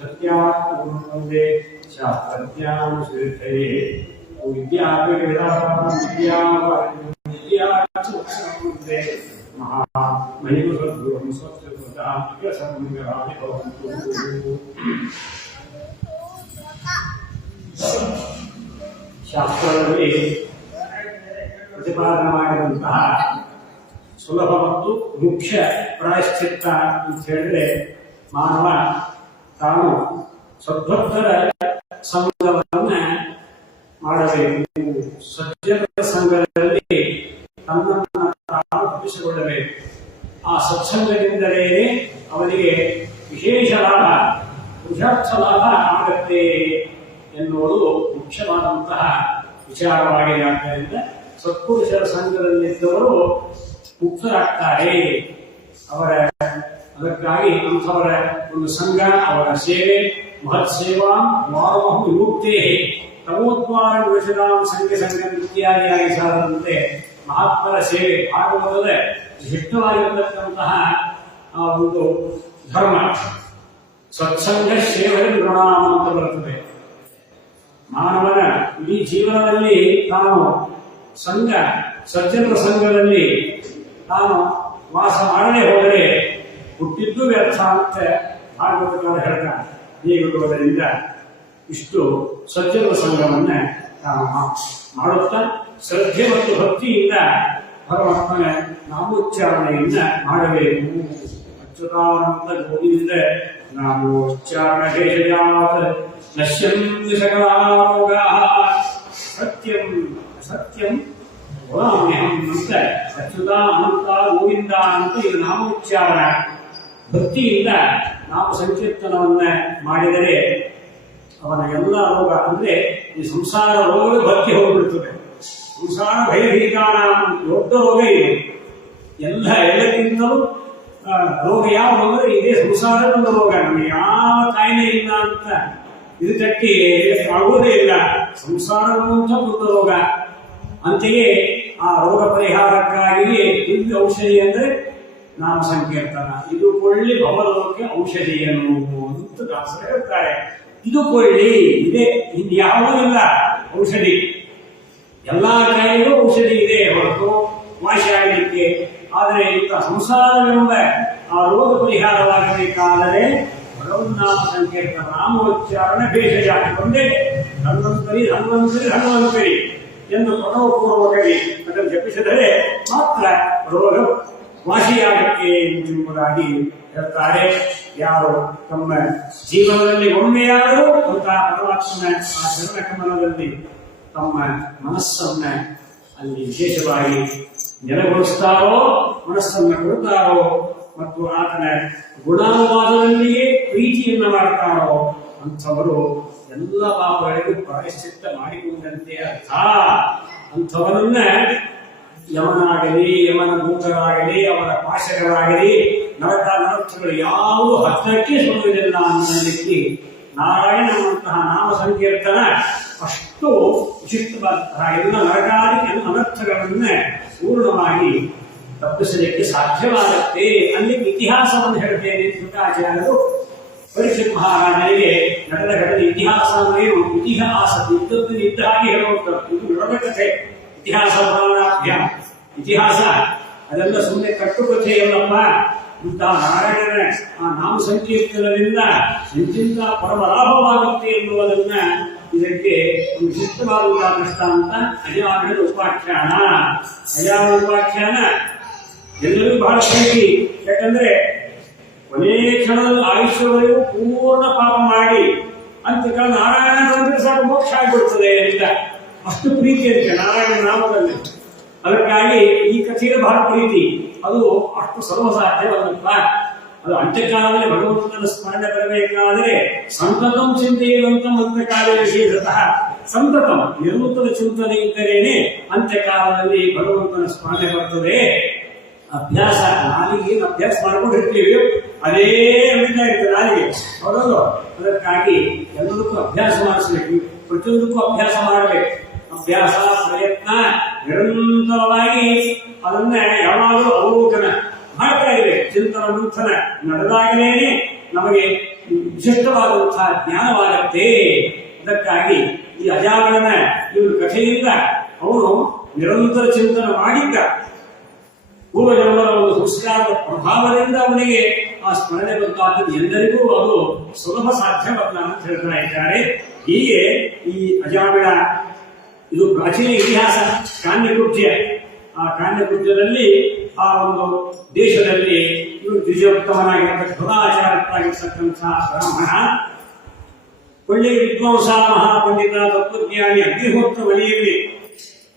सत्यावन्दे शास्त्रज्ञां श्रीधये विद्यापीठविद्यावन्दे महामहिमसद्गुरुं स्वच्छसदानिकसंग्रहाणि भवन्तु। ಶಾಸ್ತ್ರದಲ್ಲಿ ಪ್ರತಿಪಾದನವಾಗಿರುವಂತಹ ಸುಲಭ ಮತ್ತು ಮುಖ್ಯ ಪ್ರಾಯಶ್ಚಿತ್ತ ಅಂತ ಹೇಳಿದ್ರೆ ಮಾನವ ತಾನು ಸದ್ಭಕ್ತರ ಸಂಘವನ್ನ ಮಾಡಬೇಕು, ಸಜ್ಜನರ ಸಂಘದಲ್ಲಿ ತನ್ನನ್ನು ತಾನು ತಪ್ಪಿಸಿಕೊಳ್ಳಬೇಕು. ಆ ಸತ್ಸಂಗದಿಂದಲೇ ಅವನಿಗೆ ವಿಶೇಷ ಲಾಭ, ಪುರುಷಾರ್ಥ ಲಾಭ ಆಗತ್ತೆ ಎನ್ನುವುದು ಮುಖ್ಯವಾದಂತಹ ವಿಚಾರವಾಗಿದೆ. ಆದ್ದರಿಂದ ಸತ್ಪುರುಷರ ಸಂಘದಲ್ಲಿದ್ದವರು ಮುಕ್ತರಾಗ್ತಾರೆ. ಅದಕ್ಕಾಗಿ ಅಂಥವರ ಒಂದು ಸಂಘ, ಅವರ ಸೇವೆ ಮಹತ್ ಸೇವಾ ಮಾನವ ವಿಮುಕ್ತೇ ತಮೋದ್ವಾರ ವಿಷದಾಂ ಸಂಘ ಇತ್ಯಾದಿಯಾಗಿ ಸಾಧದಂತೆ ಮಹಾತ್ಮರ ಸೇವೆ ಭಾಗವತದ ವಿಶಿಷ್ಟವಾಗಿರತಕ್ಕಂತಹ ಒಂದು ಧರ್ಮ ಸತ್ಸಂಗ ಸೇವೆ ನೃಣಾಮ ಅಂತ ಬರುತ್ತದೆ. ಮಾನವನ ಇಡೀ ಜೀವನದಲ್ಲಿ ತಾನು ಸಂಘ, ಸಜ್ಜನರ ಸಂಘದಲ್ಲಿ ತಾನು ವಾಸ ಮಾಡದೆ ಹೋದರೆ ಹುಟ್ಟಿದ್ದು ವ್ಯರ್ಥ ಅಂತ ಭಾಗವತಕಾರ ಹೇಳ್ತಾನೆ. ಹೀಗಿರುವುದರಿಂದ ಇಷ್ಟು ಸಜ್ಜನರ ಸಂಘವನ್ನ ತಾನು ಮಾಡುತ್ತಾ ಶ್ರದ್ಧೆ ಮತ್ತು ಭಕ್ತಿಯಿಂದ ಪರಮಾತ್ಮನ ನಾಮೋಚ್ಚಾರಣೆಯಿಂದ ಮಾಡಬೇಕು. ಅಚ್ಯುತಾನಂದ ಗೋವಿಂದ ನಾಮೋಚ್ಚಾರಣ ಹೇಷಯಾತ್ ನಶ್ಯಂತಿ ಸಕಲಾರೋಗಾಃ ಸತ್ಯಂ ಸತ್ಯಂ ವದಾಮ್ಯಹಂ ಅಂತ ಅಚ್ಯುತ ಅನಂತ ಗೋವಿಂದ ಅಂತ ಇದು ನಾಮೋಚ್ಚಾರಣ. ಭಕ್ತಿಯಿಂದ ನಾಮ ಸಂಕೀರ್ತನವನ್ನ ಮಾಡಿದರೆ ಅವನ ಎಲ್ಲ ರೋಗ, ಅಂದ್ರೆ ಈ ಸಂಸಾರ ರೋಗ ಭಕ್ತಿ ಹೋಗ್ಬಿಡ್ತದೆ. ಸಂಸಾರ ಭಯಭೀತಾನ ದೊಡ್ಡ ರೋಗ ಇದೆ. ಎಲ್ಲಕ್ಕಿಂತಲೂ ರೋಗ ಯಾವ ರೋಗ? ಇದೇ ಸಂಸಾರದ ಒಂದು ರೋಗ. ನಮಗೆ ಯಾವ ಕಾಯಿಲೆ ಇಲ್ಲ ಅಂತ ಇದು ಕಟ್ಟಿ ಆಗುವುದೇ ಇಲ್ಲ. ಸಂಸಾರವಂತ ದೊಡ್ಡ ರೋಗ. ಅಂತೆಯೇ ಆ ರೋಗ ಪರಿಹಾರಕ್ಕಾಗಿ ದಿವ್ಯ ಔಷಧಿ ಅಂದ್ರೆ ನಾಮ ಸಂಕೀರ್ತನ. ಇದು ಕೊಳ್ಳಿ ಭವರೋಗಕ್ಕೆ ಔಷಧಿಯನ್ನು ಅಂತ ದಾಸರು ಹೇಳ್ತಾರೆ. ಇದು ಕೊಳ್ಳಿ, ಇದೇ ಇನ್ಯಾವುದೂ ಇಲ್ಲ ಔಷಧಿ. ಎಲ್ಲಾ ಕಾಯಿಲೆಗೂ ಔಷಧಿ ಇದೆ ಹೊರತು ವಾಸಿ ಆಗಲಿಕ್ಕೆ. ಆದರೆ ಇಂಥ ಸಂಸಾರವೆಂಬ ಆ ರೋಗ ಪರಿಹಾರವಾಗಬೇಕಾದರೆ ಭಗವನ್ನಾಮ ಸಂಕೀರ್ತನ ನಾಮೋಚ್ಚಾರಣ ಭೇಷಜ ಒಂದೇ. ಧನ್ವಂತರಿ ಧನ್ವಂತರಿ ಧನ್ವಂತರಿ ಎಂದು ಪ್ರಣವಪೂರ್ವಕವಾಗಿ ಅದನ್ನು ಜಪಿಸಿದರೆ ಮಾತ್ರ ರೋಗ ವಾಸಿಯಾಗಕ್ಕೆ ಎಂಬುದಾಗಿ ಹೇಳ್ತಾರೆ. ಯಾರು ತಮ್ಮ ಜೀವನದಲ್ಲಿ ಒಮ್ಮೆಯಾದರೂ ಅಂತ ಪರಮಾತ್ಮನ ಆ ಶರಣ ಕಮಲದಲ್ಲಿ ತಮ್ಮ ಮನಸ್ಸನ್ನ ಅಲ್ಲಿ ವಿಶೇಷವಾಗಿ ನೆಲೆಗೊಳಿಸ್ತಾರೋ, ಮನಸ್ಸನ್ನು ಕೊಡುತ್ತಾರೋ ಮತ್ತು ಆತನ ಗುಣಾನುವಾದದಲ್ಲಿಯೇ ಪ್ರೀತಿಯನ್ನು ಮಾಡ್ತಾರೋ ಅಂಥವರು ಎಲ್ಲ ಪಾಪಗಳಿಗೂ ಪ್ರಾಯಶ್ಚಿತ್ತ ಮಾಡಿಕೊಂಡಂತೆ ಅರ್ಥ. ಅಂಥವರನ್ನ ಯಮನಾಗಲಿ, ಯಮನ ದೂತರಾಗಲಿ, ಅವರ ಪಾಶಗಳಾಗಲಿ, ನರಕಗಳು ಯಾವುದೂ ಹತ್ತಕ್ಕೆ ಸುಡುವುದಿಲ್ಲ ಅನ್ನಲಿಕ್ಕೆ ನಾರಾಯಣನಂತಹ ನಾಮ ಸಂಕೀರ್ತನ ಅಷ್ಟು ವಿಶಿಷ್ಟವಾದಂತಹ ಎಲ್ಲ ನರಕಾದಿ ಎಲ್ಲ ಅನರ್ಥಗಳನ್ನ ಪೂರ್ಣವಾಗಿ ತಪ್ಪಿಸಲಿಕ್ಕೆ ಸಾಧ್ಯವಾಗುತ್ತೆ. ಅಲ್ಲಿ ಇತಿಹಾಸವನ್ನು ಹೇಳ್ತೇನೆ. ಶುಕಾಚಾರ್ಯರು ಪರೀಕ್ಷಿತ್ ಮಹಾರಾಜನಿಗೆ ನಡೆದ ಘಟನೆ ಇತಿಹಾಸ ಏನು, ಇತಿಹಾಸ ಇದ್ದದ್ದು ಇದ್ದ ಹಾಗೆ ಹೇಳುವಂಥದ್ದು. ಇದು ದೊಡ್ಡ ಕಥೆ. ಇತಿಹಾಸ ಪುರಾಣಾಭ್ಯಾಮ ಇತಿಹಾಸ ಅದೆಲ್ಲ ಸುಮ್ಮನೆ ಕಟ್ಟುಕಥೆ ಎಲ್ಲಪ್ಪ. ಇಂತಹ ನಾರಾಯಣನ ಆ ನಾಮ ಸಂಕೀರ್ತನದಿಂದ ಎಂತಿಂತ ಪರಮ ಲಾಭವಾಗುತ್ತೆ ಎನ್ನುವುದನ್ನ ಇದಕ್ಕೆ ಒಂದು ವಿಶಿಷ್ಟವಾದಂತಹ ದೃಷ್ಟಾಂತ ಅಜಾಮಿಳದ ಉಪಾಖ್ಯಾನ. ಅಜಾಮಿಳ ಉಪಾಖ್ಯಾನ ಎಲ್ಲರಿಗೂ ಬಹಳ ಪ್ರೀತಿ. ಯಾಕಂದ್ರೆ ಕೊನೇ ಕ್ಷಣದಲ್ಲಿ ಆಯುಷ್ಯವರೆಗೂ ಪೂರ್ಣ ಪಾಪ ಮಾಡಿ ಅಂತಕಾಲ ನಾರಾಯಣ ಅಂದ್ರೆ ಸಾಕು ಮೋಕ್ಷ ಆಗಿಬಿಡ್ತದೆ ಅಂತ ಅಷ್ಟು ಪ್ರೀತಿ ಅದಕ್ಕೆ ನಾರಾಯಣ ನಾಮದಲ್ಲಿ. ಅದಕ್ಕಾಗಿ ಈ ಕಥೆಗೆ ಬಹಳ ಪ್ರೀತಿ. ಅದು ಅಷ್ಟು ಸರ್ವಸಾಧ್ಯವಲ್ಲಪ್ಪ. ಅದು ಅಂತ್ಯಕಾಲದಲ್ಲಿ ಭಗವಂತನ ಸ್ಮರಣೆ ಬರಬೇಕಾದರೆ ಸಂತತಂ ಚಿಂತೆಯುವಂತ ಅಂತ್ಯಕಾಲ ವಿಶೇಷತಃ ಸಂತತಂ ನಿರಂತರ ಚಿಂತನೆ ಇದ್ದರೇನೆ ಅಂತ್ಯಕಾಲದಲ್ಲಿ ಭಗವಂತನ ಸ್ಮರಣೆ ಬರ್ತದೆ. ಅಭ್ಯಾಸ, ನಾಲಿಗೆ ಏನು ಅಭ್ಯಾಸ ಮಾಡ್ಕೊಂಡಿರ್ತೀವಿ ಅದೇ ನಡೀತಾ ಇರ್ತದೆ ನಾಲಿಗೆ, ಹೌದಲ್ಲ? ಅದಕ್ಕಾಗಿ ಎಲ್ಲದಕ್ಕೂ ಅಭ್ಯಾಸ ಮಾಡಿಸ್ಬೇಕು, ಪ್ರತಿಯೊಂದಕ್ಕೂ ಅಭ್ಯಾಸ ಮಾಡಬೇಕು. ಅಭ್ಯಾಸ ಪ್ರಯತ್ನ ನಿರಂತರವಾಗಿ ಅದನ್ನ ಯಾವಾಗಲೂ ಅವಲೋಕನ ಮಾಡ್ತಾ ಇವೆ. ಚಿಂತನ ಮಂಥನ ನಡೆದಾಗಲೇನೆ ನಮಗೆ ವಿಶಿಷ್ಟವಾದಂತಹ ಜ್ಞಾನವಾಗತ್ತೆ. ಅದಕ್ಕಾಗಿ ಈ ಅಜಾಮಿಳನ ಇವರ ಕಥೆಯಿಂದ ಅವನು ನಿರಂತರ ಚಿಂತನೆ ಮಾಡಿದ್ದ. ಪೂರ್ವಜನ್ಮದ ಒಂದು ಸಂಸ್ಕಾರದ ಪ್ರಭಾವದಿಂದ ಅವನಿಗೆ ಆ ಸ್ಮರಣೆ ಬಂತಾದ್ದು. ಎಲ್ಲರಿಗೂ ಅದು ಸುಲಭ ಸಾಧ್ಯವಲ್ಲ ಅಂತ ಹೇಳ್ತಾ ಇದ್ದಾರೆ. ಹೀಗೆ ಈ ಅಜಾಮಿಳ ಇದು ಪ್ರಾಚೀನ ಇತಿಹಾಸ. ಕಾನ್ಯಕುಬ್ಜ, ಆ ಕಾನ್ಯಕುಬ್ಜದಲ್ಲಿ ಆ ಒಂದು ದೇಶದಲ್ಲಿ ಇವರು ದ್ವಿಜೋತ್ತಮನಾಗಿರ್ತಕ್ಕ ಸದಾಚಾರಕ್ಕಾಗಿರ್ತಕ್ಕಂತಹ ಬ್ರಾಹ್ಮಣ, ಒಳ್ಳೆಯ ವಿದ್ವಾಂಸ, ಮಹಾಪಂಡಿತ, ತತ್ವಜ್ಞಾನಿ, ಅಗ್ನಿಹೋತ್ರ ಮನೆಯಲ್ಲಿ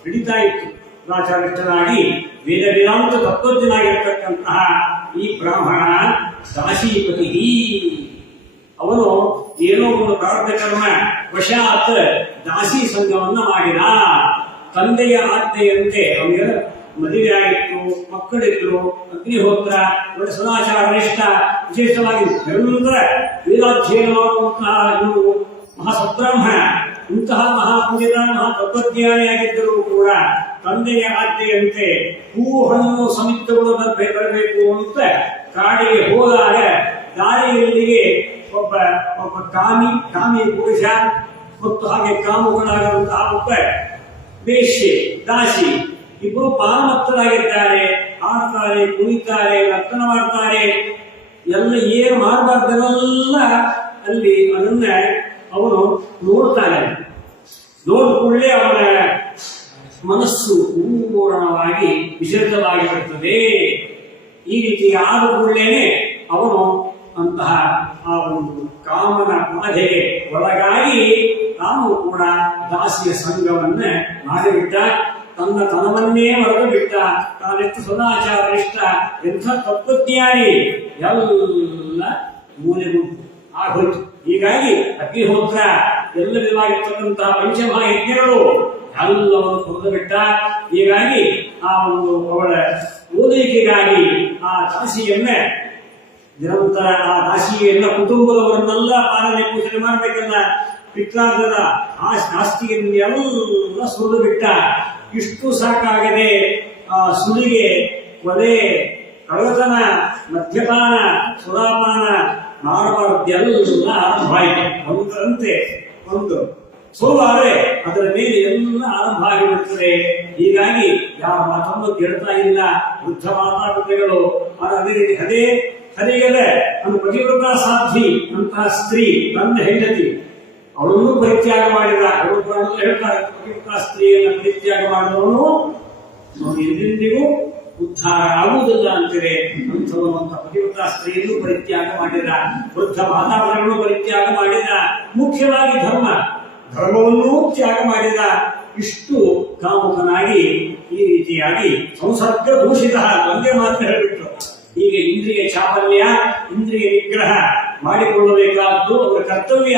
ನಡೀತಾ ಇತ್ತು. ಸದಾಚಾರಿಷ್ಠನಾಗಿ ವೇದ ವೇದಾಂತ ತತ್ವಜ್ಞನಾಗಿರ್ತಕ್ಕಂತಹ ಈ ಬ್ರಾಹ್ಮಣ ದಾಸೀಪತಿ. ಅವನು ಏನೋ ಒಂದು ಪ್ರಾರಬ್ಧ ಕರ್ಮ ವಶಾತ್ ದಾಸಿ ಸಂಘವನ್ನ ಮಾಡಿದ. ತಂದೆಯ ಆಜ್ಞೆಯಂತೆ ಅವನಿಗೆ ಮದುವೆ ಆಗಿತ್ತು, ಮಕ್ಕಳಿದ್ರು, ಅಗ್ನಿಹೋತ್ರ, ಒಳ್ಳೆ ಸದಾಚಾರ ನಿಷ್ಠ, ವಿಶೇಷವಾಗಿ ನಿರಂತರ ವೇದಾಧ್ಯಯನ ಮಾಡುವಂತಹ ಇವರು ಮಹಾಸಬ್ರಾಹ್ಮಣ. ಇಂತಹ ಮಹಾಪಂಡಿತ, ಮಹಾತತ್ವಜ್ಞಾನಿಯಾಗಿದ್ದರೂ ಕೂಡ ತಂದೆಯ ಆಜ್ಞೆಯಂತೆ ಹೂವು ಹಣ್ಣು ಸಮಿತಿಗಳು ಬರಬೇಕು ಅಂತ ಕಾಡಿಗೆ ಹೋದಾಗ ದಾರಿಯಲ್ಲಿಗೆ ಒಬ್ಬ ಕಾಮಿ ಪುರುಷ ಮತ್ತು ಹಾಗೆ ಕಾಮುಗಳಾಗಿರುವಂತಹ ಒಬ್ಬ ವೇಶ್ಯೆ, ದಾಸಿ ಇಬ್ಬರು ಪಾನಮತ್ತರಾಗಿದ್ದಾರೆ. ಆಡ್ತಾರೆ, ಕುಣಿತಾರೆ, ನರ್ತನ ಮಾಡ್ತಾರೆ. ಎಲ್ಲ ಏನು ಮಾಡಬಾರ್ದೆಲ್ಲ ಅಲ್ಲಿ ಅದನ್ನ ಅವನು ನೋಡ್ತಾನೆ. ನೋಡಿದ ಕೂಡಲೇ ಅವನ ಮನಸ್ಸು ಪೂರ್ಣವಾಗಿ ವಿಚಲಿತವಾಗಿ ಬರ್ತದೆ. ಈ ರೀತಿ ಆದ ಕೂಡಲೇನೆ ಅವನು ಅಂತಹ ಆ ಒಂದು ಕಾಮನ ಬಾಧೆಗೆ ಒಳಗಾಗಿ ತಾನು ಕೂಡ ದಾಸಿಯ ಸಂಘವನ್ನ ಮಾಡಿಬಿಟ್ಟ. ತನ್ನ ತನವನ್ನೇ ಮರೆತು ಬಿಟ್ಟ. ತಾನೆಷ್ಟು ಸದಾಚಾರ ಇಷ್ಟ, ಎಂಥ ತತ್ವಜ್ಞಾನಿ, ಎಲ್ಲ ಮೂಲೆಗುಂಪು ಆಗೋಯ್ತು. ಹೀಗಾಗಿ ಅಗ್ನಿಹೋತ್ರ, ಎಲ್ಲ ವಿಧವಾಗಿರ್ತಕ್ಕಂತಹ ಪಂಚಮಹಾಯಜ್ಞಗಳು ಎಲ್ಲವನ್ನು ತೊರೆದು ಬಿಟ್ಟ. ಹೀಗಾಗಿ ಆ ಒಂದು ಅವಳ ಓದೈಕೆಗಾಗಿ ಆ ದಾಸಿಯನ್ನ ನಿರಂತರ ಆ ದಾಸಿಯನ್ನ ಕುಟುಂಬದವರನ್ನೆಲ್ಲ ಪಾಲನೆ ಪೋಷಣೆ ಮಾಡಬೇಕಲ್ಲ. ಪಿತ್ರಾರ್ಧದ ಆಸ್ತಿಯನ್ನೆಲ್ಲ ಸುರಿದು ಬಿಟ್ಟ. ಇಷ್ಟು ಸಾಕಾಗದೆ ಆ ಸುಲಿಗೆ, ಕೊಲೆ, ಕಳ್ಳತನ, ಮದ್ಯಪಾನ, ಸುರಾಪಾನ ಮಾಡಬಾರದೆಲ್ಲ ಆರಂಭವಾಯಿತು. ಒಂದರಂತೆ ಒಂದು ಸೋಲಾರೆ ಅದರ ಮೇಲೆ ಎಲ್ಲ ಆರಂಭ ಆಗಿಬಿಡುತ್ತದೆ. ಹೀಗಾಗಿ ಯಾವ ಮಾತನ್ನು ಕೇಳ್ತಾ ಇಲ್ಲ. ವೃದ್ಧ ಮಾತಾಪಿತೆಗಳು ಅದೇ ಹರಿಯದೆ ಒಂದು ಪತಿವ್ರತ ಸಾಧ್ವಿ ಅಂತಹ ಸ್ತ್ರೀ, ನನ್ನ ಹೆಂಡತಿ, ಅವಳನ್ನು ಪರಿತ್ಯಾಗ ಮಾಡಿದ. ಹೇಳ್ತಾರೆ, ಪತಿವ್ರತ ಸ್ತ್ರೀಯನ್ನು ಪರಿತ್ಯಾಗ ಮಾಡಿದವನು ಎಂದೆಂದಿಗೂ ಉದ್ಧಾರ ಆಗುವುದಿಲ್ಲ ಅಂತಿದೆ. ಅಂಥವಂತ ಪತಿವ್ರತ ಸ್ತ್ರೀಯನ್ನು ಪರಿತ್ಯಾಗ ಮಾಡಿದ, ವೃದ್ಧ ಮಾತಾಪಿತೆಗಳನ್ನು ಪರಿತ್ಯಾಗ ಮಾಡಿದ, ಮುಖ್ಯವಾಗಿ ಧರ್ಮವನ್ನೂ ತ್ಯಾಗ ಮಾಡಿದ. ಇಷ್ಟು ಕಾಮುಕನಾಗಿ ಈ ರೀತಿಯಾಗಿ ಸಂಸರ್ಗ ದೂಷಿತ ಒಂದೇ ಮಾತು ಹೇಳಿಬಿಟ್ಟು ಹೀಗೆ ಇಂದ್ರಿಯ ಚಾಪಲ್ಯ, ಇಂದ್ರಿಯ ನಿಗ್ರಹ ಮಾಡಿಕೊಳ್ಳಬೇಕಾದ್ದು ಅವರ ಕರ್ತವ್ಯ.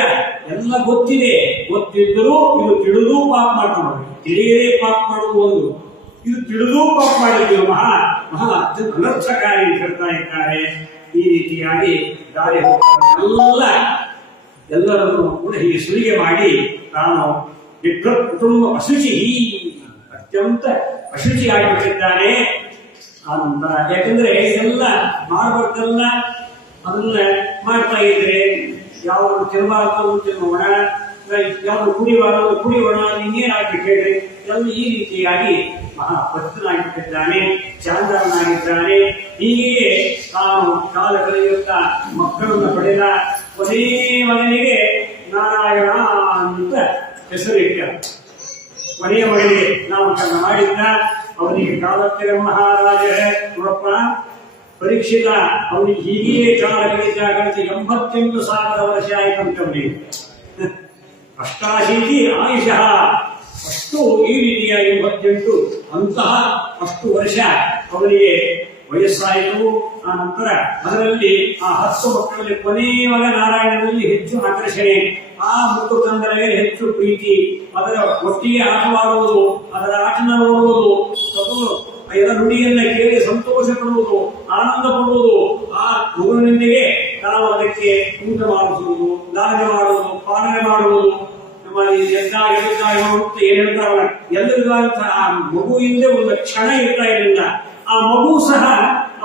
ಎಲ್ಲ ಗೊತ್ತಿದೆ, ಗೊತ್ತಿದ್ದರೂ ಇದು ತಿಳಿದು ಪಾಪ ಮಾಡ್ತಾರೆ. ತಿಳಿಯದೇ ಪಾಪ ಮಾಡುವುದು ಒಂದು, ಇದು ತಿಳಿದು ಪಾಪ ಮಾಡಿದ್ದೀವಿ ಮಹಾ ಅತ್ಯಂತ ಅನರ್ಥಕಾರಿ ಹೇಳ್ತಾ ಇದ್ದಾರೆ. ಈ ರೀತಿಯಾಗಿ ದಾರಿ ಎಲ್ಲರನ್ನು ಕೂಡ ಹೀಗೆ ಸುಲಿಗೆ ಮಾಡಿ ತಾನು ಕುಟುಂಬ ಅಶುಚಿ, ಅತ್ಯಂತ ಅಶುಚಿ ಆಗಿಬಿಟ್ಟಿದ್ದಾನೆ. ಆನಂತರ ಯಾಕಂದ್ರೆ ಎಲ್ಲ ಮಾಡಬಾರ್ದೆಲ್ಲ ಅದನ್ನ ಮಾಡ್ತಾ ಇದ್ರೆ, ಯಾವ ತಿನ್ನಬಾರ್ದು ತಿನ್ನೋಣ, ಯಾವ್ದು ಕುಡಿಯೋಣ, ಇನ್ನೇನಾಗ್ಬಿಟ್ಟು ಹೇಳ್ರಿ. ಎಲ್ಲ ಈ ರೀತಿಯಾಗಿ ಮಹಾಭಕ್ತನಾಗಿಬಿಟ್ಟಿದ್ದಾನೆ, ಚಾಂದನಾಗಿದ್ದಾನೆ. ಹೀಗೆಯೇ ತಾನು ಕಾಲ ಕಳೆಯುತ್ತಾ ಮಕ್ಕಳನ್ನು ಪಡೆದ. ಕೊನೇ ಮಗನಿಗೆ ನಾರಾಯಣ ಅಂತ ಹೆಸರಿಟ್ಟ. ಕೊನೆಯ ಮಗನಿಗೆ ನಾಮಕರಣ ಮಾಡಿದ್ದ. ಅವನಿಗೆ ಕಾಲಕ್ಕೆ ಮಹಾರಾಜ ನೋಡಪ್ಪ ಪರೀಕ್ಷಿತ, ಅವನಿಗೆ ಹೀಗೆಯೇ ಕಾಲ ಕಳೆದಾಗ 88,000 ವರ್ಷ ಆಯ್ತಂತವನಿಗೆ. ಅಷ್ಟಾಶೀತಿ ಆಯುಷಃ, ಅಷ್ಟು ಈ ರೀತಿಯಾಗಿ 88 ಅಂತಹ ಅಷ್ಟು ವರ್ಷ ಅವನಿಗೆ ವಯಸ್ಸಾಯಿತು. ಆ ನಂತರ ಅದರಲ್ಲಿ ಆ 10 ಮಕ್ಕಳಲ್ಲಿ ಕೊನೆಯ ಮಗ ನಾರಾಯಣನಲ್ಲಿ ಹೆಚ್ಚು ಆಕರ್ಷಣೆ, ಆ ಮುತ್ತು ತಂದರ ಮೇಲೆ ಹೆಚ್ಚು ಪ್ರೀತಿ, ಅದರ ಒಟ್ಟಿಗೆ ಆಟವಾಡುವುದು, ಅದರ ಆಟ ನೋಡುವುದು, ಎಲ್ಲ ನುಡಿಯನ್ನ ಕೇಳಿ ಸಂತೋಷ ಪಡುವುದು, ಆನಂದ ಪಡುವುದು. ಆ ಮಗುವಿನೊಂದಿಗೆ ನಾವು ಅದಕ್ಕೆ ಊಟ ಮಾಡಿಸುವುದು, ದಾನ ಮಾಡುವುದು, ಪಾಲನೆ ಮಾಡುವುದು, ಏನ್ ಹೇಳ್ತಾರಲ್ಲ, ಎಲ್ಲರಿಗೂ ಆ ಮಗುವಿಂದ ಒಂದು ಕ್ಷಣ ಇರ್ತಾ ಇರಲಿಲ್ಲ. ಆ ಮಗು ಸಹ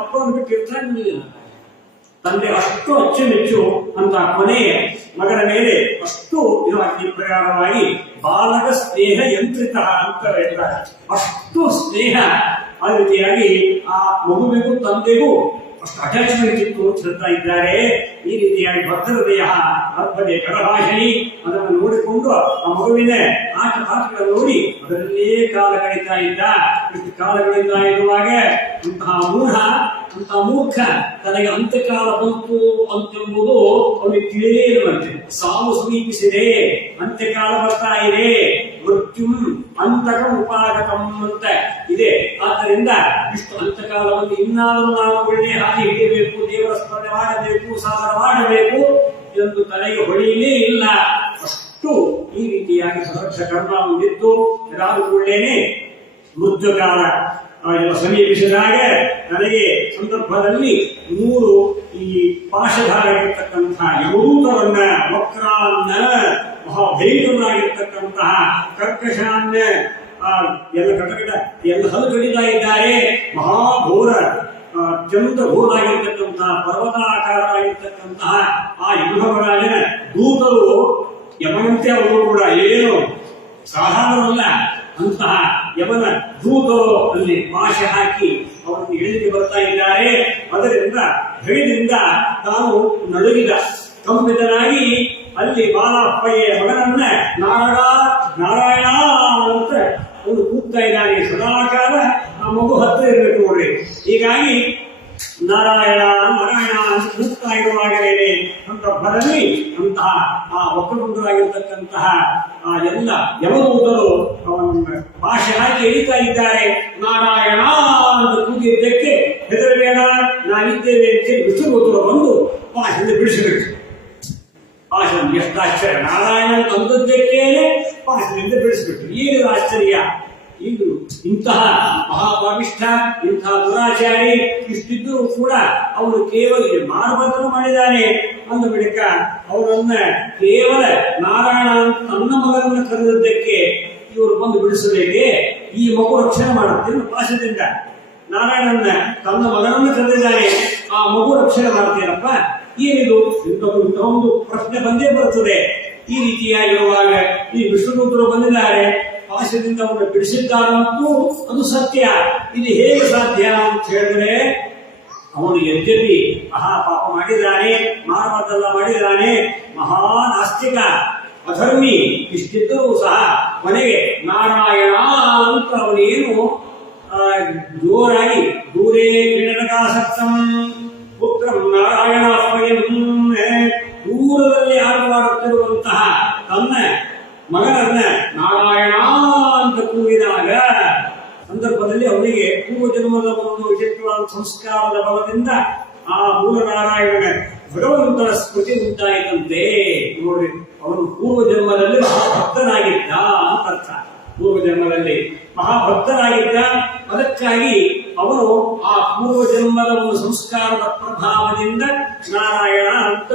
ಅಪ್ಪ ಮಕ್ಕಳನ್ನು ಬಿಟ್ಟು ಇರ್ತಾನೆ. ತಂದೆ ಅಷ್ಟು ಅಚ್ಚುಮೆಚ್ಚು ಅಂತ ಕೊನೆಯ ಮಗನ ಮೇಲೆ ಅಷ್ಟು ಇದಾಗಿ ಪ್ರಕಾರವಾಗಿ ಬಾಲಕ ಸ್ನೇಹ ಯಂತ್ರಿತ ಅಂತ ಹೇಳ್ತಾರೆ. ಅಷ್ಟು ಸ್ನೇಹ ಆ ರೀತಿಯಾಗಿ ಆ ಮಗುವಿಗೂ ತಂದೆಗೂ ಅಷ್ಟು ಅಟ್ಯಾಚ್ಮೆಂಟ್ ಇತ್ತು ಅಂತ ಹೇಳ್ತಾ ಇದ್ದಾರೆ. ಈ ರೀತಿಯಾಗಿ ಭಕ್ತರ ದೇಹ ಅರ್ಪದೆ ಕರಭಾಷಣಿ ಅದನ್ನು ನೋಡಿಕೊಂಡು ಆ ಮಗುವಿನ ಆಟ ಪಾಠಗಳನ್ನು ನೋಡಿ ಅದರಲ್ಲೇ ಕಾಲ ಕಳೀತಾ ಇದ್ದ. ಇಷ್ಟು ಕಾಲ ಕಳೀತಾ ಇರುವಾಗ ಅಂತಹ ಮೂರ್ಖ ತನಗೆ ಅಂತ್ಯಕಾಲ ಬಂತು ಅಂತೆಂಬುದು ಅವನಿಗೆ ತಿಳಿಯೇ ಇರುವಂತೆ. ಸಾವು ಸಮೀಪಿಸಿದೆ, ಅಂತ್ಯಕಾಲ ಬರ್ತಾ ಇದೆ, ಮೃತ್ಯುಂ ಅಂತಕಂ ಉಪಾಗತಂ ಅಂತ ಇದೆ. ಆದ್ದರಿಂದ ಇಷ್ಟು ಅಂತಕಾಲ ಬಂದು ಇನ್ನಾದರೂ ನಾವು ಒಳ್ಳೆ ಹಾಗೆ ಹಿಡಿಯಬೇಕು, ದೇವರ ಸ್ಮರಣೆ ಮಾಡಬೇಕು, ಸಾಧನ ಮಾಡಬೇಕು ಎಂದು ತಲೆಗೆ ಹೊಳೆಯಲೇ ಇಲ್ಲ. ಅಷ್ಟು ಈ ರೀತಿಯಾಗಿ ಸಹರ್ಷ ಕರ್ಮ ಹೊಂದಿದ್ದು. ಇದಾದ ಕೂಡಲೇ ಮೃತ್ಯುಕಾಲ ಎಲ್ಲ ಸಮೀಪಿಸಿದಾಗ ನನಗೆ ಸಂದರ್ಭದಲ್ಲಿ 3 ಈ ಪಾಶಧಾರಿರ್ತಕ್ಕಂತಹ ಯಮದೂತರನ್ನ, ವಕ್ರಾನ್ನ, ಮಹಾಭಯಂಕರರಾಗಿರ್ತಕ್ಕಂತಹ ಕರ್ಕಶಾನ್ನ ಎಲ್ಲ ಕಟಕಟ ಎಲ್ಲ ಹಲ್ಲು ಕಡಿತಾ ಇದ್ದಾರೆ. ಮಹಾಘೋರ ಅತ್ಯಂತ ಘೋರಾಗಿರ್ತಕ್ಕಂತಹ ಪರ್ವತಾಕಾರವಾಗಿರ್ತಕ್ಕಂತಹ ಆ ಯಮಧರ್ಮರಾಜನ ದೂತರು ಯಮನಂತೆ ಅವರು ಕೂಡ ಏನು ಸಾಧಾರಣವಲ್ಲ. ಅಂತಹ ಯಮನ ದೂತರು ಅಲ್ಲಿ ಪಾಶ ಹಾಕಿ ಅವರನ್ನು ಎಳೆದು ಬರ್ತಾ ಇದ್ದಾರೆ. ಅದರಿಂದ ಭಯದಿಂದ ತಾನು ನಡುಗಿದ ಕಂಪಿತನಾಗಿ ಅಲ್ಲಿ ಬಾಲಪ್ಪಯ್ಯ ಮಗನನ್ನ ನಾರಾಯಣ ಅಂತ ಅವನು ಕೂಗ್ತಾ ಇದ್ದಾನೆ. ಸದಾಕಾಲ ಆ ಮಗು ಹತ್ತಿರ ಇರಬೇಕು ನೋಡ್ರಿ. ಹೀಗಾಗಿ ನಾರಾಯಣ ನಾರಾಯಣ ಅಂತ ಕೂಗ್ತಾ ಇರುವಾಗಲೇ ಸಂದರ್ಭದಲ್ಲಿ ಅಂತಹ ಆ ವಕ್ರಗುಂಡರಾಗಿರ್ತಕ್ಕಂತಹ ಆ ಎಲ್ಲ ಯಮದೂತರು ಅವನನ್ನು ಭಾಷೆ ಹಾಕಿ ಎಳಿತಾ ಇದ್ದಾರೆ. ನಾರಾಯಣ ಅಂತ ಕೂಗಿದ್ದಕ್ಕೆ ಹೆದರಬೇಡ, ನಾವಿದ್ದೇವೆ ಅಂತೇಳಿ ವಿಷ್ಣುದೂತರು ಬಂದು ಭಾಷೆಯಿಂದ ಬಿಡಿಸಬೇಕು. ಭಾಷೆ ಎಷ್ಟು ಆಶ್ಚರ್ಯ! ನಾರಾಯಣ ತಂದದ್ದಕ್ಕೇನೆ ಭಾಷೆಯಿಂದ ಬಿಡಿಸ್ಬಿಟ್ಟು ಏನು ಆಶ್ಚರ್ಯ! ಇದು ಇಂತಹ ಮಹಾಪಾಪಿಷ್ಠ, ಇಂತಹ ದುರಾಚಾರಿ ಇಷ್ಟಿದ್ದರೂ ಕೂಡ ಅವನು ಕೇವಲ ಮಾನವತನ ಮಾಡಿದ್ದಾನೆ ಅಂದ ಬಳಿಕ ಅವರನ್ನ ಕೇವಲ ನಾರಾಯಣ ಅಂತ ತನ್ನ ಮಗನನ್ನು ಕರೆದದ್ದಕ್ಕೆ ಇವರು ಬಂದು ಬಿಡಿಸಬೇಕೆ? ಈ ಮಗು ರಕ್ಷಣೆ ಮಾಡುತ್ತೆ ಪಾಶದಿಂದ. ನಾರಾಯಣನ್ನ ತನ್ನ ಮಗನನ್ನು ಕರೆದಿದ್ದಾನೆ, ಆ ಮಗು ರಕ್ಷಣೆ ಮಾಡ್ತೇನಪ್ಪ, ಏನಿದು? ಇಂಥ ಒಂದು ಪ್ರಶ್ನೆ ಬಂದೇ ಬರುತ್ತದೆ. ಈ ರೀತಿಯಾಗಿರುವಾಗ ಈ ವಿಷ್ಣುದೂತರು ಬಂದಿದ್ದಾರೆ, ಪಾಶದಿಂದ ಅವನು ಬಿಡಿಸಿದ್ದಾರಂತೂ ಅದು ಸತ್ಯ. ಇದು ಹೇಗೆ ಸಾಧ್ಯ ಅಂತ ಹೇಳಿದ್ರೆ, ಅವನು ಯದ್ಯಪಿ ಮಹಾಪಾಪ ಮಾಡಿದ್ದಾನೆ, ಮಾನವತೆಲ್ಲ ಮಾಡಿದ್ದಾನೆ, ಮಹಾನಾಸ್ತಿಕ ಅಧರ್ಮಿ ಇಷ್ಟಿದ್ದರೂ ಸಹ ಕೊನೆಗೆ ನಾರಾಯಣ ಅಂತ ಅವನೇನು ಜೋರಾಗಿ ದೂರೇ ಕ್ರೀಡಕಾಸಕ್ತಂ ಪುತ್ರಂ ನಾರಾಯಣ ದೂರದಲ್ಲಿ ಆಟವಾಡುತ್ತಿರುವಂತಹ ತನ್ನ ಮಗನನ್ನ ನಾರಾಯಣ ಅಂತ ಕೂಗಿದಾಗ ಸಂದರ್ಭದಲ್ಲಿ ಅವನಿಗೆ ಪೂರ್ವ ಜನ್ಮದ ಒಂದು ವಿಚಿತ್ರವಾದ ಸಂಸ್ಕಾರದ ಬಲದಿಂದ ಆ ಮೂಲ ನಾರಾಯಣನ ಭಗವಂತನ ಸ್ಮೃತಿ ಉಂಟಾಯಿತಂತೆ. ನೋಡಿ, ಅವನು ಪೂರ್ವ ಜನ್ಮದಲ್ಲಿ ಮಹಾಭಕ್ತನಾಗಿದ್ದ ಅಂತ ಅರ್ಥ. ಪೂರ್ವ ಜನ್ಮದಲ್ಲಿ ಮಹಾಭಕ್ತನಾಗಿದ್ದ, ಅದಕ್ಕಾಗಿ ಅವನು ಆ ಪೂರ್ವ ಜನ್ಮದ ಒಂದು ಸಂಸ್ಕಾರದ ಪ್ರಭಾವದಿಂದ ನಾರಾಯಣ ಅಂತ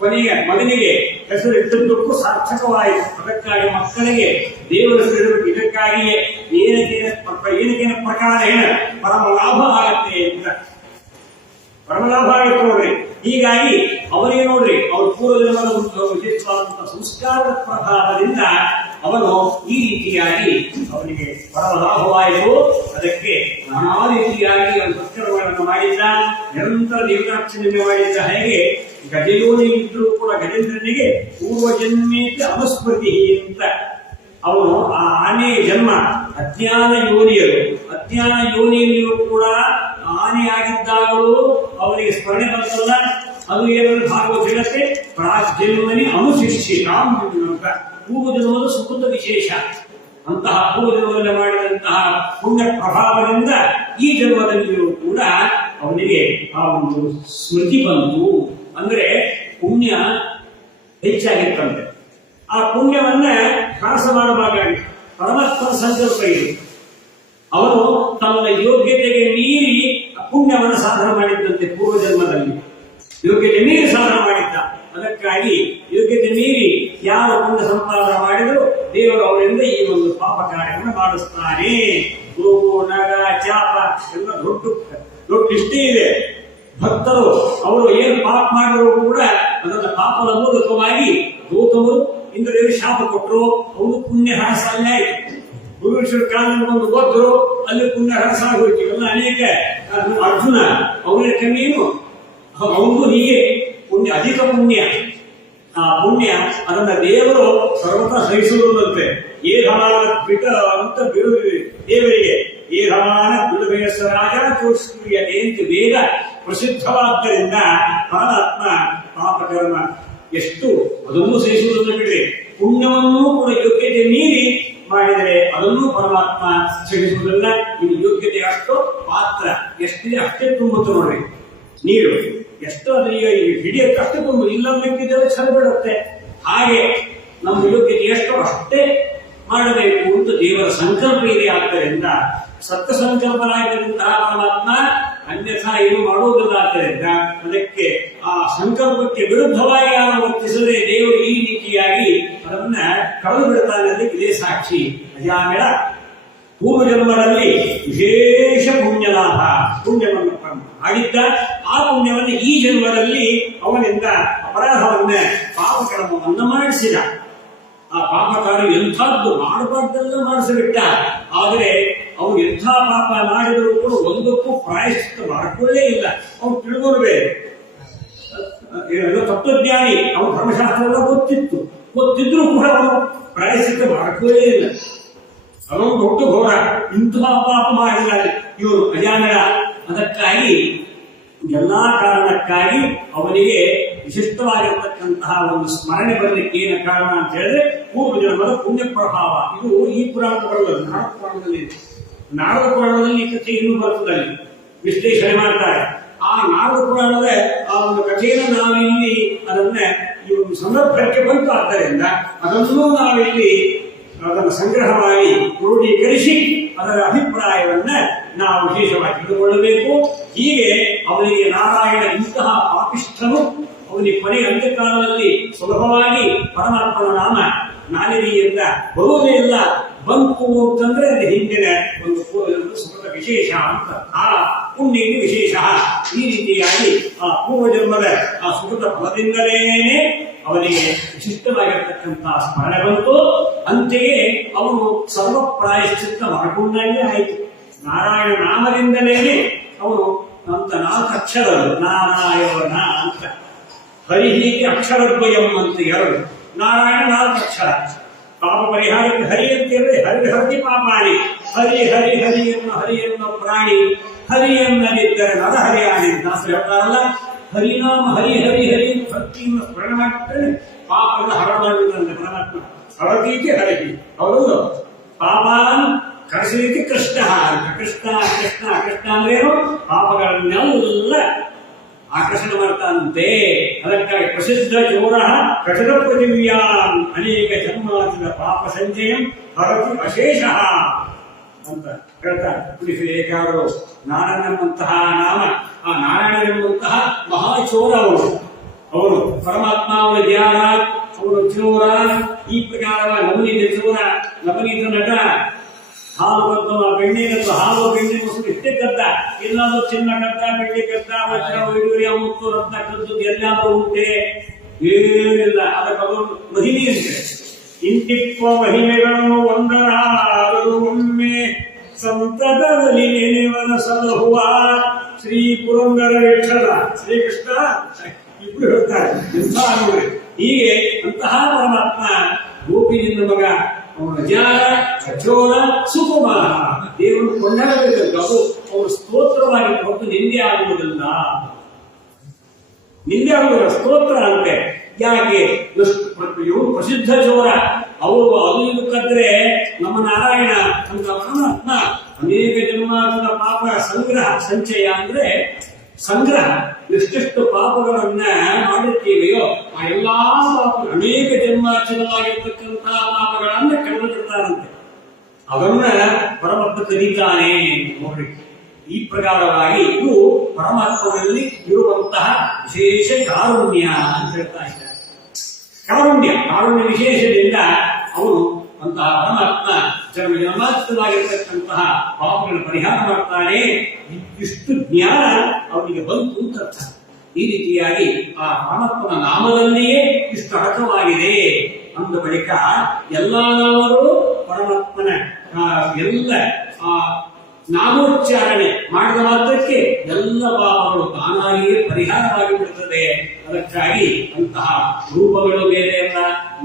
ಕೊನೆಯ ಮಗನಿಗೆ ಹೆಸರಿಟ್ಟದ್ದಕ್ಕೂ ಸಾರ್ಥಕವಾಯಿತು. ಅದಕ್ಕಾಗಿ ಮಕ್ಕಳಿಗೆ ದೇವರ ಹೆಸರಿಡಬೇಕು. ಇದಕ್ಕಾಗಿಯೇ ಏನಕ್ಕೇನ ಪ್ರಕಾರ ಪರಮ ಲಾಭ ಆಗತ್ತೆ ಅಂತ, ಪರಮ ಲಾಭ ಆಗುತ್ತೆ ನೋಡ್ರಿ. ಹೀಗಾಗಿ ಅವರಿಗೆ ನೋಡ್ರಿ, ಅವ್ರ ಪೂರ್ವ ಜನ್ಮದ ವಿಶೇಷವಾದಂತಹ ಸಂಸ್ಕಾರದ ಪ್ರಭಾವದಿಂದ ಅವನು ಈ ರೀತಿಯಾಗಿ ಅವನಿಗೆ ಪರಮ ಲಾಭವಾಯಿತು. ಅದಕ್ಕೆ ನಾನಾ ರೀತಿಯಾಗಿ ಅವನು ಸತ್ಕರ್ಮಗಳನ್ನು ಮಾಡಿದ್ದ, ನಿರಂತರ ದೇವತಾರ್ಚನೆ ಮಾಡಿದ್ದ. ಹೇಗೆ ಗಜಯೋನಿ ಇದ್ರೂ ಕೂಡ ಗಜೇಂದ್ರನಿಗೆ ಪೂರ್ವಜನ್ಮೇತಿ ಅನುಸ್ಮೃತಿ ಅಂತ ಅವನು ಆ ಆನೆ ಜನ್ಮ ಅಜ್ಞಾನ ಯೋನಿಯರು, ಅಜ್ಞಾನ ಯೋನಿಯಲ್ಲಿಯೂ ಕೂಡ ಆನೆಯಾಗಿದ್ದಾಗಲೂ ಅವನಿಗೆ ಸ್ಮರಣೆ ಬರ್ತಲ್ಲ. ಅದು ಏನಂದ್ರೆ ಭಾಗವತ ಹೇಳುತ್ತೆ, ಪ್ರಾಗ್ಜನ್ಮನಿ ಅನುಶಿಕ್ಷಿತ ಅಂತ. ಪೂರ್ವಜನ್ಮದ ಸುಕೃತ ವಿಶೇಷ. ಅಂತಹ ಪೂರ್ವಜನ್ಮದಲ್ಲಿ ಮಾಡಿದಂತಹ ಪುಣ್ಯ ಪ್ರಭಾವದಿಂದ ಈ ಜನ್ಮದಲ್ಲಿಯೂ ಕೂಡ ಅವನಿಗೆ ಆ ಒಂದು ಸ್ಮೃತಿ ಬಂತು. ಅಂದ್ರೆ ಪುಣ್ಯ ಹೆಚ್ಚಾಗಿತ್ತಂತೆ. ಆ ಪುಣ್ಯವನ್ನ ಹ್ರಾಸ ಮಾಡಬೇಕಾಗಿ ಪರಮಾತ್ಮನ ಸಂಕಲ್ಪ ಇದೆ. ಅವನು ತನ್ನ ಯೋಗ್ಯತೆಗೆ ಮೀರಿ ಪುಣ್ಯವನ್ನು ಸಾಧನೆ ಮಾಡಿದ್ದಂತೆ. ಪೂರ್ವ ಜನ್ಮದಲ್ಲಿ ಯೋಗ್ಯತೆ ಮೀರಿ ಸಾಧನೆ ಮಾಡಿದ್ದ. ಅದಕ್ಕಾಗಿ ಯೋಗ್ಯತೆ ಮೀರಿ ಯಾರು ಪುಣ್ಯ ಸಂಪಾದನೆ ಮಾಡಿದ್ರು ದೇವರು ಅವರಿಂದ ಈ ಒಂದು ಪಾಪ ಕಾರ್ಯವನ್ನು ಮಾಡಿಸ್ತಾನೆ. ಗೋವು, ನಗ, ಚಾಪ ಎಲ್ಲ ದೊಡ್ಡ ದೊಡ್ಡ ಇಷ್ಟೇ ಇದೆ. ಭಕ್ತರು ಅವರು ಏನು ಪಾಪ ಮಾಡಿದ್ರು ಕೂಡ ಅದನ್ನ ಪಾಪದ ಮೂಲಕವಾಗಿ ಗೌತಮರು ಇಂದ್ರದೇವರು ಶಾಪ ಕೊಟ್ಟರು, ಅವರು ಪುಣ್ಯ ಹ್ರಾಸ ಅಲ್ಲೇ ಆಯ್ತು. ಭುವನೇಶ್ವರ ಕಾಲದಲ್ಲಿ ಒಂದು ಹೋದ್ರು, ಅಲ್ಲಿ ಪುಣ್ಯ ಹ್ರಾಸ ಆಗೋಯ್ತು. ಇವೆಲ್ಲ ಅನೇಕ ಅರ್ಜುನ ಅವನ ಕಣ್ಣೇನು ಅವನು ಹೀಗೆ ಪುಣ್ಯ ಅಧಿಕ ಪುಣ್ಯ. ಆ ಪುಣ್ಯ ಅದನ್ನ ದೇವರು ಸರ್ವತಾ ಸಹಿಸುವುದಂತೆ. ಏಹಮಾನ ಬಿಟ್ಟ ಅಂತ ಬಿಡುವಿದೆ ದೇವರಿಗೆ. ಏಹಮಾನ ಬಿಡುವೆಯಸ ರಾಜ ತೋರಿಸುವಿಯತೆ ಅಂತ ವೇದ ಪ್ರಸಿದ್ಧವಾದ್ದರಿಂದ ಪರಮಾತ್ಮ ಪಾಪಕರ್ಮ ಎಷ್ಟು ಅದನ್ನು ಸಹಿಸುವುದನ್ನು ಬಿಡ್ರಿ, ಪುಣ್ಯವನ್ನು ಕೂಡ ಯೋಗ್ಯತೆ ಮೀರಿ ಮಾಡಿದರೆ ಅದನ್ನು ಪರಮಾತ್ಮ ಸಹಿಸುವುದಿಲ್ಲ. ಇದು ಯೋಗ್ಯತೆ ಅಷ್ಟು ಪಾತ್ರ ಎಷ್ಟಿದೆ ಅಷ್ಟೇ ತುಂಬುತ್ತೆ ನೋಡ್ರಿ. ನೀರು ಎಷ್ಟು ಅದರಿಗೆ ಹಿಡಿಯಕ್ಕೆ ಅಷ್ಟೇ ತುಂಬ, ಇಲ್ಲ ಬೇಕಿದ್ದರೆ ಸರಿಬಿಡುತ್ತೆ. ಹಾಗೆ ನಮ್ಮ ಯೋಗ್ಯತೆ ಎಷ್ಟು ಅಷ್ಟೇ ಮಾಡಬೇಕು ಅಂತ ದೇವರ ಸಂಕಲ್ಪ ಇದೆ. ಆದ್ದರಿಂದ ಸತ್ಯ ಸಂಕಲ್ಪನಾಗಿರುವಂತಹ ಪರಮಾತ್ಮ ಅನ್ಯಥಾ ಏನು ಮಾಡುವುದಿಲ್ಲ. ಆದ್ದರಿಂದ ಅದಕ್ಕೆ ಆ ಸಂಕಲ್ಪಕ್ಕೆ ವಿರುದ್ಧವಾಗಿ ಯಾರು ವರ್ತಿಸದೆ ದೇವರು ಈ ರೀತಿಯಾಗಿ ಅದನ್ನ ಕಳೆದು ಬಿಡ್ತಾನೆ. ಅದಕ್ಕೆ ಇದೇ ಸಾಕ್ಷಿ. ಅಜಾಮಿಳ ಪೂರ್ವ ಜನ್ಮದಲ್ಲಿ ವಿಶೇಷ ಪುಣ್ಯ ಲಾಭ, ಪುಣ್ಯವನ್ನು ಮಾಡಿದ್ದ. ಆ ಪುಣ್ಯವನ್ನು ಈ ಜನ್ಮದಲ್ಲಿ ಅವನಿಂದ ಅಪರಾಧವನ್ನ ಪಾಪಕರ್ಮವನ್ನು ಮಾಡಿಸಿದ. ಆ ಪಾಪಕಾರ ಎಂಥದ್ದು ಮಾಡಬಾರ್ದೆಲ್ಲ ಮಾಡಿಸಿಬಿಟ್ಟ. ಆದರೆ ಅವನು ಎಂಥ ಪಾಪ ಮಾಡಿದರೂ ಕೂಡ ಒಂದಕ್ಕೂ ಪ್ರಾಯಶ್ಚಿತ್ತ ಮಾಡಿಕೊಳ್ಳೇ ಇಲ್ಲ. ಅವನು ತಿಳ್ಕೊಳ್ಬೇಕು, ತತ್ವಜ್ಞಾನಿ, ಅವನು ಧರ್ಮಶಾಸ್ತ್ರ ಎಲ್ಲ ಗೊತ್ತಿದ್ರು ಕೂಡ ಅವನು ಪ್ರಾಯಶ್ಚಿತ್ತ ಮಾಡಿಕೊಳ್ಳೇ ಇಲ್ಲ. ಅವನು ದೊಡ್ಡ ಘೋರ, ಇಂತಹ ಪಾಪ ಮಾಡಿಲ್ಲ ಇವರು ಅಜಾಮಿಳ. ಅದಕ್ಕಾಗಿ ಎಲ್ಲಾ ಕಾರಣಕ್ಕಾಗಿ ಅವನಿಗೆ ವಿಶಿಷ್ಟವಾಗಿರತಕ್ಕಂತಹ ಒಂದು ಸ್ಮರಣೆ ಬರಲಿಕ್ಕೆ ಏನು ಕಾರಣ ಅಂತ ಹೇಳಿದ್ರೆ ಪೂರ್ವ ಜನ್ಮದ ಪುಣ್ಯ ಪ್ರಭಾವ. ಇದು ಈ ಪುರಾಣದ ಬರಲ್ಲ, ನಾರದ ಪುರಾಣದಲ್ಲಿ ಇದೆ. ನಾರದ ಪುರಾಣದಲ್ಲಿ ಈ ಕಥೆ ಇನ್ನೂ ಬರ್ತದಲ್ಲಿ ವಿಶ್ಲೇಷಣೆ ಮಾಡ್ತಾರೆ. ಆ ನಾರದ ಪುರಾಣದ ಆ ಒಂದು ಕಥೆಯನ್ನು ನಾವಿಲ್ಲಿ ಅದನ್ನ ಈ ಒಂದು ಸಂದರ್ಭಕ್ಕೆ ಬಂತು. ಆದ್ದರಿಂದ ಅದನ್ನು ನಾವಿಲ್ಲಿ ಅದನ್ನು ಸಂಗ್ರಹವಾಗಿ ಕ್ರೋಢೀಕರಿಸಿ ಅದರ ಅಭಿಪ್ರಾಯವನ್ನ ನಾವು ವಿಶೇಷವಾಗಿ ತಿಳಿದುಕೊಳ್ಳಬೇಕು. ಹೀಗೆ ಅವನಿಗೆ ನಾರಾಯಣ ಇಂತಹ ಪಾಪಿಷ್ಠನು ಅವನಿಗೆ ಕೊನೆಯ ಅಂತ್ಯಕಾಲದಲ್ಲಿ ಸುಲಭವಾಗಿ ಪರಮಾತ್ಮನ ನಾಮ ನಾಲಿಗೆಯಿಂದ ಬರುವುದೇ ಇಲ್ಲ. ಬಂತು ಅಂತಂದ್ರೆ ಅದು ಹಿಂದಿನ ಒಂದು ಸುಖದ ವಿಶೇಷ ಅಂತ, ಆ ಪುಣ್ಯಕ್ಕೆ ವಿಶೇಷ. ಈ ರೀತಿಯಾಗಿ ಆ ಪೂರ್ವಜನ್ಮದ ಆ ಸುಖದ ಫಲದಿಂದಲೇನೆ ಅವನಿಗೆ ವಿಶಿಷ್ಟವಾಗಿರತಕ್ಕಂತಹ ಸ್ಮರಣೆ ಬಂತು. ಅಂತೆಯೇ ಅವನು ಸರ್ವ ಪ್ರಾಯಶ್ಚಿತ್ತ ಮಾಡಿಕೊಂಡಂಗೆ ಆಯಿತು. ನಾರಾಯಣ ನಾಮದಿಂದಲೇನೆ ಅವನು ಅಂತ 4 ಅಕ್ಷರಗಳು ನಾರಾಯಣ ಅಂತ. ಹರಿಹೀಗೆ ಅಕ್ಷರದ್ವಯಂ ಅಂತ 2, ನಾರಾಯಣ 4 ಅಕ್ಷರ. ಪಾಪ ಪರಿಹಾರಕ್ಕೆ ಹರಿ ಅಂತ ಹೇಳಿದ್ರೆ ಹರಿ ಹರಿ ಪಾಪಾಣಿ, ಹರಿ ಹರಿ ಹರಿ ಎನ್ನುವ ಹರಿ ಎನ್ನುವ ಪ್ರಾಣಿ, ಹರಿ ಎನ್ನದಿದ್ದರೆ ನರ ಹರಿಯಾಣಿ ದಾಸ ಹೇಳ್ತಾರಲ್ಲ. ಹರಿನಾಮ ಹರಿ ಹರಿ ಹರಿ ಭಕ್ತಿಯನ್ನು ಸ್ಮರಣೆ ಮಾಡ್ತಾರೆ, ಪಾಪವನ್ನು ಹರ ಮಾಡುವುದಂತೆ ಪರಮಾತ್ಮ. ಹರತೀತಿ ಹರತಿ, ಅವರು ಪಾಪಾನ್ ಕಳಿಸಲಿಕ್ಕೆ ಕೃಷ್ಣ ಅಂತ. ಕೃಷ್ಣ ಕೃಷ್ಣ ಕೃಷ್ಣ ಅಂದ್ರೇನು? ಪಾಪಗಳನ್ನೆಲ್ಲ ಆಕರ್ಷಣೆ ಮಾಡ್ತಾನಂತೆ. ಅದಕ್ಕಾಗಿ ಪ್ರಸಿದ್ಧ ಚೋರ ಕಠಿಣ ಪೃಥಿವ್ಯಾನ್ ಅನೇಕ ಜನ್ಮಾಂತದ ಪಾಪ ಸಂಚಯಂ ಹರತಿ ಅಶೇಷ ಅಂತ ಹೇಳ್ತಾರೆ. ಪುಲಿಸರು ನಾರಾಯಣನೆಂಬಂತಹ ನಾಮ, ಆ ನಾರಾಯಣನೆಂಬಂತಹ ಮಹಾಚೋರ ಅವರು ಪರಮಾತ್ಮ ಅವರ ಧ್ಯಾನ, ಅವರು ಚೋರ. ಈ ಪ್ರಕಾರವಾಗಿ ನವನೀತ ಚೋರ, ನವನೀತ ನಟ, ಹಾಲು ಕದ್ದ ಬೆಣ್ಣೆಗದ್ದು, ಹಾಲು ಬೆಣ್ಣೆ ಮೊಸರು ಇಷ್ಟೇ ಕದ್ದ. ಎಲ್ಲಾದ್ರೂ ಚಿನ್ನ ಕದ್ದ, ಬೆಳ್ಳಿ ಕದ್ದ, ವಜ್ರ ವೈಡೂರ್ಯ ಮುತ್ತು ರತ್ನ ಕದ್ದು ಎಲ್ಲಾದ್ರೂ ಉಂಟೆ? ಏನಿಲ್ಲ. ಅದಕ್ಕದು ಮಹಿಮೆ ಅಂತೆ. ಇಂತಿಪ್ಪ ಮಹಿಮೆಗಳನ್ನು ಒಂದರಾದರೂ ಒಮ್ಮೆ ಸಂತದಲ್ಲಿ ನೆನೆವನ ಸಲಹುವ ಶ್ರೀ ಪುರಂದರ ವಿಠಲ ಶ್ರೀಕೃಷ್ಣ ಇಬ್ರು ಹೇಳ್ತಾರೆ. ಎಂಥ ನೋಡಿ. ಹೀಗೆ ಅಂತಹ ಪರಮಾತ್ಮ ಗೋಪಿನಿಂದ ಮಗ ಜಾರ ಕಠೋರ ಸುಕುಮಾರ ದೇವರು ಕೊಂಡಾಡಬೇಕಂತ. ಅವರು ಸ್ತೋತ್ರವಾಗಿ ಹೊತ್ತು ನಿಂದೆ ಆಗುವುದಿಲ್ಲ. ನಿಂದೆ ಆಗುವುದಿಲ್ಲ, ಸ್ತೋತ್ರ ಅಂತೆ. ಯಾಕೆ? ಇವರು ಪ್ರಸಿದ್ಧ ಚೋರ. ಅವರು ಅದು ಇದು ಕದ್ರೆ ನಮ್ಮ ನಾರಾಯಣ ಅಂತ ಪರಮಾತ್ಮ ಅನೇಕ ಜನ್ಮಾಂತದ ಪಾಪ ಸಂಗ್ರಹ, ಸಂಚಯ ಅಂದ್ರೆ ಸಂಗ್ರಹ. ಎಷ್ಟೆಷ್ಟು ಪಾಪಗಳನ್ನ ಮಾಡಿರ್ತೀವೆಯೋ ಆ ಎಲ್ಲಾ ಪಾಪ ಅನೇಕ ಜನ್ಮಾಂತರವಾಗಿರ್ತಕ್ಕಂತಹ ಪಾಪಗಳನ್ನ ಕಳೆದಿರ್ತಾರಂತೆ. ಅದನ್ನ ಪರಮಾತ್ಮ ಕರೀತಾನೆ ನೋಡಿ. ಈ ಪ್ರಕಾರವಾಗಿ ಇದು ಪರಮಾತ್ಮನಲ್ಲಿ ಇರುವಂತಹ ವಿಶೇಷ ಕಾರುಣ್ಯ ಅಂತ ಹೇಳ್ತಾ ಇದ್ದಾರೆ. ಕಾರುಣ್ಯ ವಿಶೇಷದಿಂದ ಅವನು ಅಂತಹ ಪರಮಾತ್ಮ ಜನ್ಮಾಂತರವಾಗಿರ್ತಕ್ಕಂತಹ ಪಾಪಗಳನ್ನು ಪರಿಹಾರ ಮಾಡ್ತಾನೆ. ಇಷ್ಟು ಜ್ಞಾನ ಅವನಿಗೆ ಬಂತು ಅಂತ ಅರ್ಥ. ಈ ರೀತಿಯಾಗಿ ಆ ಪರಮಾತ್ಮನ ನಾಮದಲ್ಲಿಯೇ ಇಷ್ಟು ಅಡಕವಾಗಿದೆ ಅಂದ ಬಳಿಕ ಎಲ್ಲಾ ನಾಮಗಳು ಪರಮಾತ್ಮನ ಎಲ್ಲ ನಾಮೋಚ್ಚಾರಣೆ ಮಾಡಿದ ಮಾತ್ರಕ್ಕೆ ಎಲ್ಲ ಪಾಪಗಳು ತಾನಾಗಿಯೇ ಪರಿಹಾರವಾಗಿ ಬಿಡುತ್ತದೆ. ಅದಕ್ಕಾಗಿ ಅಂತಹ ರೂಪಗಳು ಬೇರೆ ಅಲ್ಲ,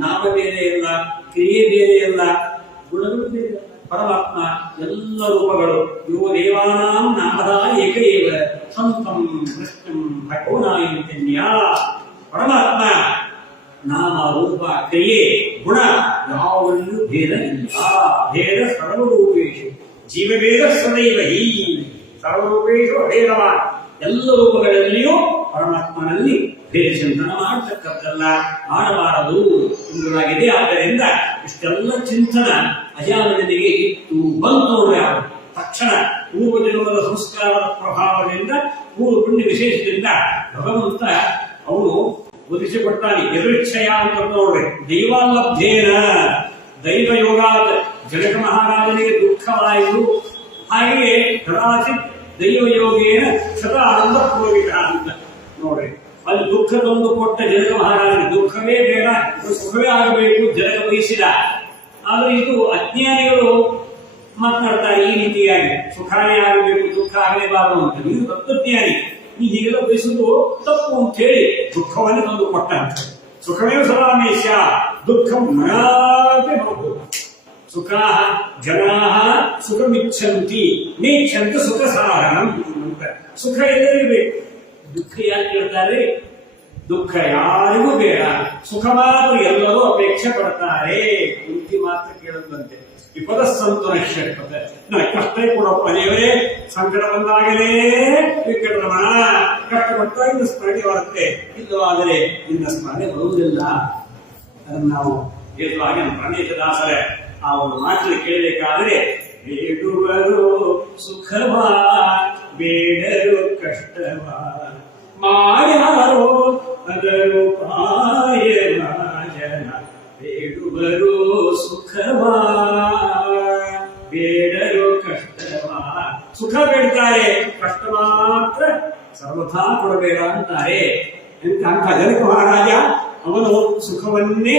ನಾಮ ಬೇರೆ ಅಲ್ಲ, ಕ್ರಿಯೆ ಬೇರೆ ಅಲ್ಲ, ಗುಣಗಳು ಬೇರೆ ಅಲ್ಲ. ಪರಮಾತ್ಮ ಎಲ್ಲ ರೂಪಗಳು ಯೋ ದೇವಾನಾಂ ನಾಮದ ಏಕೈವ ಸಂತಂ ಕೃಷ್ಣಂ ಭಗೋನಾಯಂತ್ಯ. ಪರಮಾತ್ಮ ನಾಮ ರೂಪ ಕ್ರಿಯೆ ಗುಣ ಯಾವಲ್ಲೂ ಭೇದ ಇಲ್ಲ. ಭೇದ ಸರ್ವರೂಪೇಶು ಜೀವಭೇದ ಸದೈವ ಹೀ ಸರ್ವರೂಪೇಶು ಅಭೇದವಾನ್. ಎಲ್ಲ ರೂಪಗಳಲ್ಲಿಯೂ ಪರಮಾತ್ಮನಲ್ಲಿ ಭೇದ ಚಿಂತನ ಮಾಡತಕ್ಕದ್ದಲ್ಲ, ಮಾಡಬಾರದು ಎಂಬುದಾಗಿದೆ. ಆದ್ದರಿಂದ ಇಷ್ಟೆಲ್ಲ ಚಿಂತನ ಅಜಾಮಿಳನಿಗೆ ಇತ್ತು, ಬಂತು. ಯಾವ ತಕ್ಷಣ ಪೂರ್ವ ಜನ್ಮದ ಸಂಸ್ಕಾರದ ಪ್ರಭಾವದಿಂದ ಪೂರ್ವ ಪುಣ್ಯ ವಿಶೇಷದಿಂದ ಭಗವಂತ ಅವನು ಒದಗಿಸಿಕೊಡ್ತಾನೆ. ಎದುರಿಚ್ಛಯ ಅಂತ ನೋಡ್ರಿ, ದೈವಾಲಬ್ಧೇನ ದೈವ ಯೋಗಾತ್ ಜನಕ ಮಹಾರಾಜನಿಗೆ ದುಃಖವಾಯಿತು. ಹಾಗೆಯೇ ಕದಾಚಿತ್ ದೈವ ಯೋಗೇನ ಸದಾ ಆನಂದ ಪೂರ್ವಿಕ ಅಂತ ನೋಡ್ರಿ. ಅಲ್ಲಿ ದುಃಖ ತಂದು ಕೊಟ್ಟ ಜನಕ ಮಹಾರಾಜನಿಗೆ ದುಃಖವೇ ಬೇಡ, ಸುಖವೇ ಆಗಬೇಕು ಜನಕ ಬಯಸಿದ. ಆದ್ರೆ ಇದು ಅಜ್ಞಾನಿಗಳು ಮಾತನಾಡ್ತಾರೆ ಈ ರೀತಿಯಾಗಿ, ಸುಖಾನೇ ಆಗಬೇಕು ದುಃಖ ಆಗಲೇಬಾರದು ಅಂತ. ನೀವು ತತ್ವಜ್ಞಾನಿ, ನೀ ಹೀಗೆಲ್ಲ ಬಯಸುವುದು ತಪ್ಪು ಅಂತ ಹೇಳಿ ದುಃಖವನ್ನು ತಂದು ಕೊಟ್ಟ. ಸುಖವೇ ಸದಾಮೇಶ ದುಃಖಂ ಮಯಾಪಿ ಭವತು. ಸುಖಾ ಜನಾ ಸುಖಮಿಚ್ಛಂತಿ ಮೇಚ್ಛಂತ ಸುಖ ಸಾರಣಂ ಅಂತ. ಸುಖ ಎಲ್ಲರಿರ್ಬೇಕು, ದುಃಖ ಯಾಕೆ ಕೇಳ್ತಾರೆ? ದುಃಖ ಯಾರಿಗೂ ಬೇಡ, ಸುಖ ಮಾತ್ರ ಎಲ್ಲರೂ ಅಪೇಕ್ಷೆ ಪಡ್ತಾರೆ. ಬುದ್ಧಿ ಮಾತ್ರ ಕೇಳುತ್ತಂತೆ. ವಿಪದ ಸಂತು ನಶ್ಯತೆ, ನನಗೆ ಕಷ್ಟ ಕೊಡಪ್ಪ ದೇವರೇ, ಸಂಕಟ ಬಂದಾಗಲೇ ವಿಕಟರಮಣ, ಕಷ್ಟಪಟ್ಟ ಇನ್ನು ಸ್ಮರಣೆ ಬರುತ್ತೆ, ಇಲ್ಲವಾದರೆ ಇನ್ನ ಸ್ಮರಣೆ ಬರುವುದಿಲ್ಲ. ಅದನ್ನು ನಾವು ಹೇಳುವಾಗ ನಮ್ಮ ಪ್ರಾಣೇಶದಾಸರ ಆ ಒಂದು ಮಾತನ್ನು ಕೇಳಬೇಕಾದರೆ, ಬೇಡುವರು ಸುಖವಾ ಬೇಡರು ಕಷ್ಟವಾ ಮಾಡ್ಯಾರೋ ಅದರು ಪಾಯನ ಜನ. ಬೇಡುವರು ಸುಖವಾ ಬೇಡರು ಕಷ್ಟವಾ. ಸುಖ ಬೇಡ್ತಾರೆ, ಕಷ್ಟ ಮಾತ್ರ ಸರ್ವಥಾ ಕೊಡಬೇಡ ಅಂತಾರೆ. ಅಂತ ಜನಕ ಮಹಾರಾಜ ಅವನು ಸುಖವನ್ನೇ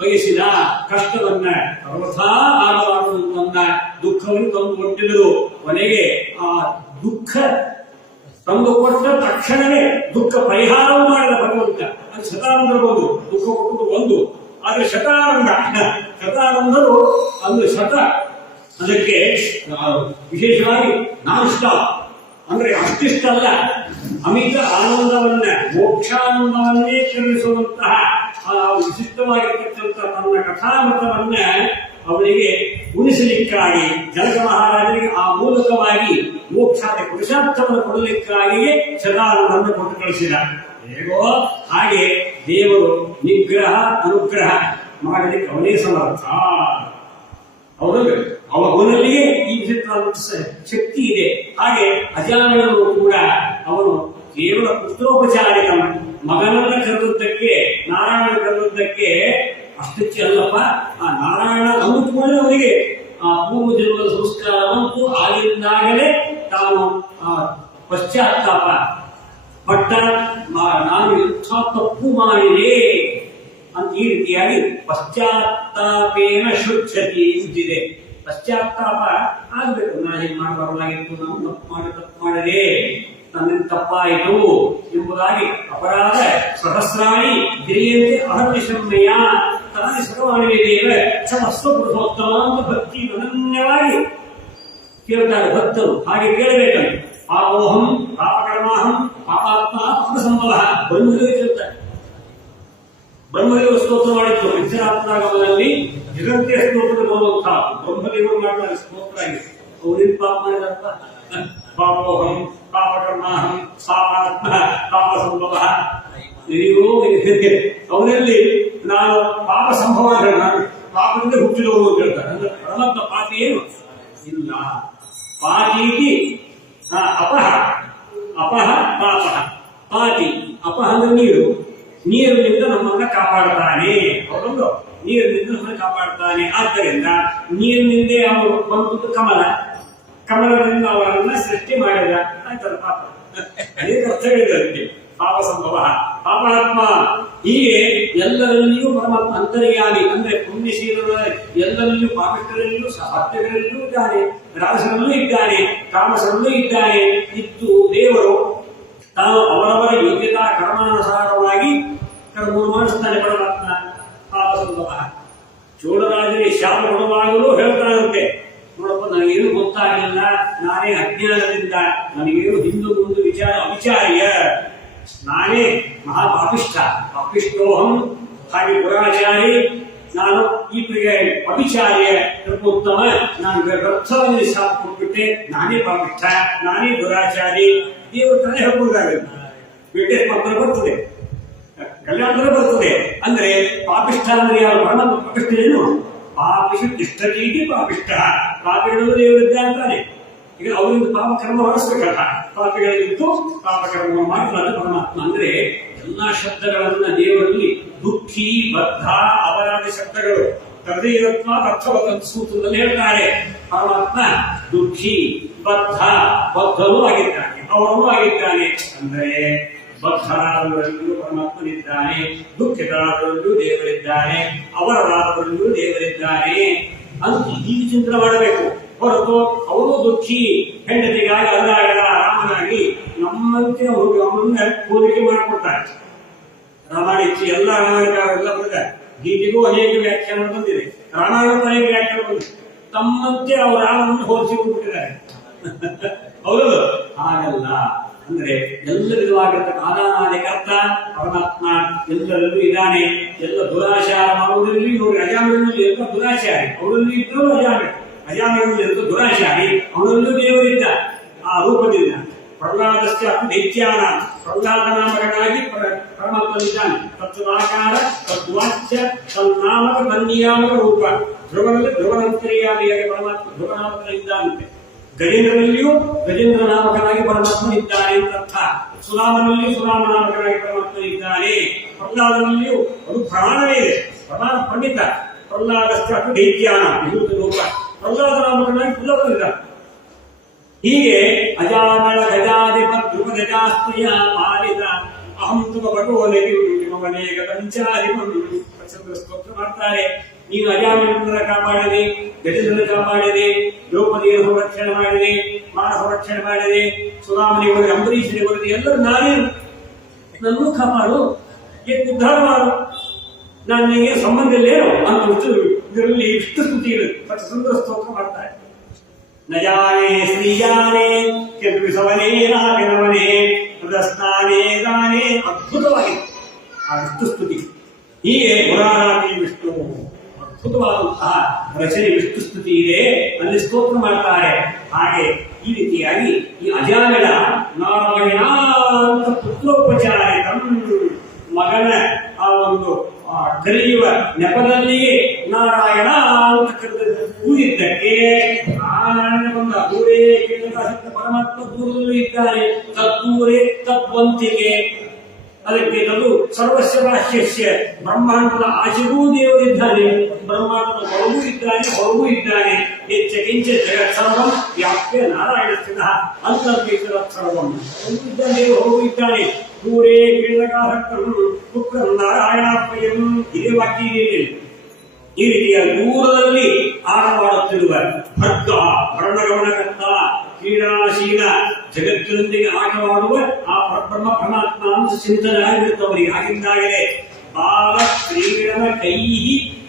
ಬಯಸಿದ, ಕಷ್ಟವನ್ನ ಸರ್ವಥಾ ಆಗಬಾರದು ತಂದ, ದುಃಖವನ್ನು ತಂದು ಕೊಟ್ಟಿದರು. ಕೊನೆಗೆ ಆ ದುಃಖ ತಂದುಕೊಟ್ಟ ತಕ್ಷಣವೇ ದುಃಖ ಪರಿಹಾರವೂ ಮಾಡಿದ ಭಗವಂತ. ಅದು ಶತಾನಂದರಬಹುದು, ದುಃಖ ಕೊಟ್ಟದ್ದು ಒಂದು, ಆದ್ರೆ ಶತಾನಂದರು ಅಂದ್ರೆ ಶತ, ಅದಕ್ಕೆ ವಿಶೇಷವಾಗಿ ನಾನಿಷ್ಟ ಅಂದ್ರೆ ಅಷ್ಟಿಷ್ಟಲ್ಲ, ಅಮಿತ ಆನಂದವನ್ನ ಮೋಕ್ಷಾನಂದವನ್ನೇ ಕರುಣಿಸುವಂತಹ ವಿಶಿಷ್ಟವಾಗಿರ್ತಕ್ಕಂಥ ತನ್ನ ಕಥಾಮತವನ್ನ ಅವರಿಗೆ ಉಳಿಸಲಿಕ್ಕಾಗಿ ಜನಕ ಮಹಾರಾಜನಿಗೆ ಆ ಮೂಲಕವಾಗಿ ಮೋಕ್ಷಾದಿ ಪುರುಷಾರ್ಥವನ್ನು ಕೊಡಲಿಕ್ಕಾಗಿಯೇ ಶತಾನಂದವನ್ನು ಕೊಟ್ಟು ಕಳಿಸಿದ. ಹೇಗೋ ಹಾಗೆ ದೇವರು ನಿಗ್ರಹ ಅನುಗ್ರಹ ಮಾಡಲಿಕ್ಕೆ ಅವನೇ ಸಮರ್ಥ. ಅವನಲ್ಲಿಯೇ ಈ ವಿಚಿತ್ರವಾದ ಶಕ್ತಿ ಇದೆ. ಹಾಗೆ ಅಜಾಮಿಳನು ಕೂಡ ಅವನು ಕೇವಲ ಪುತ್ರೋಪಚಾರಿಕ ಮಗನನ್ನ ಕರೆದದ್ದಕ್ಕೆ, ನಾರಾಯಣ ಕರೆದದ್ದಕ್ಕೆ ಅಷ್ಟಕ್ಕೆ ಅಲ್ಲಪ್ಪ, ಆ ನಾರಾಯಣ ಅಂದುಕೊಂಡೇ ಅವರಿಗೆ ಆ ಪೂರ್ವ ಜನ್ಮದ ಸಂಸ್ಕಾರವಂತೂ ಆಗಿಂದಾಗಲೇ ತಾನು ಪಶ್ಚಾತ್ತಾಪ ಪಟ್ಟ, ನಾನು ಇಂಥ ತಪ್ಪು ಮಾಡಿದೆ ಅಂತ. ಈ ರೀತಿಯಾಗಿ ಪಶ್ಚಾತ್ತಾಪೇನ ಶುಚ್ಛತಿ ಅಂತಿದೆ. ಪಶ್ಚಾತ್ತಾಪ ಆಗ್ಬೇಕು, ನಾನು ಹೇಗೆ ಮಾಡಬಾರ್ದಾಗಿತ್ತು, ನಾವು ತಪ್ಪು ಮಾಡಿದೆ, ನನ್ನಿಂದ ತಪ್ಪಾಯಿತು ಎಂಬುದಾಗಿ ಅಪರಾಧ ಸಹಸ್ರಾಣಿ ಗಿರಿಯಂತೆ ಅಹರ್ನಿಶಮ್ಯ ತಾನೇ ಸರ್ವಾಣಿಗೆ ದೇವ ಕ್ಷಮಸ್ವ ಪುರುಷೋತ್ತಮ ಅಂತ ಭಕ್ತಿ ಅನನ್ಯವಾಗಿ ಕೇಳ್ತಾರೆ ಭಕ್ತರು. ಹಾಗೆ ಕೇಳಬೇಕಂತ. ಪಾಪೋಹಂ ಪಾಪಕರ್ಮಾಹಂ ಪಾಪಾತ್ಮ ಪಾಪಸಂಭವ ಬ್ರಹ್ಮದೇವ ಕೇಳ್ತಾರೆ. ಬ್ರಹ್ಮದೇವ ಸ್ತೋತ್ರ ಮಾಡಿದ್ದು ವಿದ್ಯಾತ್ಮನಾಗಮನಲ್ಲಿ ಜಗಂತಿಯ ಸ್ತೋತ್ರ ಬರುವಂತಹ ಬ್ರಹ್ಮದೇವರು ಮಾಡ್ತಾರೆ ಸ್ತೋತ್ರ ಆಗಿದೆ. ಅವರಿಂದ ಪಾಪ ಮಾಡಿದಾರಪ್ಪ. ಪಾಪೋಹಂ ಪಾಪಕರ್ಮಾಹಂ ಪಾಪಾತ್ಮ ಪಾಪಸಂಭವ. ಅಯ್ಯೋ, ಅವರಲ್ಲಿ ನಾನು ಪಾಪ ಸಂಭವ ನಾನು ಪಾಪದಿಂದ ಹುಟ್ಟಿದವರು ಅಂತ ಹೇಳ್ತಾರೆ. ಅಂದ್ರೆ ಪರಮಾತ್ಮ ಪಾಪಿ ಏನು ಇಲ್ಲ. ಪಾತೀತಿ ಅಪಹ, ಅಪಹ ಪಾಪ, ಪಾತಿ ಅಪಹ ಅಂದ್ರೆ ನೀರು, ನೀರಿನಿಂದ ನಮ್ಮನ್ನ ಕಾಪಾಡ್ತಾನೆ. ಅವರೊಂದು ನೀರಿನಿಂದ ನಮ್ಮನ್ನು ಕಾಪಾಡ್ತಾನೆ. ಆದ್ದರಿಂದ ನೀರಿನಿಂದ ಅವರು ಬಂದುದು ಕಮಲ, ಕಮಲದಿಂದ ಅವರನ್ನ ಸೃಷ್ಟಿ ಮಾಡಿದ ಆಯ್ತಲ್ಲ ಪಾಪ. ಅನೇಕ ಅರ್ಥ ಹೇಳಿದ್ದಾರೆ ಪಾಪ ಸಂಭವ ಪಾಪಾತ್ಮ. ಹೀಗೆ ಎಲ್ಲರಲ್ಲಿಯೂ ಪರಮಾತ್ಮ ಅಂತರ್ಯಾಮಿ ಅಂದ್ರೆ ಪುಣ್ಯಶೀಲರ ಎಲ್ಲರಲ್ಲಿಯೂ ಪಾಪಿಷ್ಟರಲ್ಲಿಯೂ ಸತ್ಯಗಳಲ್ಲಿಯೂ ಇದ್ದಾನೆ, ರಾಜರಲ್ಲೂ ಇದ್ದಾನೆ, ತಾಮಸರಲ್ಲೂ ಇದ್ದಾನೆ. ಇದ್ದು ದೇವರು ತಾನು ಅವರವರ ಯೋಗ್ಯತಾ ಕರ್ಮಾನುಸಾರವಾಗಿ ಕರ್ಮವನ್ನು ಮಾಡಿಸ್ತಾನೆ ಪರಮಾತ್ಮ. ಪಾಪ ಸಂಭವ ಚೋಳರಾಜನಿಗೆ ಶಾಪ ಗುಣವಾಗಲು ಹೇಳ್ತಾನಂತೆ, ನೋಡಪ್ಪ ನನಗೇನು ಗೊತ್ತಾಗಲಿಲ್ಲ, ನಾನೇ ಅಜ್ಞಾನದಿಂದ ನನಗೇನು ಹಿಂದೂ ಮುಂದೆ ಅವಿಚಾರ್ಯ, ನಾನೇ ಮಹಾಪಾಪಿಷ್ಠ, ಪಾಪಿಷ್ಠೋಹಂ, ಹಾಗೆ ದುರಾಚಾರಿ ನಾನು, ಈ ಅವಿಚಾರ್ಯ ಉತ್ತಮ, ನಾನು ವ್ಯರ್ಥವಾಗಿ ಶಾಪ ಕೊಟ್ಬಿಟ್ಟೆ, ನಾನೇ ಪಾಪಿಷ್ಠ, ನಾನೇ ದುರಾಚಾರಿ. ದೇವರು ತಾನೇ ಹೇಳ್ಬೋದಾಗುತ್ತೆ, ಬ್ರಿಟಿಷ್ ಮಕ್ಕಳು ಬರ್ತದೆ, ಕಲ್ಯಾಣ ಬರ್ತದೆ. ಅಂದ್ರೆ ಪಾಪಿಷ್ಠ ಅಂದ್ರೆ ಯಾರು? ಪರಮಾತ್ಮ ಪಾಪಿಷ್ಠ ಏನು? ಪಾಪಿಷು ತಿಷ್ಠತೀತಿ ಪಾಪಿಷ್ಠ, ಪಾಪಿಗಳು ದೇವರಿದ್ದ ಅಂತಾನೆ. ಈಗ ಅವರಿಂದ ಪಾಪಕರ್ಮ ಮಾಡಿಸ್ಬೇಕಲ್ಲ, ಪಾಪಿಗಳಿದ್ದು ಪಾಪಕರ್ಮ ಮಾಡಿದ್ರೆ ಪರಮಾತ್ಮ. ಅಂದ್ರೆ ಎಲ್ಲಾ ಶಬ್ದಗಳನ್ನ ದೇವರಲ್ಲಿ ದುಃಖಿ, ಬದ್ಧ, ಅಪರಾಧಿ ಶಬ್ದಗಳು ತರದೇರತ್ವ ಅರ್ಥವಾದ ಸೂತ್ರದಲ್ಲಿ ಹೇಳ್ತಾರೆ. ಪರಮಾತ್ಮ ದುಃಖಿ, ಬದ್ಧ, ಬದ್ಧನೂ ಆಗಿದ್ದಾನೆ, ಅವರೂ ಆಗಿದ್ದಾನೆ. ಅಂದ್ರೆ ಬದ್ಧರಾದವರಲ್ಲಿಯೂ ಪರಮಾತ್ಮನಿದ್ದಾನೆ, ದುಃಖಿತರಾದವರಲ್ಲಿಯೂ ದೇವರಿದ್ದಾನೆ, ಅವರಾದವರಲ್ಲಿಯೂ ದೇವರಿದ್ದಾನೆ ಅಂತ ಹೀಗೆ ಚಿಂತನೆ ಮಾಡಬೇಕು. ಹೊರತು ಅವರು ದುಃಖಿ, ಹೆಂಡತಿಗಾಗಿ ಅಲ್ಲಾಗ ರಾಮನಾಗಿ ನಮ್ಮಂತೆ ಅವರು ನಮ್ಮನ್ನ ಹೋಲಿಕೆ ಮಾಡಿಕೊಡ್ತಾರೆ. ರಾಮಾಯಣ ಎಲ್ಲ ರಾಮಾಯಣಕಾರೆಲ್ಲ ಬಂದಿದೆ, ಗೀತೆಗೂ ಅನೇಕ ವ್ಯಾಖ್ಯಾನ ಬಂದಿದೆ, ರಾಮಾಯಣಕ್ಕೂ ಅನೇಕ ವ್ಯಾಖ್ಯಾನ ಬಂದಿದೆ. ತಮ್ಮಂತೆ ಅವರು ರಾಮನನ್ನು ಹೋಲಿಸಿಕೊಂಡ್ಬಿಟ್ಟಿದ್ದಾರೆ. ಹೌದು, ಹಾಗಲ್ಲ. ಅಂದ್ರೆ ಎಲ್ಲ ವಿಧವಾಗಿರ್ತಕ್ಕ ಆದಾನಾದಿಕರ್ತ ಪರಮಾತ್ಮ ಎಲ್ಲರಲ್ಲೂ ಇದ್ದಾನೆ. ಎಲ್ಲ ದುರಾಚಾರ ಮಾಡುವುದರಲ್ಲಿ ನೋಡಿ, ಅಜಾಮಿನಲ್ಲಿ ಎಲ್ಲ ದುರಾಚಾರಿ, ಅವರಲ್ಲಿ ಇದ್ದರೂ ಅಜಾಮಿನಲ್ಲಿ ಇರುವ ದುರಾಚಾರಿ, ಅವನಲ್ಲೂ ದೇವರಿದ್ದ ಆ ರೂಪದಿಂದ. ಪ್ರಹ್ಲಾದಸ್ಯ ದೈತ್ಯಾನ, ಪ್ರಹ್ಲಾದನಾಮಕನಾಗಿ ಪರಮಾತ್ಮನಿದ್ದಾನೆ. ತತ್ವಾಕಾರ, ತದ್ವಾಚ್ಯ, ತನ್ನಾಮಕ, ತನ್ನಿಯಾಮಕ ರೂಪ. ಧ್ರುವನಲ್ಲಿ ಧ್ರುವನಂತರ್ಯಾಮಿಯಾಗಿ ಪರಮಾತ್ಮ ಧ್ರುವನಾಮಕನಿದ್ದಾನಂತೆ. ಗಜೇಂದ್ರನಲ್ಲಿಯೂ ಗಜೇಂದ್ರ ನಾಮಕನಾಗಿ ಪರಮಾತ್ಮ ಇದ್ದಾನೆ ಅಂತ ಅರ್ಥ. ಸುನಾಮನಲ್ಲಿಯೂ ಸುನಾಮ ನಾಮಕನಾಗಿ ಪರಮಾತ್ಮ ಇದ್ದಾನೆ. ಪ್ರಹ್ಲಾದನಲ್ಲಿಯೂ ಅದು ಪ್ರಾಣವೇ ಇದೆ, ಪ್ರಮಾಣ ಪಂಡಿತ. ಪ್ರಹ್ಲಾದಸ್ಥ ದೈತ್ಯಾನ ವಿಭೂತ ರೂಪ, ಪ್ರಹ್ಲಾದ ನಾಮಕನಾಗಿ ಪ್ರಹ್ಲಾದನಿದ್ದಾನೆ. ಹೀಗೆ ಅಜಾನಳ ಗಜಾಧಿಪ ಧ್ರುವ ಗಜಾಸ್ತ್ರೀಯ ಪಾಲಿತ ಅಹಂ ತುಮ ಪಟೋನೇಕ ಪಂಚಾಧಿಪಂ ಸ್ತೋತ್ರ ಮಾಡ್ತಾರೆ. ನೀನು ಅಜಾಮಿಳರ ಕಾಪಾಡಿದೆ, ಗಜೇಂದ್ರನ ಕಾಪಾಡಿದೆ, ದ್ರೌಪದಿಯ ಸಂರಕ್ಷಣೆ ಮಾಡಿದೆ, ಮಾನ ಸಂರಕ್ಷಣೆ ಮಾಡಿದೆ, ಸುಧಾಮನಿಗೆ ಅಂಬರೀಷನಿಗೆ ಬರೆದೆ, ಎಲ್ಲರೂ ನಾನೇ, ನನ್ನೂ ಕಾಪಾಡು, ಉದ್ಧಾರ ಮಾಡು, ನಾನು ನಿಮಗೆ ಸಂಬಂಧ ಇಲ್ಲೇನೋ ಅಂತ ಇದರಲ್ಲಿ ಇಷ್ಟು ಸ್ತುತಿ ಇರುತ್ತೆ. ಸುಂದರ ಸ್ತೋತ್ರ ಮಾಡ್ತಾರೆ. ನಜಾನೇ ಶ್ರೀಯಾನೇ ಕೆಂಪಿಸವನೇ ನಾಪಿನವನೇ ಹೃದಸ್ನಾನೇ ದಾನೇ, ಅದ್ಭುತವಾಗಿದೆ ಆ ವಿಷ್ಣು ಸ್ತುತಿ. ಹೀಗೆ ಮುರಾರಾತಿ ವಿಷ್ಣು, ಅದ್ಭುತವಾದಂತಹ ರಚನೆ ವಿಷ್ಣು ಸ್ತುತಿ ಇದೆ, ಅಲ್ಲಿ ಸ್ತೋತ್ರ ಮಾಡ್ತಾರೆ. ಹಾಗೆ ಈ ರೀತಿಯಾಗಿ ಈ ಅಜಾಮಿಳ ನಾರಾಯಣ ಅಂತ ಪುತ್ರೋಪಚಾರಿತ ಮಗನ ಆ ಒಂದು ಕರೆಯುವ ನೆಪದಲ್ಲಿಯೇ ನಾರಾಯಣ ಅಂತ ಕರೆದ ಕೂಗಿದ್ದಕ್ಕೆ ನಾರಾಯಣ ಬಂದ. ದೂರೇ ಪರಮಾತ್ಮ ದೂರದಲ್ಲೂ ಇದ್ದಾನೆ, ತದ್ದೂರೇ ತದ್ವಂತಿಗೆ. ಅದಕ್ಕೆ ತದು ಸರ್ವಸ್ಯ ರಾಶ್ಯಸ್ಯ, ಬ್ರಹ್ಮಾಂಡದ ಆಚೆಗೂ ದೇವರಿದ್ದಾನೆ, ಬ್ರಹ್ಮಾಂಡದ ಹೊರಗೂ ಇದ್ದಾನೆ, ಹೊರಗೂ ಇದ್ದಾನೆ. ಹೆಚ್ಚ ಕಿಂಚ ಜಗತ್ ಸರ್ವಂ ವ್ಯಾಪ್ಯ ನಾರಾಯಣ ಸ್ಥಿತ ಅಂತರ್ಗತ ಸರ್ವಂ. ಹೊರಗೂ ಇದ್ದಾನೆ, ಹೊರಗೂ ಇದ್ದಾನೆ. ದೂರೇ ಕ್ರೀಡಕಾರಕಂ ಪುತ್ರಂ ನಾರಾಯಣಾಪ್ರಯಂ, ಇದೇ ವಾಕ್ಯ ಇದೆ. ಈ ರೀತಿಯ ದೂರದಲ್ಲಿ ಆಟವಾಡುತ್ತಿರುವ ಭರ್ಗ, ಭರಣಗಮನಕರ್ತ, ಕ್ರೀಡಾಶೀಲ, ಜಗತ್ತಿನೊಂದಿಗೆ ಆಟವಾಡುವ ಆ ಪರಬ್ರಹ್ಮ ಪರಮಾತ್ಮ ಅಂತ ಚಿಂತನೆ ಆಗಿರುತ್ತವರಿಗೆ. ಆಗಿದ್ದಾಗಲೇ ಬಾಲ ಕ್ರೀಡನ ಕೈ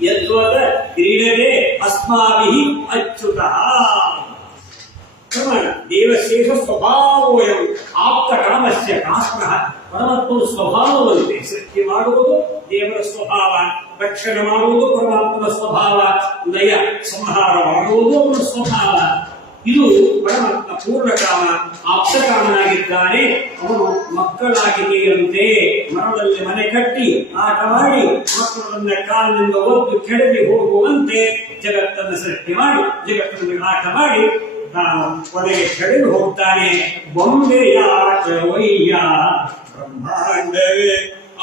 ಯದ್ವತ ಕ್ರೀಡಗೆ ಅಸ್ಮಾಭಿ ಅಚ್ಯುತಃ ಪ್ರಮಾಣ. ದೇವಶೇಷ ಸ್ವಭಾವೋಯಂ ಆಪ್ತ ಕಾಮಸ್ಯ ಕಾಸ್ಮಃ. ಪರಮಾತ್ಮನ ಸ್ವಭಾವವಂತೆ ಸೃಷ್ಟಿ ಮಾಡುವುದು ದೇವರ ಸ್ವಭಾವ, ರಕ್ಷಣೆ ಮಾಡುವುದು ಪರಮಾತ್ಮನ ಸ್ವಭಾವ, ಲಯ ಸಂಹಾರ ಮಾಡುವುದು ಅವನ ಸ್ವಭಾವ. ಇದು ಪರಮಾತ್ಮ ಪೂರ್ಣಕಾಮ, ಆಪ್ತಕಾಮನಾಗಿದ್ದಾನೆ. ಅವನು ಮಕ್ಕಳಾಗಿದೆಯಂತೆ ಮರದಲ್ಲಿ ಮನೆ ಕಟ್ಟಿ ಆಟವಾಡಿ ಮಕ್ಕಳನ್ನ ಕಾಲಿನಿಂದ ಒದ್ದು ಕೆಳಗೆ ಹೋಗುವಂತೆ ಜಗತ್ತನ್ನು ಸೃಷ್ಟಿ ಮಾಡಿ ಜಗತ್ತನ್ನು ಆಟ ಮಾಡಿ ನಾನು ಕೊನೆಗೆ ಕೆಳಗೆ ಹೋಗ್ತಾನೆ. ಬೊಂಬೆಯಾಟವಯ್ಯ ಬ್ರಹ್ಮಾಂಡವೇ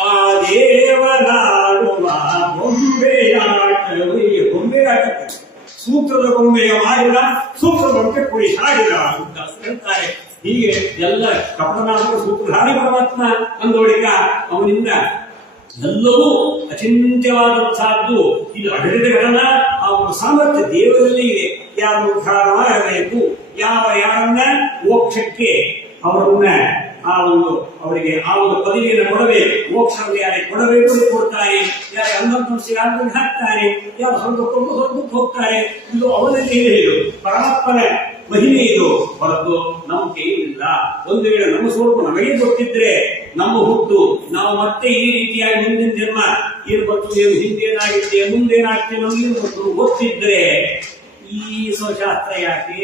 ಆ ದೇವನಾಡುವ ಬೊಂಬೆಯಾಟವಯ್ಯ. ಬೊಂಬೆ ಆಟ ಸೂತ್ರದ ಗೊಂಬೆಯ ಮಾಡಿದ ಸೂತ್ರದಂತೆ ಕುಡಿ ಹಾಡಿದ ಅಂತ ಹೇಳ್ತಾರೆ. ಹೀಗೆ ಎಲ್ಲ ಕಪಟನಾಮಕ ಸೂತ್ರಧಾರಿ ಪರಮಾತ್ಮ ಅಂದೋಳಿಕ ಅವನಿಂದ ಎಲ್ಲವೂ ಅಚಿಂತ್ಯವಾದಂತಹದ್ದು. ಇದು ಅಡಳಿದ ಘಟನ. ಆ ಸಾಮರ್ಥ್ಯ ದೇವರಲ್ಲಿ ಇದೆ. ಯಾವ ಉದ್ಧಾರ ಮಾಡಬೇಕು, ಯಾರನ್ನ ಮೋಕ್ಷಕ್ಕೆ ಅವರನ್ನ ಅವರಿಗೆ ಆ ಒಂದು ಪದವಿಯನ್ನು ಕೊಡಬೇಕು, ಮೋಕ್ಷವನ್ನು ಯಾರಿಗೆ ಕೊಡಬೇಕು ಕೊಡ್ತಾರೆ, ಯಾರು ಅನ್ನಂತಂಶಗಳನ್ನು ಹಾಕ್ತಾರೆ, ಯಾರು ಸ್ವರ್ಗಕ್ಕೊಂದು ಸ್ವರ್ಗಕ್ಕೆ ಹೋಗ್ತಾರೆ. ಇದು ಅವನಲ್ಲಿ ಇದು ಪರಮಾತ್ಮನ ಮಹಿಮೆ. ಇದು ಹೊರತು ನಮ್ಮ ಕೈಯಿಲ್ಲ. ಒಂದು ವೇಳೆ ನಮ್ಮ ಸ್ವರೂಪ ನಮಗೆ ಗೊತ್ತಿದ್ರೆ ನಮ್ಮ ಹುಟ್ಟು ನಾವು ಮತ್ತೆ ಈ ರೀತಿಯಾಗಿ ಮುಂದಿನ ಜನ್ಮ ಏನು ಬರ್ತದೆ, ಹಿಂದೇನಾಗಿದ್ದೆ ಮುಂದೇನಾಗ್ತೇವೆ ನಮಗೆ ಗೊತ್ತಿದ್ರೆ ಈ ಸ್ವಶಾಸ್ತ್ರ ಯಾಕೆ,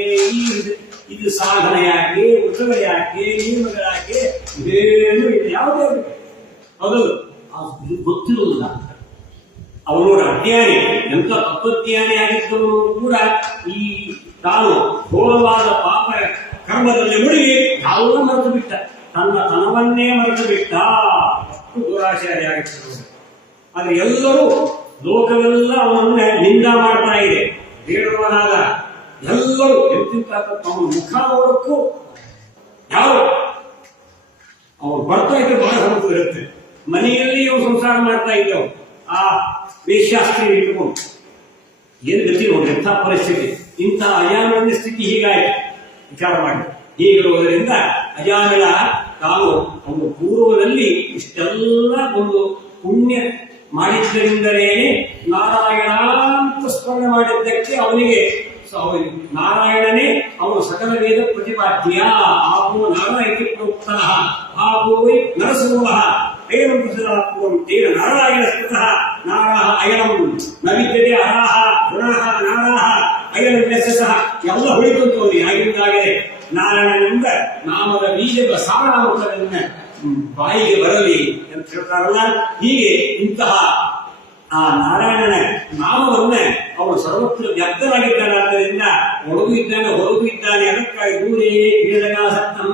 ಇದು ಸಾಧನ ಯಾಕೆ, ವೃತ್ತಗಳು ಯಾಕೆ, ನಿಯಮಗಳಾಕೆ, ಇದೇನು ಇದೆ ಯಾವುದೇ ಹೌದಲ್ಲ. ಅದು ಗೊತ್ತಿರುವುದಿಲ್ಲ. ಅವನೋಡ ಅಜ್ಞಾನಿ, ಎಂತ ತತ್ವಜ್ಞಾನಿ ಆಗಿದ್ದವನು ಕೂಡ ಈ ತಾನು ಘೋರವಾದ ಪಾಪ ಕರ್ಮದಲ್ಲಿ ಮುಳುಗಿ ಎಲ್ಲ ಮರೆತು ಬಿಟ್ಟ, ತನ್ನ ತನವನ್ನೇ ಮರೆತು ಬಿಟ್ಟ. ಅಷ್ಟು ದುರಾಚಾರಿ ಆಗಿರ್ತದೆ. ಆದ್ರೆ ಎಲ್ಲರೂ ಲೋಕವೆಲ್ಲ ಅವನನ್ನ ನಿಂದ ಮಾಡ್ತಾ ಇದೆ. ಬೇಡವನಾದ ಎಲ್ಲರೂ ಎಂತಿಂತ ಅವನ ಮುಖ ನೋಡಕ್ಕೂ ಯಾರು ಅವ್ರು ಬರ್ತಾ ಇದ್ರೆ ಬಹಳ ಸಮಸ್ಯೆ ಇರುತ್ತೆ. ಮನೆಯಲ್ಲಿ ಇವು ಸಂಸಾರ ಮಾಡ್ತಾ ಇದ್ದವು ಆ ವೇಶ್ಯಾಸ್ತ್ರೀ ಇಟ್ಕೊಂಡು ಏನು ಗತಿ ನೋಡಿ, ಎಂಥ ಪರಿಸ್ಥಿತಿ, ಇಂಥ ಅಜಾನನ ಸ್ಥಿತಿ ಹೀಗಾಯಿತು. ವಿಚಾರ ಮಾಡಿ. ಹೀಗಿರುವುದರಿಂದ ಅಜಾನಳ ತಾನು ಒಂದು ಪೂರ್ವದಲ್ಲಿ ಇಷ್ಟೆಲ್ಲ ಒಂದು ಪುಣ್ಯ ಮಾಡಿದ್ದರಿಂದಲೇ ನಾರಾಯಣ ಅಂತ ಸ್ಮರಣೆ ಮಾಡಿದ್ದಕ್ಕೆ ಅವನಿಗೆ ನಾರಾಯಣನೇ ಅವನು ಸಕಲ ವೇದ ಪ್ರತಿಪಾದ್ಯ. ಆಪೋ ನಾರಾಯಣಕ್ಕೆ ಪ್ರೋಕ್ತ ಆಪೋವೈ ನರಸಿಂಹ ಅಯನಂ ಪ್ರಸದಾಪೂರ್ವಂ ತೇನ ನಾರಾಯಣ ಸ್ಮೃತಃ ನಾರಾಹ ಅಯನಂ ನ ವಿದ್ಯತೆ ಅರಾಹ ಗುಣಃ ನಾರಾಹ ಅಯನಂ ಯಶಃ ಎಲ್ಲ ಹೊಳಿತಂತು ಅವನಿಗೆ. ಆಗಿದ್ದಾಗಲೇ ನಾರಾಯಣನಿಂದ ನಾಮದ ಬೀಜದ ಸಾರಾಂಶವನ್ನು ಬಾಯಿಗೆ ಬರಲಿ ಅಂತ ಹೇಳ್ತಾರಲ್ಲ. ಹೀಗೆ ಇಂತಹ ಆ ನಾರಾಯಣನ ನಾಮವನ್ನ ಅವನು ಸರ್ವತ್ರ ವ್ಯಕ್ತವಾಗಿದ್ದಾನಾದ್ದರಿಂದ ಒಳಗೂ ಇದ್ದಾನೆ ಹೊರಗೂ ಇದ್ದಾನೆ. ಅದಕ್ಕಾಗಿ ದೂರೇ ಕ್ರೀಡಗಾಸಕ್ತಂ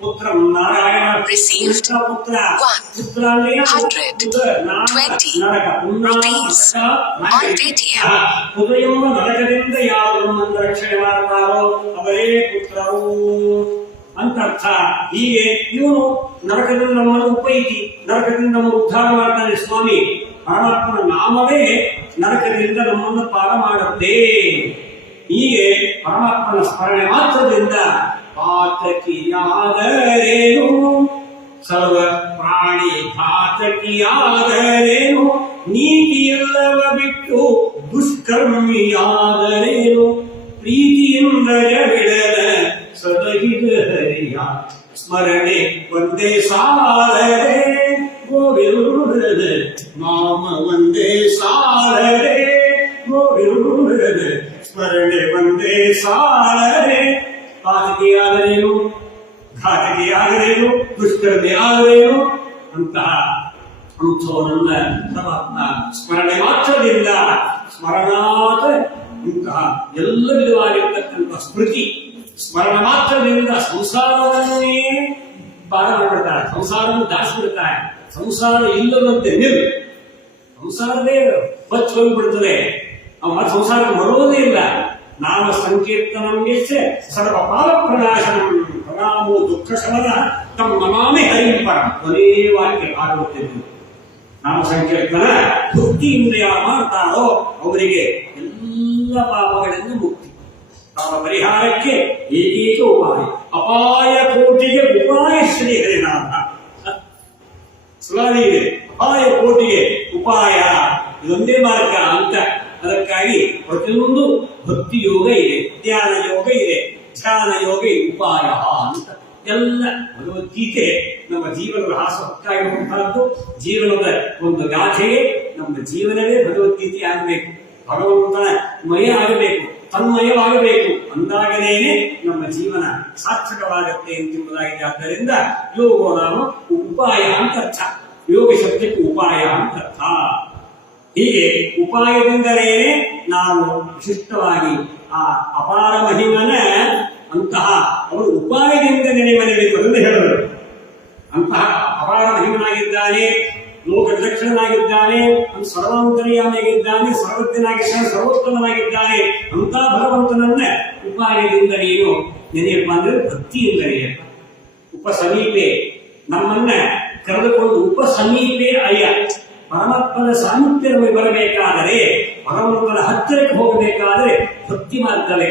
ಪುತ್ರಂ ನಾರಾಯಣ ಪುತ್ರ ಪುತ್ರ ಹೃದಯಂಬ ನರಕದಿಂದ ಯಾರು ನಮ್ಮನ್ನು ರಕ್ಷಣೆ ಮಾಡ್ತಾರೋ ಅವರೇ ಪುತ್ರರು ಅಂತರ್ಥ. ಹೀಗೆ ಇವನು ನರಕದಿಂದ ನಮ್ಮನ್ನು ಉಪೈತಿ, ನರಕದಿಂದ ನಮ್ಮನ್ನು ಉದ್ಧಾರ ಮಾಡ್ತಾನೆ ಸ್ವಾಮಿ. ಪರಮಾತ್ಮನ ನಾಮವೇ ನರಕದಿಂದ ನಮ್ಮನ್ನು ಪಾರ ಮಾಡುತ್ತೆ. ಹೀಗೆ ಪರಮಾತ್ಮನ ಸ್ಮರಣೆ ಮಾತ್ರದಿಂದ ಪಾತಕಿಯಾದರೇನು, ಸರ್ವ ಪ್ರಾಣಿ ಘಾತಕಿಯಾದರೇನು, ನೀತಿಯಲ್ಲವ ಬಿಟ್ಟು ದುಷ್ಕರ್ಮಿಯಾದರೇನು, ಪ್ರೀತಿಯಿಂದ ಬಿಡದ ಸದಹಿದ ಹರಿಯ ಸ್ಮರಣೆ ಒಂದೇ ಸಾಲರೆ, ಗೋವಿಂದ ನಾಮ ಒಂದೇ ಸಾಲರೆ, ಗೋವಿಂದ ಸ್ಮರಣೆ ಒಂದೇ ಸಾಲರೆ. ಪಾತಕಿಯಾದರೇನು, ಘಾತಕಿಯಾದರೇನು, ದುಷ್ಕರ್ಮಿ ಆದರೇನು ಅಂಥವನನ್ನ ಪರಮಾತ್ಮ ಸ್ಮರಣೆ ಮಾತ್ರದಿಂದ ಸ್ಮರಣಾತ್ ಇಂತಹ ಎಲ್ಲ ವಿಧವಾಗಿರ್ತಕ್ಕಂಥ ಸ್ಮೃತಿ ಸ್ಮರಣ ಮಾತ್ರದಿಂದ ಸಂಸಾರವನ್ನೇ ಪಾರ ಮಾಡಿಬಿಡ್ತಾರೆ, ಸಂಸಾರವನ್ನು ದಾಚಿಬಿಡ್ತಾರೆ. ಸಂಸಾರ ಇಲ್ಲದಂತೆ ಸಂಸಾರದೇ ಬಚ್ಚ ಹೋಗಿಬಿಡ್ತದೆ. ಅವ ಸಂಸಾರಕ್ಕೆ ಬರುವುದೇ ಇಲ್ಲ. ನಾಮ ಸಂಕೀರ್ತನಂಗೆ ಸರ್ವ ಪಾಪ ಪ್ರನಾಶನಂ ಪ್ರಣಾಮೋ ದುಃಖ ಶಮನ ತಮ್ಮ ನಮಾಮಿ ಹರಿಂಪರ. ಕೊನೇ ವಾಕ್ಯ ಆಗುತ್ತಿದ್ದು ನಾಮ ಸಂಕೀರ್ತನ ಭಕ್ತಿಯಿಂದ ಯಾರು ಮಾಡ್ತಾರೋ ಅವರಿಗೆ ಎಲ್ಲ ಪಾಪಗಳಿಂದ ಮುಕ್ತಿ. ಪಾಪ ಪರಿಹಾರಕ್ಕೆ ಏಕೈಕ ಉಪಾಯ, ಅಪಾಯ ಕೋಟಿಗೆ ಉಪಾಯ ಶ್ರೀ ಹರಿನಾಥ. ಸುಲಾದಿ ಇದೆ, ಅಪಾಯ ಕೋಟಿಗೆ ಉಪಾಯ ಇದೊಂದೇ ಮಾರ್ಗ ಅಂತ. ಅದಕ್ಕಾಗಿ ಪ್ರತಿಯೊಂದು ಭಕ್ತಿ ಯೋಗ ಇದೆ, ಧ್ಯಾನ ಯೋಗ ಇದೆ, ಧ್ಯಾನ ಯೋಗ ಉಪಾಯ ಅಂತ ಎಲ್ಲ ಭಗವದ್ಗೀತೆ ನಮ್ಮ ಜೀವನದ ಹಾಸಕ್ಕಾಗಿರುವಂತಹದ್ದು. ಜೀವನದ ಒಂದು ಗಾಥೆಯೇ ನಮ್ಮ ಜೀವನವೇ ಭಗವದ್ಗೀತೆ ಆಗಬೇಕು, ಭಗವಂತನ ಮಯ ಆಗಬೇಕು, ತನ್ಮಯವಾಗಬೇಕು. ಅಂದಾಗಲೇನೆ ನಮ್ಮ ಜೀವನ ಸಾರ್ಥಕವಾಗತ್ತೆ ಎಂಬುದಾಗಿದೆ. ಆದ್ದರಿಂದ ಯೋಗೋ ನಾಮ ಉಪಾಯ ಅಂತ ಅರ್ಥ, ಯೋಗ ಶಬ್ದಕ್ಕೆ ಉಪಾಯ ಅಂತ ಅರ್ಥ. ಹೀಗೆ ಉಪಾಯದಿಂದಲೇ ನಾವು ವಿಶಿಷ್ಟವಾಗಿ ಆ ಅಪಾರ ಮಹಿಮನ ಅಂತಹ ಅವರು ಉಪಾಯದಿಂದ ನೆನೆಮನೆಬೇಕು ಎಂದು ಹೇಳಿದರು. ಅಂತಹ ಅಪಾರ ಮಹಿಮನಾಗಿದ್ದಾನೆ. ಲೋಕ ವಿಲಕ್ಷಣನಾಗಿದ್ದಾನೆ, ಸರ್ವಾಂತರ್ಯಾಮಿಯಾಗಿದ್ದಾನೆ, ಸರ್ವಜ್ಞನಾಗಿದ್ದಾನೆ, ಸರ್ವೋತ್ತಮನಾಗಿದ್ದಾನೆ ಅಂತ ಭಗವಂತನನ್ನ ಉಪಾಯದಿಂದ ನೀನು ನೆನೆಯಪ್ಪ ಅಂದ್ರೆ ಭಕ್ತಿಯಿಂದಲೇ ಉಪಸಮೀಪೆ ನಮ್ಮನ್ನ ಕರೆದುಕೊಂಡು ಉಪಸಮೀಪೆ ಅಯ್ಯ ಪರಮಾತ್ಮನ ಸಾಮೀಪ್ಯ ನಮಗೆ ಬರಬೇಕಾದರೆ, ಭಗವಂತನ ಹತ್ತಿರಕ್ಕೆ ಹೋಗಬೇಕಾದರೆ ಭಕ್ತಿ ಮಾರ್ಗವೇ.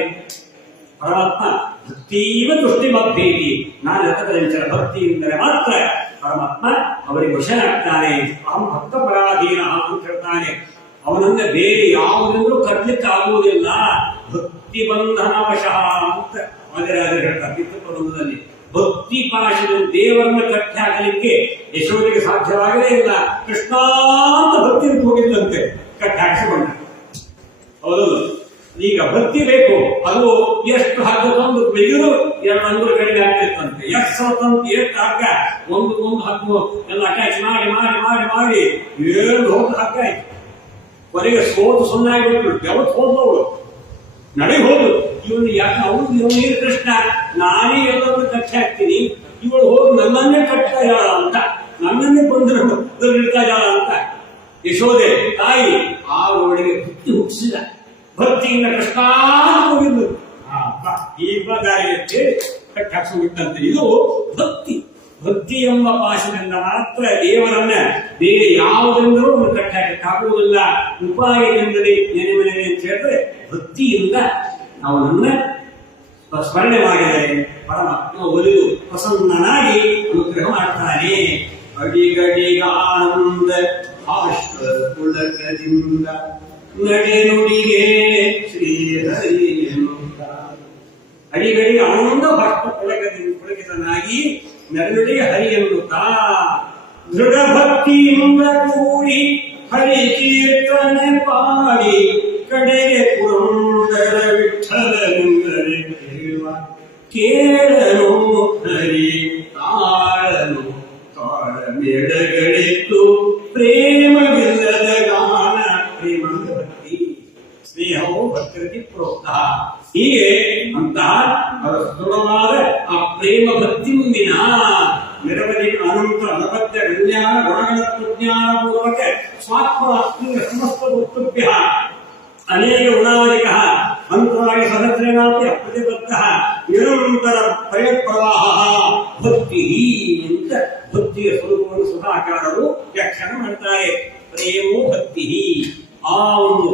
ಪರಮಾತ್ಮ ಭಕ್ತಿವ ತುಷ್ಟಿ ಮಧ್ಯೇತಿ, ನಾನು ರಥಕದಂಚರ ಭಕ್ತಿಯಿಂದಲೇ ಮಾತ್ರ ಪರಮಾತ್ಮ ಅವರಿಗೆ ವಶನಾಗ್ತಾನೆ. ಅಹಂ ಭಕ್ತ ಪರಾಧೀನ ಅಂತ ಹೇಳ್ತಾನೆ. ಅವನನ್ನ ಬೇರೆ ಯಾವುದೆಂದ್ರೂ ಕಟ್ಟಲಿಕ್ಕೆ ಆಗುವುದಿಲ್ಲ. ಭಕ್ತಿ ಬಂಧನ ವಶಃ ಅಂತ ವಾದಿರಾಜರು ಹೇಳ್ತಾರೆ ಪಿತೃ ಪ್ರಬಂಧದಲ್ಲಿ. ಭಕ್ತಿ ಪಾಶದಲ್ಲಿ ದೇವರನ್ನ ಕಟ್ಟಿ ಹಾಕಲಿಕ್ಕೆ ಯಶೋಧೆಗೆ ಸಾಧ್ಯವಾಗಲೇ ಇಲ್ಲ. ಕೃಷ್ಣ ಅಂತ ಭಕ್ತಿ ಹೋಗಿದ್ದಂತೆ ಕಟ್ಟಿ ಹಾಕಿಸಿಕೊಂಡ. ಹೌದಲ್ಲ, ಈಗ ಭಕ್ತಿ ಬೇಕು. ಅದು ಎಷ್ಟು ಹಗ್ಗ ತಂದು ಬೆಳೆಯಲು 200 ಕಡೆಗೆ ಆಗ್ತಿತ್ತಂತೆ. ಎಷ್ಟು ತಂದು ಎಷ್ಟು ಹಗ್ಗ ಒಂದು ಹಗ್ಗ ಎಲ್ಲ ಅಟ್ಯಾಚ್ ಮಾಡಿ ಮಾಡಿ ಮಾಡಿ ಮಾಡಿ 7 ಹಗ್ಗ ಆಯ್ತು. ಕೊನೆಗೆ ಸೋತು ಸುಣ್ಣಾಗಿಬಿಟ್ಟು ಯಾವತ್ತು ಹೋದವಳು ನಡೆ ಹೋದು. ಇವನು ಯಾಕೆ ಅವನು ನೀರು ಕೃಷ್ಣ, ನಾನೇ ಎಲ್ಲರನ್ನು ಕಟ್ಟಿ ಹಾಕ್ತೀನಿ, ಇವಳು ಹೋಗಿ ನನ್ನನ್ನೇ ಕಟ್ತಾ ಇದ್ದಾಳ ಅಂತ, ನನ್ನನ್ನೇ ಬಂದು ಇಡ್ತಾ ಇದ್ದಾಳ ಅಂತ ಯಶೋದೆ ತಾಯಿ ಆ ಒಳಗೆ ಭಕ್ತಿ ಹುಟ್ಟಿಸಿದ. ಭಕ್ತಿಯಿಂದ ಕೃಷ್ಣ ಹೋಗಿದ್ದು ಈ ದಾರಿಗೆ ಕಟ್ಟಿ ಹಾಕ್ಸ್ಬಿಟ್ಟಂತೆ. ಇದು ಭಕ್ತಿ. ಭಕ್ತಿ ಎಂಬ ಪಾಶದಿಂದ ಮಾತ್ರ ದೇವರನ್ನ ಬೇರೆ ಯಾವುದೆಂದರೂ ಒಂದು ಕಟ್ಟಿ ಹಾಕುವುದಿಲ್ಲ. ಉಪಾಯದಿಂದಲೇ ನೆನೆ ಅಂತ ಹೇಳಿದ್ರೆ ಭಕ್ತಿಯಿಂದ ಅವನನ್ನ ಸ್ಮರಣೆ ಮಾಡಿದರೆ ಪರಮಾತ್ಮ ಒಲಿದು ಪ್ರಸನ್ನನಾಗಿ ಅನುಗ್ರಹ ಮಾಡ್ತಾನೆ. ಅಡಿಗಡಿಗ ಆನಂದ ಪುಳಕದಿಂದ ನಡೆ ನುಡಿಗೆ ಶ್ರೀಹರಿ ಅಡಿಗಡಿಗೆ ಆನಂದ ಬಾಷ್ಪ ಪುಳಕಿತನಾಗಿ ನಡೆನುಡಿಗೆ ಹರಿ ಎನ್ನುತ್ತಾ ದೃಢ ಭಕ್ತಿಯಿಂದ ಕೂಡಿ ಹರಿ ಕೀರ್ತನೆ ಪಾಡಿ ಕಡೆಗೆ ಪುರಂದರ ವಿಠಲನೆಂದರೆ ಕೇಳನು ಹರಿ ತಾಳನು ತಾಳ ಮೇಳಗಳಿತ್ತು ಪ್ರೇಮವಿಲ್ಲದ ಗಾನ ಪ್ರೇಮ ಭಕ್ತಿ ಸ್ನೇಹವು ಭಕ್ತಿ ಪ್ರೋಕ್ತ. ಹೀಗೆ ಅಂತಹ ದೃಢವಾದ ಆ ಪ್ರೇಮ ಭಕ್ತಿ ಮುಂದಿನ ನಿರವಧಿ ಅನಂತ ಅನಪತ್ಯ ಕಲ್ಯಾಣ ಗುಣಗಳ ಪ್ರಜ್ಞಾನ ಪೂರ್ವಕ ಸ್ವಾತ್ಮಾತ್ಮೀಯ ಸಮಸ್ತ ವಸ್ತುಭ್ಯ ಅನೇಕ ಗುಣಾಧಿಕ ಅಂತರಾಯ ಸಹಸ್ರನಾಥಿ ಅಪ್ರತಿಬದ್ಧ ನಿರಂತರ ಪ್ರಯತ್ಪ್ರವಾಹ ಭಕ್ತಿ ಅಂತ ಭಕ್ತಿಯ ಸ್ವರೂಪವನ್ನು ಸುಧಾಕಾರರು ವ್ಯಾಖ್ಯಾನ ಮಾಡ್ತಾರೆ. ಪ್ರೇಮೋ ಭಕ್ತಿ. ಆ ಒಂದು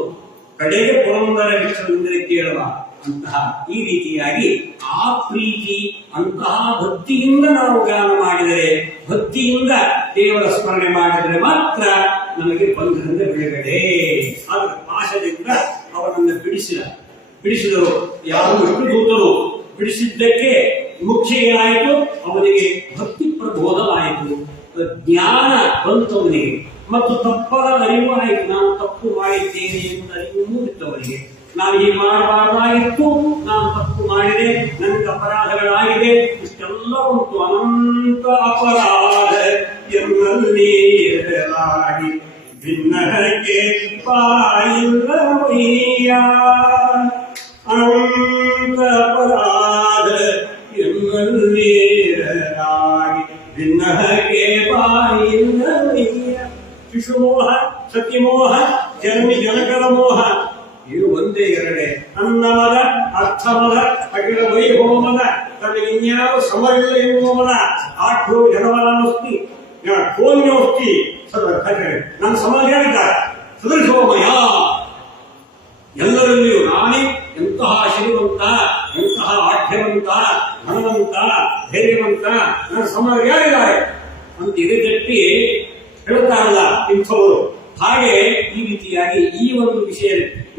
ಕಡೆಗೆ ಪುರಂದರ ವಿಠಲನೆಂದರೆ ಕೇಳುವ ಅಂತಹ ಈ ರೀತಿಯಾಗಿ ಆ ಪ್ರೀತಿ ಅಂತಹ ಭಕ್ತಿಯಿಂದ ನಾವು ಗಾನ ಮಾಡಿದರೆ, ಭಕ್ತಿಯಿಂದ ದೇವರ ಸ್ಮರಣೆ ಮಾಡಿದರೆ ಮಾತ್ರ ನಮಗೆ ಬಂಧನದ ಬಿಡುಗಡೆ. ಆದ್ರೆ ಪಾಶದಿಂದ ಅವನನ್ನು ಬಿಡಿಸಿದರು ಯಾರು ಎಷ್ಟು ದೂತರು ಬಿಡಿಸಿದ್ದಕ್ಕೆ ಮುಖ್ಯ ಏನಾಯಿತು, ಅವನಿಗೆ ಭಕ್ತಿ ಪ್ರಬೋಧವಾಯಿತು, ಜ್ಞಾನ ಬಂತವನಿಗೆ ಮತ್ತು ತಪ್ಪದ ಅರಿವು ಆಯಿತು. ನಾನು ತಪ್ಪು ಮಾಡಿದ್ದೇನೆ ಎಂಬ ಅರಿವು ಮೂಡಿತ್ತವನಿಗೆ. ನಾನು ಹೀಗೆ ಮಾಡಬಾರ್ದಾಗಿತ್ತು, ನಾನು ತಪ್ಪು ಮಾಡಿದೆ, ನನಗೆ ಅಪರಾಧಗಳಾಗಿದೆ, ಇಷ್ಟೆಲ್ಲ ಉಂಟು. ಅನಂತ ಅಪರಾಧ ಎನ್ನಲ್ಲಿ ಎದುರಾಗಿ ಭಿನ್ನಕ್ಕೆ ಪಾಯಿಲ್ಲವಯ್ಯ. ಅನಂತ ಅಪರಾಧ ಎನ್ನಲ್ಲಿ ಎದುರಾಗಿ ಭಿನ್ನಕ್ಕೆ ಪಾಯಿಲ್ಲವಯ್ಯ. ಶಿಶುಮೋಹ, ಸತಿಮೋಹ, ಜನ್ಮಿ ಜನಕರ ಮೋಹ ಇದು ಒಂದೇ ಎರಡೇ. ಅನ್ನಮದ, ಅರ್ಥಮದ, ಅಖಿಲ ವೈಭವಮದ, ತನ್ನಿನ್ಯಾವ ಸಮವಿಲ್ಲ ಎನ್ನುವಮದ, ಆಠೋ ಜನವನಾಸ್ತಿ ಕೋನ್ಯೋಸ್ತಿ ನನ್ನ ಸಮಾಜ ಹೇಳಿದ್ದಾರೆ ಸದೃಶೋಮಯ. ಎಲ್ಲರಲ್ಲಿಯೂ ನಾನೇ ಎಂತಹ ಶ್ರೀಮಂತ, ಎಂತಹ ಆಢ್ಯವಂತ, ಧನವಂತ, ಧೈರ್ಯವಂತ, ನನ್ನ ಸಮಾಜ ಯಾರಿದ್ದಾರೆ ಅಂತ ಎದೆತಟ್ಟಿ ಹೇಳ್ತಾರಲ್ಲ ಇಂಥವರು. ಹಾಗೆ ಈ ರೀತಿಯಾಗಿ ಈ ಒಂದು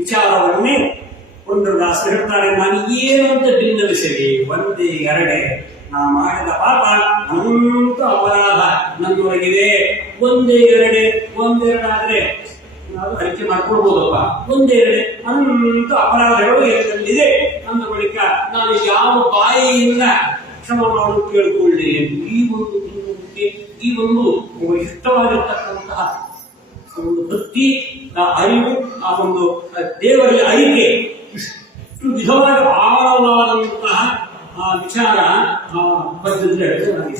ವಿಚಾರವನ್ನೇ ಪುರಂದರದಾಸರು ಹೇಳ್ತಾರೆ. ನಾನು ಏನು ಅಂತ ಭಿನ್ನವಿಸಲಿ, ಒಂದೇ ಎರಡೇ. ನಾ ಮಾಡಿದ ಪಾಪ ಅನಂತ ಅಪರಾಧ ನನ್ನೊಳಗಿದೆ. ಒಂದೇ ಒಂದೆರಡಾದ್ರೆ ನಾವು ಅರಿಕೆ ಮಾಡ್ಕೊಳ್ಬೋದಪ್ಪ. ಒಂದೆರಡೆ ಅನಂತ ಅಪರಾಧಗಳು ಎಲ್ಲೆಲ್ಲಿದೆ ಅಂದ ಬಳಿಕ ನಾನು ಯಾವ ಬಾಯಿಯಿಂದ ಕ್ಷಮ ಮಾಡಲು ಕೇಳಿಕೊಳ್ಳಿ. ಈ ಒಂದು ಈ ಒಂದು ಇಷ್ಟವಾಗಿರ್ತಕ್ಕಂತಹ ಒಂದು ಭಕ್ತಿ, ಆ ಅರಿವು, ಆ ಒಂದು ದೇವರಲ್ಲಿ ಅರಿಕೆ, ಇಷ್ಟು ವಿಧವಾದ ಆಳವಾದಂತಹ ಆ ವಿಚಾರ ಪದ್ಧತಿ.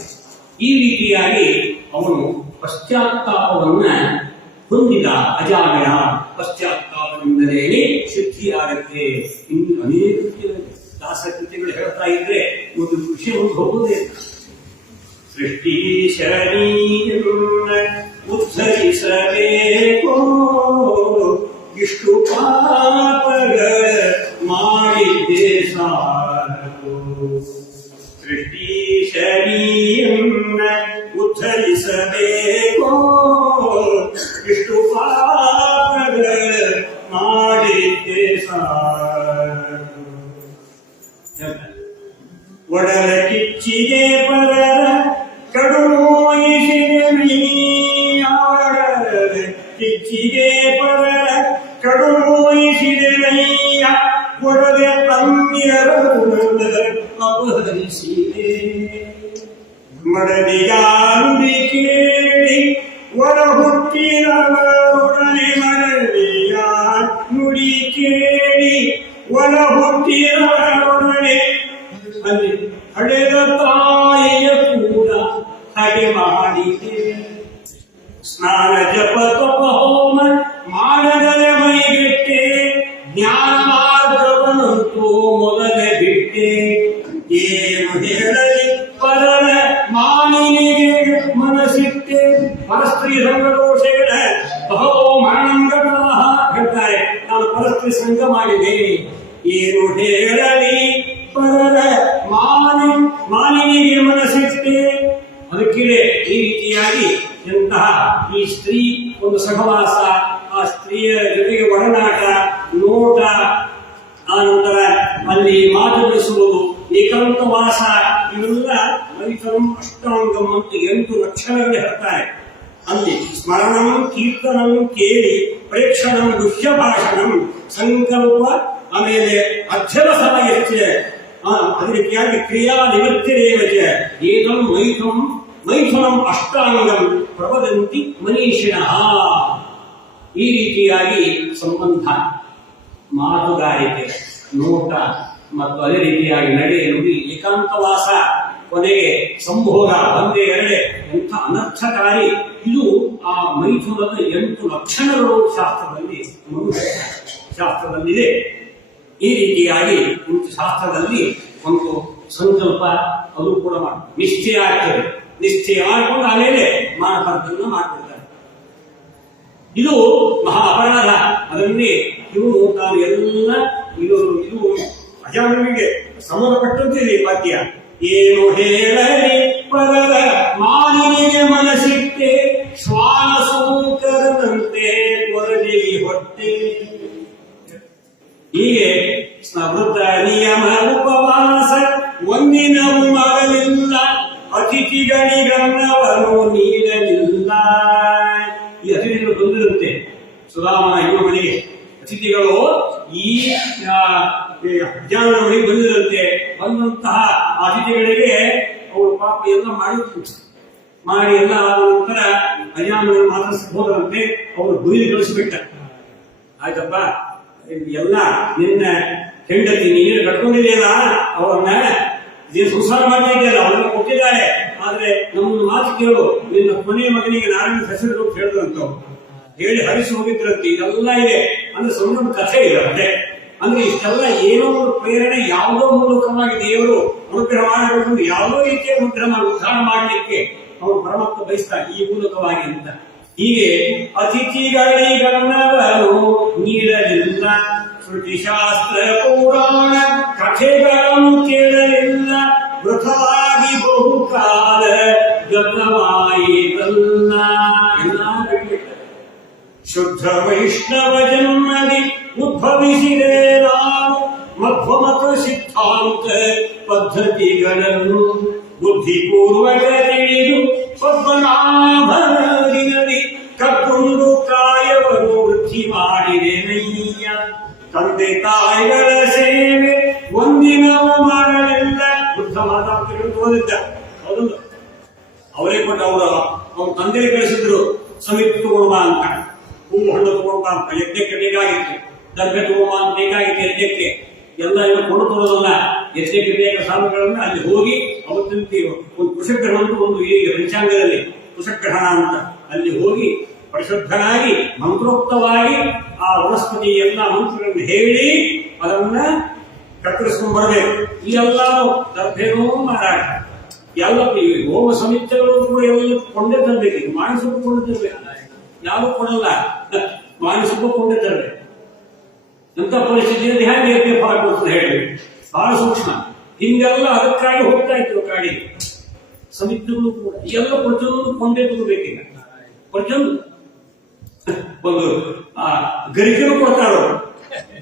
ಈ ರೀತಿಯಾಗಿ ಅವನು ಪಶ್ಚಾತ್ತಾಪವನ್ನ ಹೊಂದಿದ ಅಜಾಮಿಳ ಪಶ್ಚಾತ್ತಾಪದಿಂದಲೇ ಶುದ್ಧಿಯಾಗತ್ತೆ. ಇನ್ನು ಅನೇಕ ದಾಸಕೃತಿಗಳು ಹೇಳ್ತಾ ಇದ್ರೆ ಒಂದು ವಿಷಯ ಒಂದು ಹೋಗುವುದೇ. ಸೃಷ್ಟಿ ಶರೀರನ್ನ ಉದ್ಧರಿಸಬೇಕೋ ಇಷ್ಟು ಪಾಪಗಳ ಮಾಡಿದ್ದೆ ಸಾಕು. ಸೃಷ್ಟಿ ಶರೀರನ್ನ ಉದ್ಧರಿಸಬೇಕೋ ಇಷ್ಟು ಪಾಪಗಳ ಮಾಡಿದ್ದೆ ಸಾಕು. ಒಡಲ ಕಿಚ್ಚಿಗೆ ಪರರ ಕಡುನೋಯಿಸಿದೆ ಕಿಚ್ಚಿಗೆ ಪರರ ಕಡುನೋಯಿಸಿದೆಯ ಒಡಲೆ ಅನ್ಯರ ಅಪಹರಿಸಿದೆ. ಮಡದಿಯಾನುಡಿ ಕೇಳಿ ಒಳ ಹುಟ್ಟಿದವರೊಡನೆ ಮಡದಿಯ ನುಡಿ ಕೇಳಿ ಒಳ ಹುಟ್ಟಿದವರೊಡನೆ ಅಲ್ಲಿ ಹಡೆದ ತಾಯಿಯ ಕೂಡ ಹಾಗೆ ಮಾಡಿದೆ. ಸ್ನಾನ ಜಪ ತಪ ಹೋಮ ಮಾಡದಲೆ ಮೈಗೆಟ್ಟೆ ಜ್ಞಾನ ಮಾರ್ಗವನ್ನಂತೂ ಮೊದಲೇ ಬಿಟ್ಟೆ. ಏನು ಹೇಳಲಿ ಪರರ ಮಾನಿನಿಗೆ ಮನಸ್ಸಿಟ್ಟೆ. ಪರಸ್ತ್ರೀ ಸಂಘದೋಷಗಳ ಬಹೋ ಮರಣಂಗತ ಹೇಳ್ತಾರೆ. ನಾನು ಪರಸ್ತ್ರೀ ಸಂಘ ಮಾಡಿದೆ. ಏನು ಹೇಳಲಿ ಪರರ ಮಾನಿನಿಗೆ ಮನಸ್ಸಿಟ್ಟೆ. ಅದಕ್ಕೆ ಈ ರೀತಿಯಾಗಿ ಎಂತಹ ಈ ಸ್ತ್ರೀ ಒಂದು ಸಹವಾಸ, ಆ ಸ್ತ್ರೀಯ ಜೊತೆಗೆ ಒಡನಾಟ, ನೋಟ, ಆ ನಂತರ ಅಲ್ಲಿ ಮಾತುಗಳಿಸುವುದು, ಏಕಾಂತವಾಸ, ಇವೆಲ್ಲ ಮೈಥುನಂ ಅಷ್ಟಾಂಗಂ ಅಂತ 8 ಲಕ್ಷಣಗಳು ಹೇಳ್ತಾರೆ. ಅಲ್ಲಿ ಸ್ಮರಣಂ ಕೀರ್ತನಂ ಕೇಳಿ ಪ್ರೇಕ್ಷಣಂ ದುಷ್ಯ ಭಾಷಣಂ ಸಂಕಲ್ಪ, ಆಮೇಲೆ ಅಧ್ಯವಸಾಯ ಹೆಚ್ಚಿದೆ. ಅದೇ ರೀತಿಯಾಗಿ ಕ್ರಿಯಾ ನಿವೃತ್ತಿರೇವಚ ಏತಂ ಮೈಥುನಂ ಅಷ್ಟಾಂಗಂ ಪ್ರವದಂತಿ ಮನೀಷಿಣಃ. ಈ ರೀತಿಯಾಗಿ ಸಂಬಂಧ, ಮಾತುಗಾರಿಕೆ, ನೋಟ ಮತ್ತು ಅದೇ ರೀತಿಯಾಗಿ ನಡೆ, ನುಡಿ, ಏಕಾಂತವಾಸ, ಕೊನೆಗೆ ಸಂಭೋಗ ಒಂದೇ ಎರಡೇ ಎಂಥ ಅನರ್ಥಕಾರಿ. ಇದು ಆ ಮೈಥುನದ 8 ಲಕ್ಷಣಗಳು ಶಾಸ್ತ್ರದಲ್ಲಿದೆ. ಈ ರೀತಿಯಾಗಿ ಶಾಸ್ತ್ರದಲ್ಲಿ ಒಂದು ಸಂಕಲ್ಪ ಅದು ಕೂಡ ನಿಶ್ಚಯ ಆಗ್ತದೆ. ನಿಶ್ಚಯ ಮಾಡಿಕೊಂಡು ಆಮೇಲೆ ಮಾನಪರ್ಧನ ಮಾಡಿಬಿಡ್ತಾರೆ. ಇದು ಮಹಾ ಅಪರಾಧ. ಅದನ್ನೇ ಇವನು ತಾನು ಎಲ್ಲ ಇದು ಅಜಾಮಿಳಿಗೆ ಸಂಬಂಧಪಟ್ಟಂತೆ ಪದ್ಯ. ಏನು ಹೇಳಲಿ ಪರರ ಮಾನಿನಿಗೆ ಮನಸ್ಸಿಟ್ಟೆ ಶ್ವಾನ ಸೂಕರದಂತೆ ಕೊರಲಿ ಹೊಟ್ಟೆ. ಹೀಗೆ ವೃತ್ತ ನಿಯಮ ಉಪವಾಸ ಒಂದಿನವೂ ಮಗಲಿಲ್ಲ, ಅತಿಥಿಗಳಿಗನ್ನವನ್ನು ನೀಡಲಿಲ್ಲ. ಈ ಅತಿಥಿಗಳು ಬಂದಿರುತ್ತೆ ಸುಧಾಮನ ಇವ ಮನೆಗೆ. ಅತಿಥಿಗಳು ಈ ಅಜ್ಞಾನ ಮನೆಗೆ ಬಂದಿರುತ್ತೆ. ಬಂದಂತಹ ಅತಿಥಿಗಳಿಗೆ ಅವರು ಪಾಪ ಎಲ್ಲ ಮಾಡಿ ಎಲ್ಲ ಆದ ನಂತರ ಅಜ್ಞಾನ ಮಾತ್ರ ಹೋದರಂತೆ. ಅವರು ಗುರಿ ಕಳಿಸಿಬಿಟ್ಟ. ಆಯ್ತಪ್ಪ, ಎಲ್ಲ ನಿನ್ನ ಹೆಂಡತಿ ನೀನು ಕಟ್ಕೊಂಡಿದೆಯಲ್ಲ, ಅವ್ರನ್ನ ನೀನು ಸಂಸಾರ ಮಾಡ್ತಾ ಇದೆಯಲ್ಲ, ಅವ್ರನ್ನ ಕೊಟ್ಟಿದ್ದಾರೆ. ಆದ್ರೆ ನಮ್ಮನ್ನು ಮಾತು ಕೇಳು, ನಿನ್ನ ಕೊನೆಯ ಮಗನಿಗೆ ನಾರಾಯಣ ಹೆಸರು ಹೇಳಿದ್ರಂತ ಹೇಳಿ ಹರಿಸಿ ಹೋಗಿದ್ರಂತೆ. ಇದೆಲ್ಲ ಇದೆ ಅಂದ್ರೆ ಸಣ್ಣ ಕಥೆ ಇದೆ. ಅಂದ್ರೆ ಇಷ್ಟೆಲ್ಲ ಏನೋ ಒಂದು ಪ್ರೇರಣೆ, ಯಾವುದೋ ಮೂಲಕವಾಗಿ ದೇವರು ಅನುಗ್ರಹ ಮಾಡಬೇಕು, ಯಾವುದೋ ರೀತಿಯ ಅನುಗ್ರಹ ಉದ್ಧಾರ ಮಾಡಲಿಕ್ಕೆ ಅವರು ಪರಮಾತ್ಮ ಬಯಸ್ತಾರೆ ಈ ಮೂಲಕವಾಗಿ ಅಂತ. ಹೀಗೆ ಅತಿಥಿಗಳಿಗನ್ನವನ್ನು ನೀಡಲಿಲ್ಲ, ಶ್ರುತಿಶಾಸ್ತ್ರ ಪುರಾಣ ಕಥೆಗಳನ್ನು ಕೇಳಲಿಲ್ಲ, ವೃಥವಾಗಿ ಬಹುಕಾಲ ಗತವಾಯಿತಲ್ಲ. ಎಲ್ಲ ಬಿಟ್ಬಿಟ್ಟ. ಶುದ್ಧ ವೈಷ್ಣವ ಜನ್ಮದಿ ಉದ್ಭವಿಸಿದೆ ನಾವು ಮಧ್ವಮತ ಸಿದ್ಧಾಂತ ಪದ್ಧತಿಗಳನ್ನು ಬುದ್ಧಿಪೂರ್ವಕ ತಿಳಿದು ಪದ್ಮನಾಭನದಿ ಕರ್ಕೊಂಡು ಕಾಯವನ್ನು ವೃದ್ಧಿ ಮಾಡಿದೆ ನಯ್ಯ. ತಂದೆ ತಾಯಿಗಳ ಸೇವೆ ಒಂದಿನವೂ ಮಾಡಲಿಲ್ಲ. ಬುದ್ಧ ಮಾತಾಡ್ತಿರೋದು ಓದಿದ್ದ, ಹೌದಲ್ಲ? ಅವರೇ ಕೊಟ್ಟು ಅವ್ರ ತಂದೆ ಕಳಿಸಿದ್ರು ಸಮಿತಿ ತಗೊಂಬ ಅಂತ, ಹೂವು ಹಣ್ಣು ತಗೊಂಬ ಅಂತ, ಯಜ್ಞಕ್ಕೆ ಬೇಕಾಗಿತ್ತು. ದರ್ಭೆ ತಗೊಂಬ ಅಂತ ಬೇಕಾಗಿತ್ತು ಯಜ್ಞಕ್ಕೆ. ಎಲ್ಲ ಇನ್ನು ಕೊಂಡು ತರೋದಲ್ಲ, ಯಜ್ಞಕ್ಕೆ ಬೇಕಾದ ಸಾಧನಗಳನ್ನ ಅಲ್ಲಿ ಹೋಗಿ ಅವತ್ತಂತೆ ಒಂದು ಕುಶಗ್ರಹ ಅಂತ ಒಂದು ಈ ಪಂಚಾಂಗದಲ್ಲಿ ಕುಶಗ್ರಹಣ ಅಂತ ಅಲ್ಲಿ ಹೋಗಿ ಪರಿಶುದ್ಧನಾಗಿ ಮಂತ್ರೋಕ್ತವಾಗಿ ಆ ವನಸ್ಪತಿ ಎಲ್ಲ ಮಂತ್ರಗಳನ್ನು ಹೇಳಿ ಅದನ್ನ ಕತ್ತರಿಸ್ಕೊಂಡು ಬರಬೇಕು. ಈ ಎಲ್ಲಾನು ದರ್ಭೇನೋ ಮಾರಾಟ ಎಲ್ಲ ಹೋಮ ಸಮಿತಿಗಳು ಕೂಡ ಎಲ್ಲ ಕೊಂಡೇ ತರಬೇಕು. ಮಾನಸಿಕ ಕೊಂಡೇ ತರಬೇಕು, ಯಾರು ಕೊಡಲ್ಲ, ಮಾನಸಿಕ ಕೊಂಡೇ ತರಬೇಕು. ಅಂತ ಪರಿಸ್ಥಿತಿಯಲ್ಲಿ ಹೇಗೆ ಫಲ ಕೊಡ್ತದೆ ಹೇಳಿ, ಬಹಳ ಸೂಕ್ಷ್ಮ. ಹಿಂಗೆಲ್ಲ ಅದಕ್ಕಾಗಿ ಹೋಗ್ತಾ ಇದ್ರು ಕಾಡಿಗೆ ಸಮಿತಿಗಳು ಕೂಡ. ಎಲ್ಲ ಪ್ರತಿಯೊಂದು ಕೊಂಡೇ ತಗೋಬೇಕೀಗ. ಪ್ರತಿಯೊಂದು ಒಂದು ಗರಿಕೆನೂ ಕೊಡ್ತಾರೋ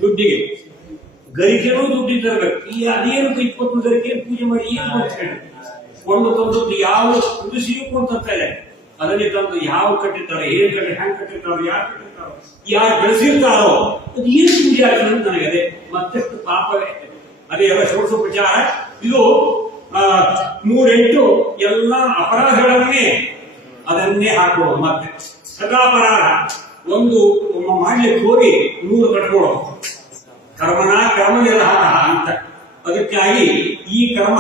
ದುಡ್ಡಿಗೆ, ಗರಿಕೆನೂ ದುಡ್ಡಿಗೆ ತರಬೇಕು. ಈ ಅದೇನು 20 ಗರಿಕೆ ಪೂಜೆ ಮಾಡಿ ಏನು ಮಾಡ್ತಾರೆ, ಕೊಂಡು ತಂದದ್ದು ಯಾವ ಕೃಷಿಯೂ ಕೊಂಡ್ತಾರೆ. ಅದರಲ್ಲಿ ತಂದು ಯಾವ ಕಟ್ಟಿರ್ತಾರೆ, ಏನ್ ಕಟ್ಟಿ ಹ್ಯಾಂಗ್ ಕಟ್ಟಿರ್ತಾರೋ, ಯಾರು ಕಟ್ಟಿರ್ತಾರೋ, ಯಾರು ಬೆಳೆಸಿರ್ತಾರೋ ಅದು ಏನು ಪೂಜೆ ಆಗ್ತದೆ ಅಂತ ನನಗೆ ಅದೇ ಮತ್ತೆಷ್ಟು ಪಾಪವೇ. ಅದೇ ಎಲ್ಲ ಷೋಡಶೋಪಚಾರ. ಇದು 3-8 ಎಲ್ಲ ಅಪರಾಧಗಳನ್ನೇ ಅದನ್ನೇ ಹಾಕುವ. ಮತ್ತೆ ಸದಾಪರಾಧ ಒಂದು ಮಾಡ್ಲಿಕ್ಕೆ ಹೋಗಿ 100 ಕಟ್ಕೊಳ್ಳೋ ಕರ್ಮ ನಿರ್ವಾಹ ಅಂತ. ಅದಕ್ಕಾಗಿ ಈ ಕರ್ಮ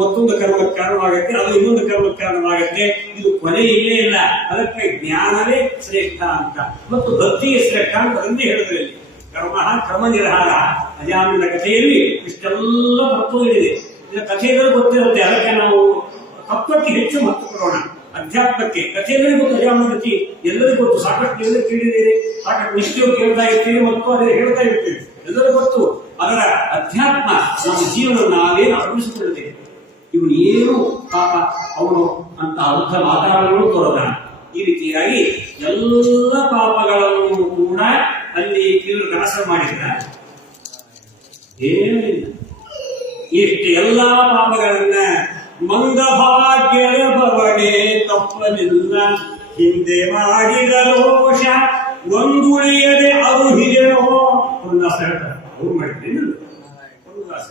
ಮತ್ತೊಂದು ಕರ್ಮಕ್ಕೆ ಕಾರಣವಾಗುತ್ತೆ, ಅದು ಇನ್ನೊಂದು ಕರ್ಮಕ್ಕೆ ಕಾರಣವಾಗುತ್ತೆ. ಇದು ಕೊನೆ ಇಲ್ಲೇ ಇಲ್ಲ. ಅದಕ್ಕೆ ಜ್ಞಾನವೇ ಶ್ರೇಷ್ಠ ಅಂತ ಮತ್ತು ಭಕ್ತಿಯೇ ಶ್ರೇಷ್ಠ ಅಂತ ಅದನ್ನೇ ಹೇಳಿದ್ರೆ ಕರ್ಮ ನಿರ್ಹಾರ. ಅಜಾಮಿನ ಕಥೆಯಲ್ಲಿ ಇಷ್ಟೆಲ್ಲ ತತ್ವಗಳಿದೆ. ಇದರ ಕಥೆಗಳು ಗೊತ್ತಿರುತ್ತೆ. ಅದಕ್ಕೆ ನಾವು ತತ್ವಕ್ಕೆ ಹೆಚ್ಚು ಮಹತ್ವ ಕೊಡೋಣ. ಅಧ್ಯಾತ್ಮಕ್ಕೆ ಕಥೆಯಲ್ಲಿ ಗೊತ್ತು, ಅಜಾಮಿನ ಕಥೆ ಎಲ್ಲರಿಗೂ ಗೊತ್ತು, ಸಾಕಷ್ಟು ಎಲ್ಲ ಕೇಳಿದ್ದೀರಿ, ಸಾಕಷ್ಟು ನಿಷ್ಠೆಯು ಕೇಳ್ತಾ ಇರ್ತೀವಿ ಮತ್ತು ಅದೇ ಹೇಳ್ತಾ ಇರ್ತೀವಿ, ಎಲ್ಲರೂ ಗೊತ್ತು. ಅದರ ಅಧ್ಯಾತ್ಮ ನಮ್ಮ ಜೀವನ ನಾವೇ ಅಳವಡಿಸಿಕೊಳ್ಳುತ್ತೇವೆ. ಇವನು ಏನು ಪಾಪ ಅವನು ಅಂತ ಅರ್ಥ ಮಾತಾಡಲು ತೋರದ. ಈ ರೀತಿಯಾಗಿ ಎಲ್ಲ ಪಾಪಗಳನ್ನು ಕೂಡ ಅಲ್ಲಿ ಇವರು ನಾಶ ಮಾಡಿದ. ಏನಿಲ್ಲ, ಇಷ್ಟು ಎಲ್ಲಾ ಪಾಪಗಳನ್ನ ಮಂದ ಭಾಗ್ಯದ ಬವಣೆ ತಪ್ಪಲಿಲ್ಲ, ಹಿಂದೆ ಮಾಡಿದ ದೋಷ ಒಂದುಳಿಯದೆ ಅರುಹಿದೆನೋ. ಒಂದು ದಾಸ ಹೇಳ್ತಾರೆ, ಅವ್ರು ಮಾಡಿದ್ದೇನೆ ಒಂದು ದಾಸ.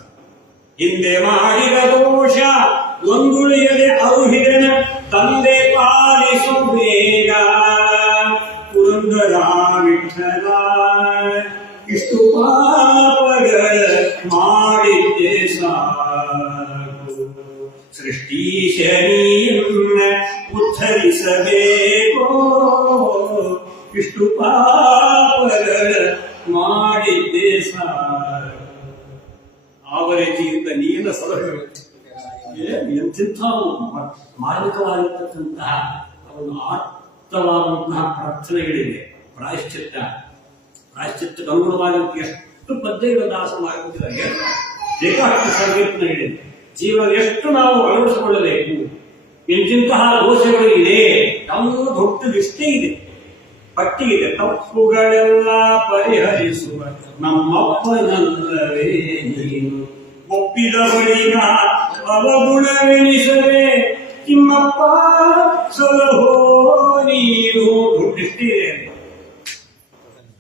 ಹಿಂದೆ ಮಾಡಿದ ದೋಷ ಒಂದುಳಿಯದೆ ಅರುಹಿದೆನ, ತಂದೆ ಪಾಲಿಸು ಬೇಗ ಪುರಂದರ ವಿಠಲ. ಇಷ್ಟು ಪಾಪಗಳ ಮಾಡಿದ್ದೆ ಸಾಕು, ಸೃಷ್ಟೀಶನೀಯನ್ನ ಉದ್ಧರಿಸಬೇಕೋ. ಇಷ್ಟು ಪಾಪಗಳ ಮಾಡಿದ್ದೆ ಸಾಕು. ಆವರೇಜಿಯಿಂದ ನೀನ ಸಲಹೆ ಎಂಥ ಮಾರ್ಮಿಕವಾಗಿರ್ತಕ್ಕಂತಹ ಒಂದು ಆಪ್ತವಾದಂತಹ ಪ್ರಾರ್ಥನೆಗಳಿದೆ. ಪ್ರಾಯಶ್ಚಿತ್ತಕ್ಕೆ ಅನುಗುಣವಾದಂತಹ ಎಷ್ಟು ಪದ್ಯಗಳ ದಾಸ ಮಾಡುತ್ತಿದ್ದಾರೆ, ಬೇಕಾಷ್ಟು ಸಂಕೀರ್ತನೆಗಳಿದೆ. ಜೀವನ ಎಷ್ಟು ನಾವು ಅಳವಡಿಸಿಕೊಳ್ಳಬೇಕು. ಎಂತಿಂತಹ ದೋಷಗಳು ಇದೆ, ನಮ್ಮ ದೊಡ್ಡ ಲಿಸ್ಟೇ ಇದೆ, ಪಟ್ಟಿಗಿದೆ. ತಪ್ಪುಗಳೆಲ್ಲ ಪರಿಹರಿಸುವ ನಮ್ಮಪ್ಪನಲ್ಲವೇ ನೀನು, ಒಪ್ಪಿದ ಬಳಿಕ ಅವಗುಣವೆನಿಸದೆ ನಿಮ್ಮಪ್ಪ ಸಲಹೋ ನೀನು. ದೊಡ್ಡಿಷ್ಟೇ ಇದೆ.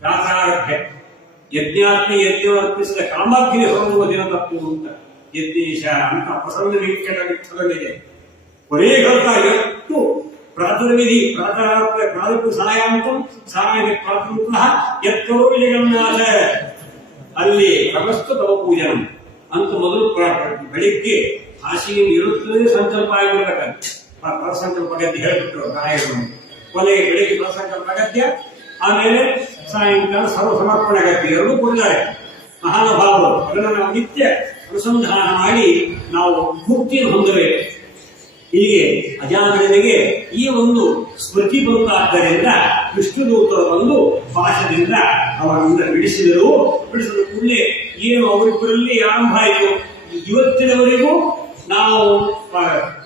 ರಾಸಾರಭ್ಯ ಯಜ್ಞಾಗ್ನಿ ಯಜ್ಞವರ್ಪಿಸಿದ ಕಾಮಾಗ್ನಿ ಹೊರಡುವ ದಿನ ತಪ್ಪು ಅಂತ ಯಜ್ಞೇಶ ಅಂತ ಪ್ರಸನ್ನ ವೀಕ್ಷಕ ವಿಠಲನಿಗೆ ಕೊನೆಯ ಗ್ರಂಥ ಎಷ್ಟು ಪ್ರಾತರ್ವಿಧಿ ಪ್ರಾತಃ ಸಾಯಾಂತಂ ಸಾಯಂಕಾಲ ಪ್ರಾತಃ ಎತ್ತರೋ ಜಗನ್ನಾಥ. ಅಲ್ಲಿ ಪ್ರಮಸ್ತು ತವ ಪೂಜನ ಅಂತ ಮೊದಲು ಬೆಳಿಗ್ಗೆ ಹಾಸಿಗೆ ಇರುತ್ತದೆ ಸಂಕಲ್ಪ ಆಗಿರ್ಬೇಕಂತ ಪ್ರಸಂಕಲ್ಪ ಗದ್ಯ ಹೇಳ್ಬಿಟ್ರು ನಾಯಕರು. ಕೊನೆಗೆ ಬೆಳಿಗ್ಗೆ ಪ್ರಸಂಕಲ್ಪ ಗದ್ಯ, ಆಮೇಲೆ ಸಾಯಂಕಾಲ ಸರ್ವ ಸಮರ್ಪಣೆ ಗದ್ಯ ಎರಡೂ ಕೊಡಿದ್ದಾರೆ ಮಹಾನುಭಾವರು. ಅದನ್ನು ನಾವು ನಿತ್ಯ ಅನುಸಂಧಾನ ಮಾಡಿ ನಾವು ಮುಕ್ತಿಯನ್ನು ಹೊಂದಬೇಕು. ಹೀಗೆ ಅಜಾಮಿಳನಿಗೆ ಈ ಒಂದು ಸ್ಮೃತಿ ಬಂತಾದ್ದರಿಂದ ವಿಷ್ಣುದೂತರು ಬಂದು ಪಾಶದಿಂದ ಅವರನ್ನು ಬಿಡಿಸಿದರು. ಬಿಡಿಸಿದ ಕೂಡಲೇ ಏನು ಅವರಿಬ್ಬರಲ್ಲಿ ಆರಂಭ ಆಯಿತು. ಇವತ್ತಿನವರೆಗೂ ನಾವು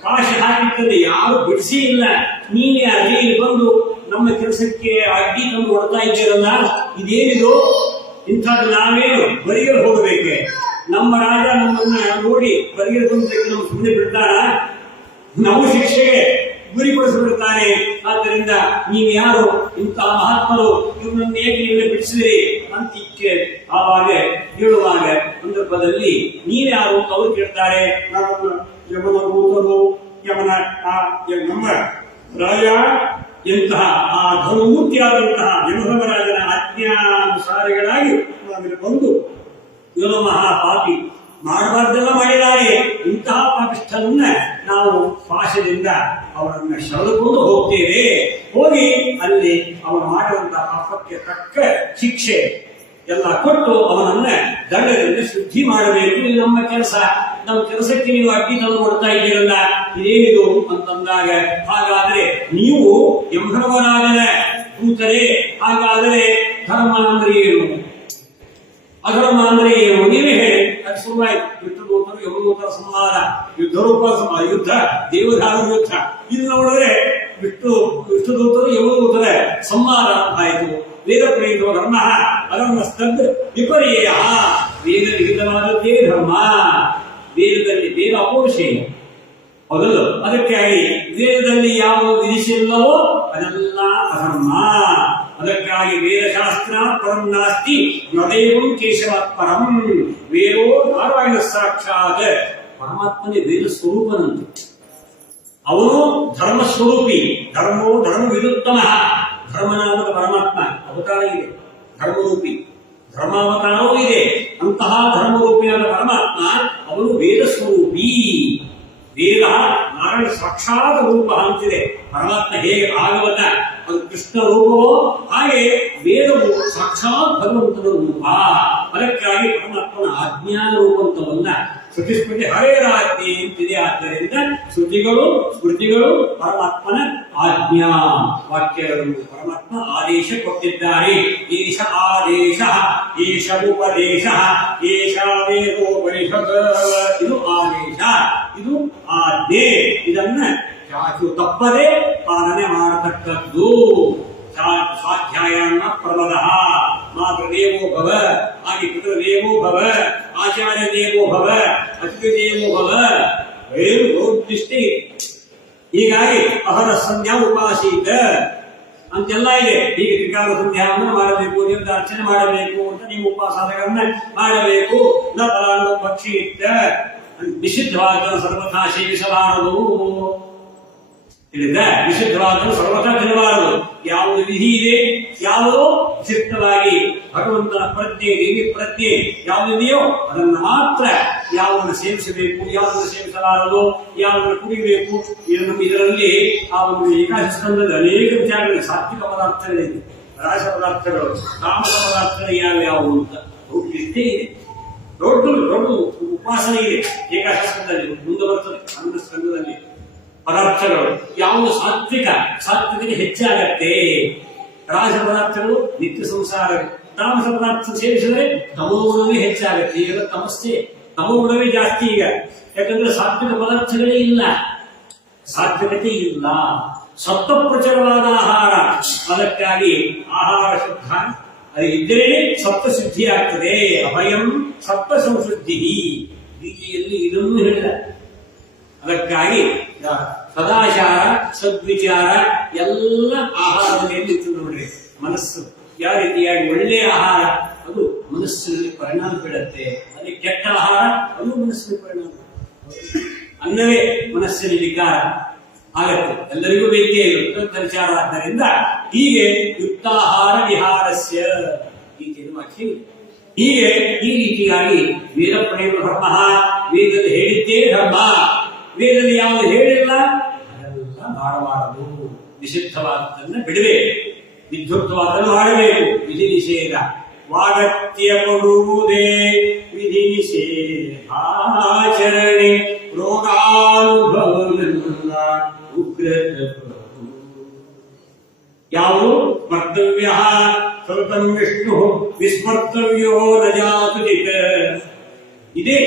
ಪಾಶ ಹಾಕಿದ್ದಲ್ಲಿ ಯಾರು ಬಿಡಿಸಿ ಇಲ್ಲ. ನೀನೇ ಅಲ್ಲಿ ಬಂದು ನಮ್ಮ ಕೆಲಸಕ್ಕೆ ಅಡ್ಡಿ ತಂದು ಹೊಡ್ತಾ ಇದ್ದೀರಲ್ಲ, ಇದೇನಿದು? ಇಂಥದ್ದು ನಾವೇನು ಬರಿಗರು ಹೋಗಬೇಕೆ? ನಮ್ಮ ರಾಜ ನಮ್ಮನ್ನ ನೋಡಿ ಬರಿಗರು ಬಂದಕ್ಕೆ ನಮ್ಮ ಸುಮ್ಮನೆ ಬಿಡ್ತಾರ? ನಾವು ಶಿಕ್ಷೆಗೆ ಗುರಿಪಡಿಸಿಬಿಡ್ತಾನೆ. ಆದ್ದರಿಂದ ನೀವು ಯಾರು ಇಂತಹ ಮಹಾತ್ಮರು, ಇವನನ್ನು ಏಕೆ ನೀವೇ ಬಿಡಿಸಿದ್ರಿ ಅಂತ ಆವಾಗ ಹೇಳುವಾಗ ಸಂದರ್ಭದಲ್ಲಿ ನೀವ್ಯಾರು ಅವರು ಕೇಳ್ತಾರೆ. ಯಮನ ದೂತರು, ಯಮನ ನಮ್ಮ ರಾಜ ಎಂತಹ ಆ ಧರ್ಮಮೂರ್ತಿಯಾದಂತಹ ಯಮಧರ್ಮರಾಜನ ಆಜ್ಞಾನುಸಾರಿಗಳಾಗಿ ನಾವಿಲ್ಲಿ ಬಂದು ಇವನು ಮಹಾಪಾಪಿ, ಮಾಡಬಾರ್ದೆಲ್ಲ ಮಾಡಿದ್ದಾರೆ. ಇಂತಹ ಪಾಪಿಷ್ಠನನ್ನ ನಾವು ಪಾಶದಿಂದ ಅವನನ್ನ ಸೆಳೆದುಕೊಂಡು ಹೋಗ್ತೇವೆ. ಹೋಗಿ ಅಲ್ಲಿ ಅವನು ಮಾಡಿದಂತಹ ಪಾಪಕ್ಕೆ ತಕ್ಕ ಶಿಕ್ಷೆ ಎಲ್ಲ ಕೊಟ್ಟು ಅವನನ್ನ ದಂಡದಿಂದ ಶುದ್ಧಿ ಮಾಡಬೇಕು. ಇದು ನಮ್ಮ ಕೆಲಸ. ನಮ್ಮ ಕೆಲಸಕ್ಕೆ ನೀವು ಅಡ್ಡಿ ತಂದು ಕೊಡ್ತಾ ಇದ್ದೀರಲ್ಲ, ಇದೇನಿದು ಅಂತಂದಾಗ, ಹಾಗಾದ್ರೆ ನೀವು ಯಮಧರ್ಮರಾಜನ ದೂತರೇ, ಹಾಗಾದರೆ ಧರ್ಮ ಅಂದ್ರೆ ಏನು, ಅಧರ್ಮ ಅಂದ್ರೆ ಏನು ನೀವೇ ಹೇಳಿ. ಅದು ಶುರುವಾಯಿತು. ವಿಷ್ಣುದೂತರು ಯಮದೂತರ ಸಂವಾದ, ಯುದ್ಧರೂಪ ಯುದ್ಧ, ದೇವಧಾರ ಯುದ್ಧ. ಇದು ನೋಡಿದ್ರೆ ವಿಷ್ಣುದೂತರು ಯಮದೂತರ ಸಂವಾದ ಆಯಿತು. ವೇದ ಪ್ರೇರಿತ ಧರ್ಮ ಅಧರ್ಮ ಸ್ತಬ್ಧ ವಿಪರ್ಯಯ. ವೇದ ವಿಹಿತವಾದದ್ದೇ ಧರ್ಮ. ವೇದದಲ್ಲಿ ವೇದ ಅಪೌರುಷೇಯ, ಹೌದಲ್ಲ? ಅದಕ್ಕಾಗಿ ವೇದದಲ್ಲಿ ಯಾವ ವಿಧಿಸಿಲ್ಲವೋ ಅದೆಲ್ಲ ಅಧರ್ಮ. ಅದಕ್ಕಾಗಿ ವೇದಶಾಸ್ತ್ರ ಪರಂ ನಾಸ್ತಿ ನದೇವಂ ಕೇಶವಾತ್ ಪರಂ. ವೇದೋ ನಾರಾಯಣ ಸಾಕ್ಷಾತ್. ಪರಮಾತ್ಮನೇ ವೇದ ಸ್ವರೂಪನಂತೆ. ಅವನು ಧರ್ಮ ಸ್ವರೂಪಿ. ಧರ್ಮೋ ಧರ್ಮ ವಿರುತ್ತಮ. ಧರ್ಮನಾಮಕ ಪರಮಾತ್ಮ ಅವತಾರ ಇದೆ, ಧರ್ಮರೂಪಿ ಧರ್ಮಾವತಾರವೂ ಇದೆ. ಅಂತಹ ಧರ್ಮರೂಪಿಯಾದ ಪರಮಾತ್ಮ ಅವನು ವೇದ ಸ್ವರೂಪಿ. ವೇದ ನಾರಾಯಣ ಸಾಕ್ಷಾತ್ ರೂಪ ಅಂತಿದೆ. ಪರಮಾತ್ಮ ಹೇಗೆ ಭಾಗವತ ಅದು ಕೃಷ್ಣ ರೂಪವೋ ಹಾಗೆ ವೇದವು ಸಾಕ್ಷಾತ್ ಭಗವಂತನ ರೂಪ. ಅದಕ್ಕಾಗಿ ಪರಮಾತ್ಮನ ಆಜ್ಞಾ ರೂಪಂತವನ್ನ ಶ್ರುತಿ ಸ್ಮೃತಿ ಹರೇರಾಜ್ಞೆ ಅಂತಿದೆ. ಆದ್ದರಿಂದ ಶ್ರುತಿಗಳು ಸ್ಮೃತಿಗಳು ಪರಮಾತ್ಮನ ಆಜ್ಞಾ ವಾಕ್ಯಗಳು. ಪರಮಾತ್ಮ ಆದೇಶ ಕೊಟ್ಟಿದ್ದಾರೆ. ಏಷ ಆದೇಶ, ಏಷ ಉಪದೇಶ, ಏಷ ವೇದೋಪನಿಷತ್. ಇದು ಆದೇಶ, ಇದು ಆಜ್ಞೆ. ಇದನ್ನ ತಪ್ಪದೆ ಪಾಲನೆ ಮಾಡತಕ್ಕದ್ದು. ಸ್ವಾಧ್ಯಾಯನ ಪ್ರಬಲ ಮಾತೃದೇವೋ ಭವ, ಹಾಗೆ ಪಿತೃದೇವೋ ಭವ, ಆಚಾರ್ಯ ದೇವೋ ಭವ, ಅತಿಥಿ ದೇವೋ ಭವ. ದೃಷ್ಟಿ. ಹೀಗಾಗಿ ಅಹರ ಸಂಧ್ಯಾ ಉಪಾಸೀತ ಅಂತೆಲ್ಲ ಇದೆ. ಹೀಗೆ ತ್ರಿಕಾಲ ಸಂಧ್ಯಾವನ್ನು ಮಾಡಬೇಕು, ದೇವರ ಅರ್ಚನೆ ಮಾಡಬೇಕು ಅಂತ ನೀವು ಉಪವಾಸಗಳನ್ನ ಮಾಡಬೇಕು. ನ ಫಲಾನು ಪಕ್ಷಿ ಇತ್ತ ನಿಷಿದ್ಧವಾದ ಸರ್ವಥಾ ಸೇವಿಸಬಾರದು. ಹೇಳಿದ ನಿಷಿದ್ಧವಾದ ಸರ್ವಥಾ ತಿನ್ನಬಾರದು. ಯಾವುದು ವಿಧಿ ಇದೆ, ಯಾವುದೋ ವಿಶಿಷ್ಟವಾಗಿ ಭಗವಂತನ ಪ್ರಜ್ಞೆ, ದೇವಿ ಪ್ರಜ್ಞೆ ಯಾವುದಿದೆಯೋ ಅದನ್ನು ಮಾತ್ರ ಯಾವುದನ್ನು ಸೇವಿಸಬೇಕು, ಯಾವುದನ್ನು ಸೇವಿಸಲಾರದು, ಯಾವುದನ್ನು ಕುಡಿಬೇಕು. ಇದರಲ್ಲಿ ಆ ಒಂದು ಏಕಾದಶಿ ಸ್ಕಂದದ ಅನೇಕ ವಿಚಾರಗಳು, ಸಾತ್ವಿಕ ಪದಾರ್ಥಗಳಿದೆ, ರಾಜ ಪದಾರ್ಥಗಳು, ತಾಮಸ ಪದಾರ್ಥಗಳು ಯಾವ್ಯಾವು ಅಂತ ಇಷ್ಟೇ ಇದೆ. ದೊಡ್ಡ ದೊಡ್ಡ ಉಪಾಸನೆ ಇದೆ ಏಕಾದಶಿ ಸ್ಕಂದದಲ್ಲಿ. ಮುಂದೆ ಬರ್ತದೆ 11 ಸ್ಕಂದದಲ್ಲಿ ಪದಾರ್ಥಗಳು. ಯಾವುದು ಸಾತ್ವಿಕತೆ ಹೆಚ್ಚಾಗತ್ತೆ. ರಾಜ ಪದಾರ್ಥಗಳು ನಿತ್ಯ ಸಂಸಾರ. ತಾಮಸ ಪದಾರ್ಥ ಸೇವಿಸಿದರೆ ತಮೋಗುಣವೇ ಹೆಚ್ಚಾಗತ್ತೆ. ಈಗ ತಮಸ್ಸೆ ತಮೋಗುಣವೇ ಜಾಸ್ತಿ ಈಗ. ಯಾಕಂದ್ರೆ ಸಾತ್ವಿಕ ಪದಾರ್ಥಗಳೇ ಇಲ್ಲ, ಸಾತ್ವಿಕತೆ ಇಲ್ಲ. ಸತ್ವ ಪ್ರಚರವಾದ ಆಹಾರ. ಅದಕ್ಕಾಗಿ ಆಹಾರ ಶುದ್ಧ ಅದು ಇದ್ದರೆ ಸತ್ವ ಶುದ್ಧಿ ಆಗ್ತದೆ. ಅಭಯಂ ಸತ್ವ ಸಂಶುದ್ಧಿ. ಗೀತೆಯಲ್ಲಿ ಇದನ್ನು ಹೇಳಿದ. ಅದಕ್ಕಾಗಿ ಸದಾಚಾರ ಸದ್ವಿಚಾರ ಎಲ್ಲ ಆಹಾರದಲ್ಲಿ ಎಲ್ಲಿತ್ತು ನೋಡ್ರಿ. ಮನಸ್ಸು ಯಾವ ರೀತಿಯಾಗಿ ಒಳ್ಳೆಯ ಆಹಾರ ಅದು ಮನಸ್ಸಿನಲ್ಲಿ ಪರಿಣಾಮ ಬೀಳುತ್ತೆ. ಅದೇ ಕೆಟ್ಟ ಆಹಾರ ಅದು ಮನಸ್ಸಿನಲ್ಲಿ ಪರಿಣಾಮ. ಅನ್ನವೇ ಮನಸ್ಸಿನ ವಿಕಾರ ಆಗತ್ತೆ. ಎಲ್ಲರಿಗೂ ವೇದ್ಯ ವಿಚಾರ. ಆದ್ದರಿಂದ ಹೀಗೆ ಯುಕ್ತಾಹಾರ ವಿಹಾರಸ್ಯ ಹೀಗೆ ಈ ರೀತಿಯಾಗಿ ವೇದ ಪ್ರೇಮ ಧರ್ಮ. ವೇದದಲ್ಲಿ ಹೇಳಿದ್ದೇ ಧರ್ಮ. ವೇದದಲ್ಲಿ ಯಾವುದು ಹೇಳಿಲ್ಲ ಅದೆಲ್ಲ ಮಾಡಬಾರದು. ನಿಷಿದ್ಧವಾದದನ್ನ ಬಿಡಬೇಕು, ವಿದ್ಯುಕ್ತವಾದನ್ನು ಮಾಡಬೇಕು. ವಿಧಿ ನಿಷೇಧ ವಾಗತ್ಯ ಕೊಡುವುದೇ ವಿಧಿ ನಿಷೇಧಾಚರಣೆ ರೋಗಾನುಭವವೆಲ್ಲ ಉಗ್ರತ. ಯಾವುದು ಸ್ಮರ್ತವ್ಯ ಸ್ವತಂ ವಿಷ್ಣು ವಿಸ್ಮರ್ತವ್ಯೋ ನ ಜಾತು ಚಿತ್. ಇದೇ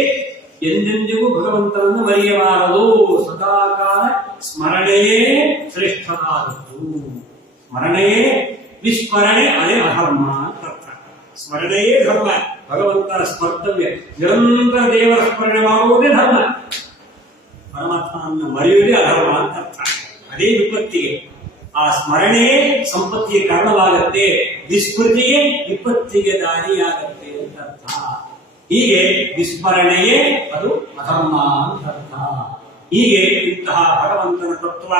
ಎಂದೆಂದಿಗೂ ಭಗವಂತನನ್ನು ಮರೆಯಬಾರದು. ಸದಾಕಾಲ ಸ್ಮರಣೆಯೇ ಶ್ರೇಷ್ಠವಾದದ್ದು. ಸ್ಮರಣೆಯೇ ವಿಸ್ಮರಣೆ ಅದೇ ಅಧರ್ಮ ಅಂತ ಅರ್ಥ. ಸ್ಮರಣೆಯೇ ಧರ್ಮ. ಭಗವಂತನ ಸ್ಮರ್ತವ್ಯ ನಿರಂತರ ದೇವರ ಸ್ಮರಣೆ ಮಾಡುವುದೇ ಧರ್ಮ. ಪರಮಾತ್ಮನನ್ನು ಮರೆಯುವುದೇ ಅಧರ್ಮ ಅಂತ ಅರ್ಥ. ಅದೇ ವಿಪತ್ತಿಗೆ. ಆ ಸ್ಮರಣೆಯೇ ಸಂಪತ್ತಿಗೆ ಕಾರಣವಾಗತ್ತೆ, ವಿಸ್ಮೃತಿಯೇ ವಿಪತ್ತಿಗೆ ದಾರಿಯಾಗತ್ತೆ ಅಂತ ಅರ್ಥ. ಹೀಗೆ ವಿಸ್ಮರಣೆಯೇ ಅದು ಅಧರ್ಮ ಅಂತ ಅರ್ಥ. ಹೀಗೆ ಇಂತಹ ಭಗವಂತನ ತತ್ವ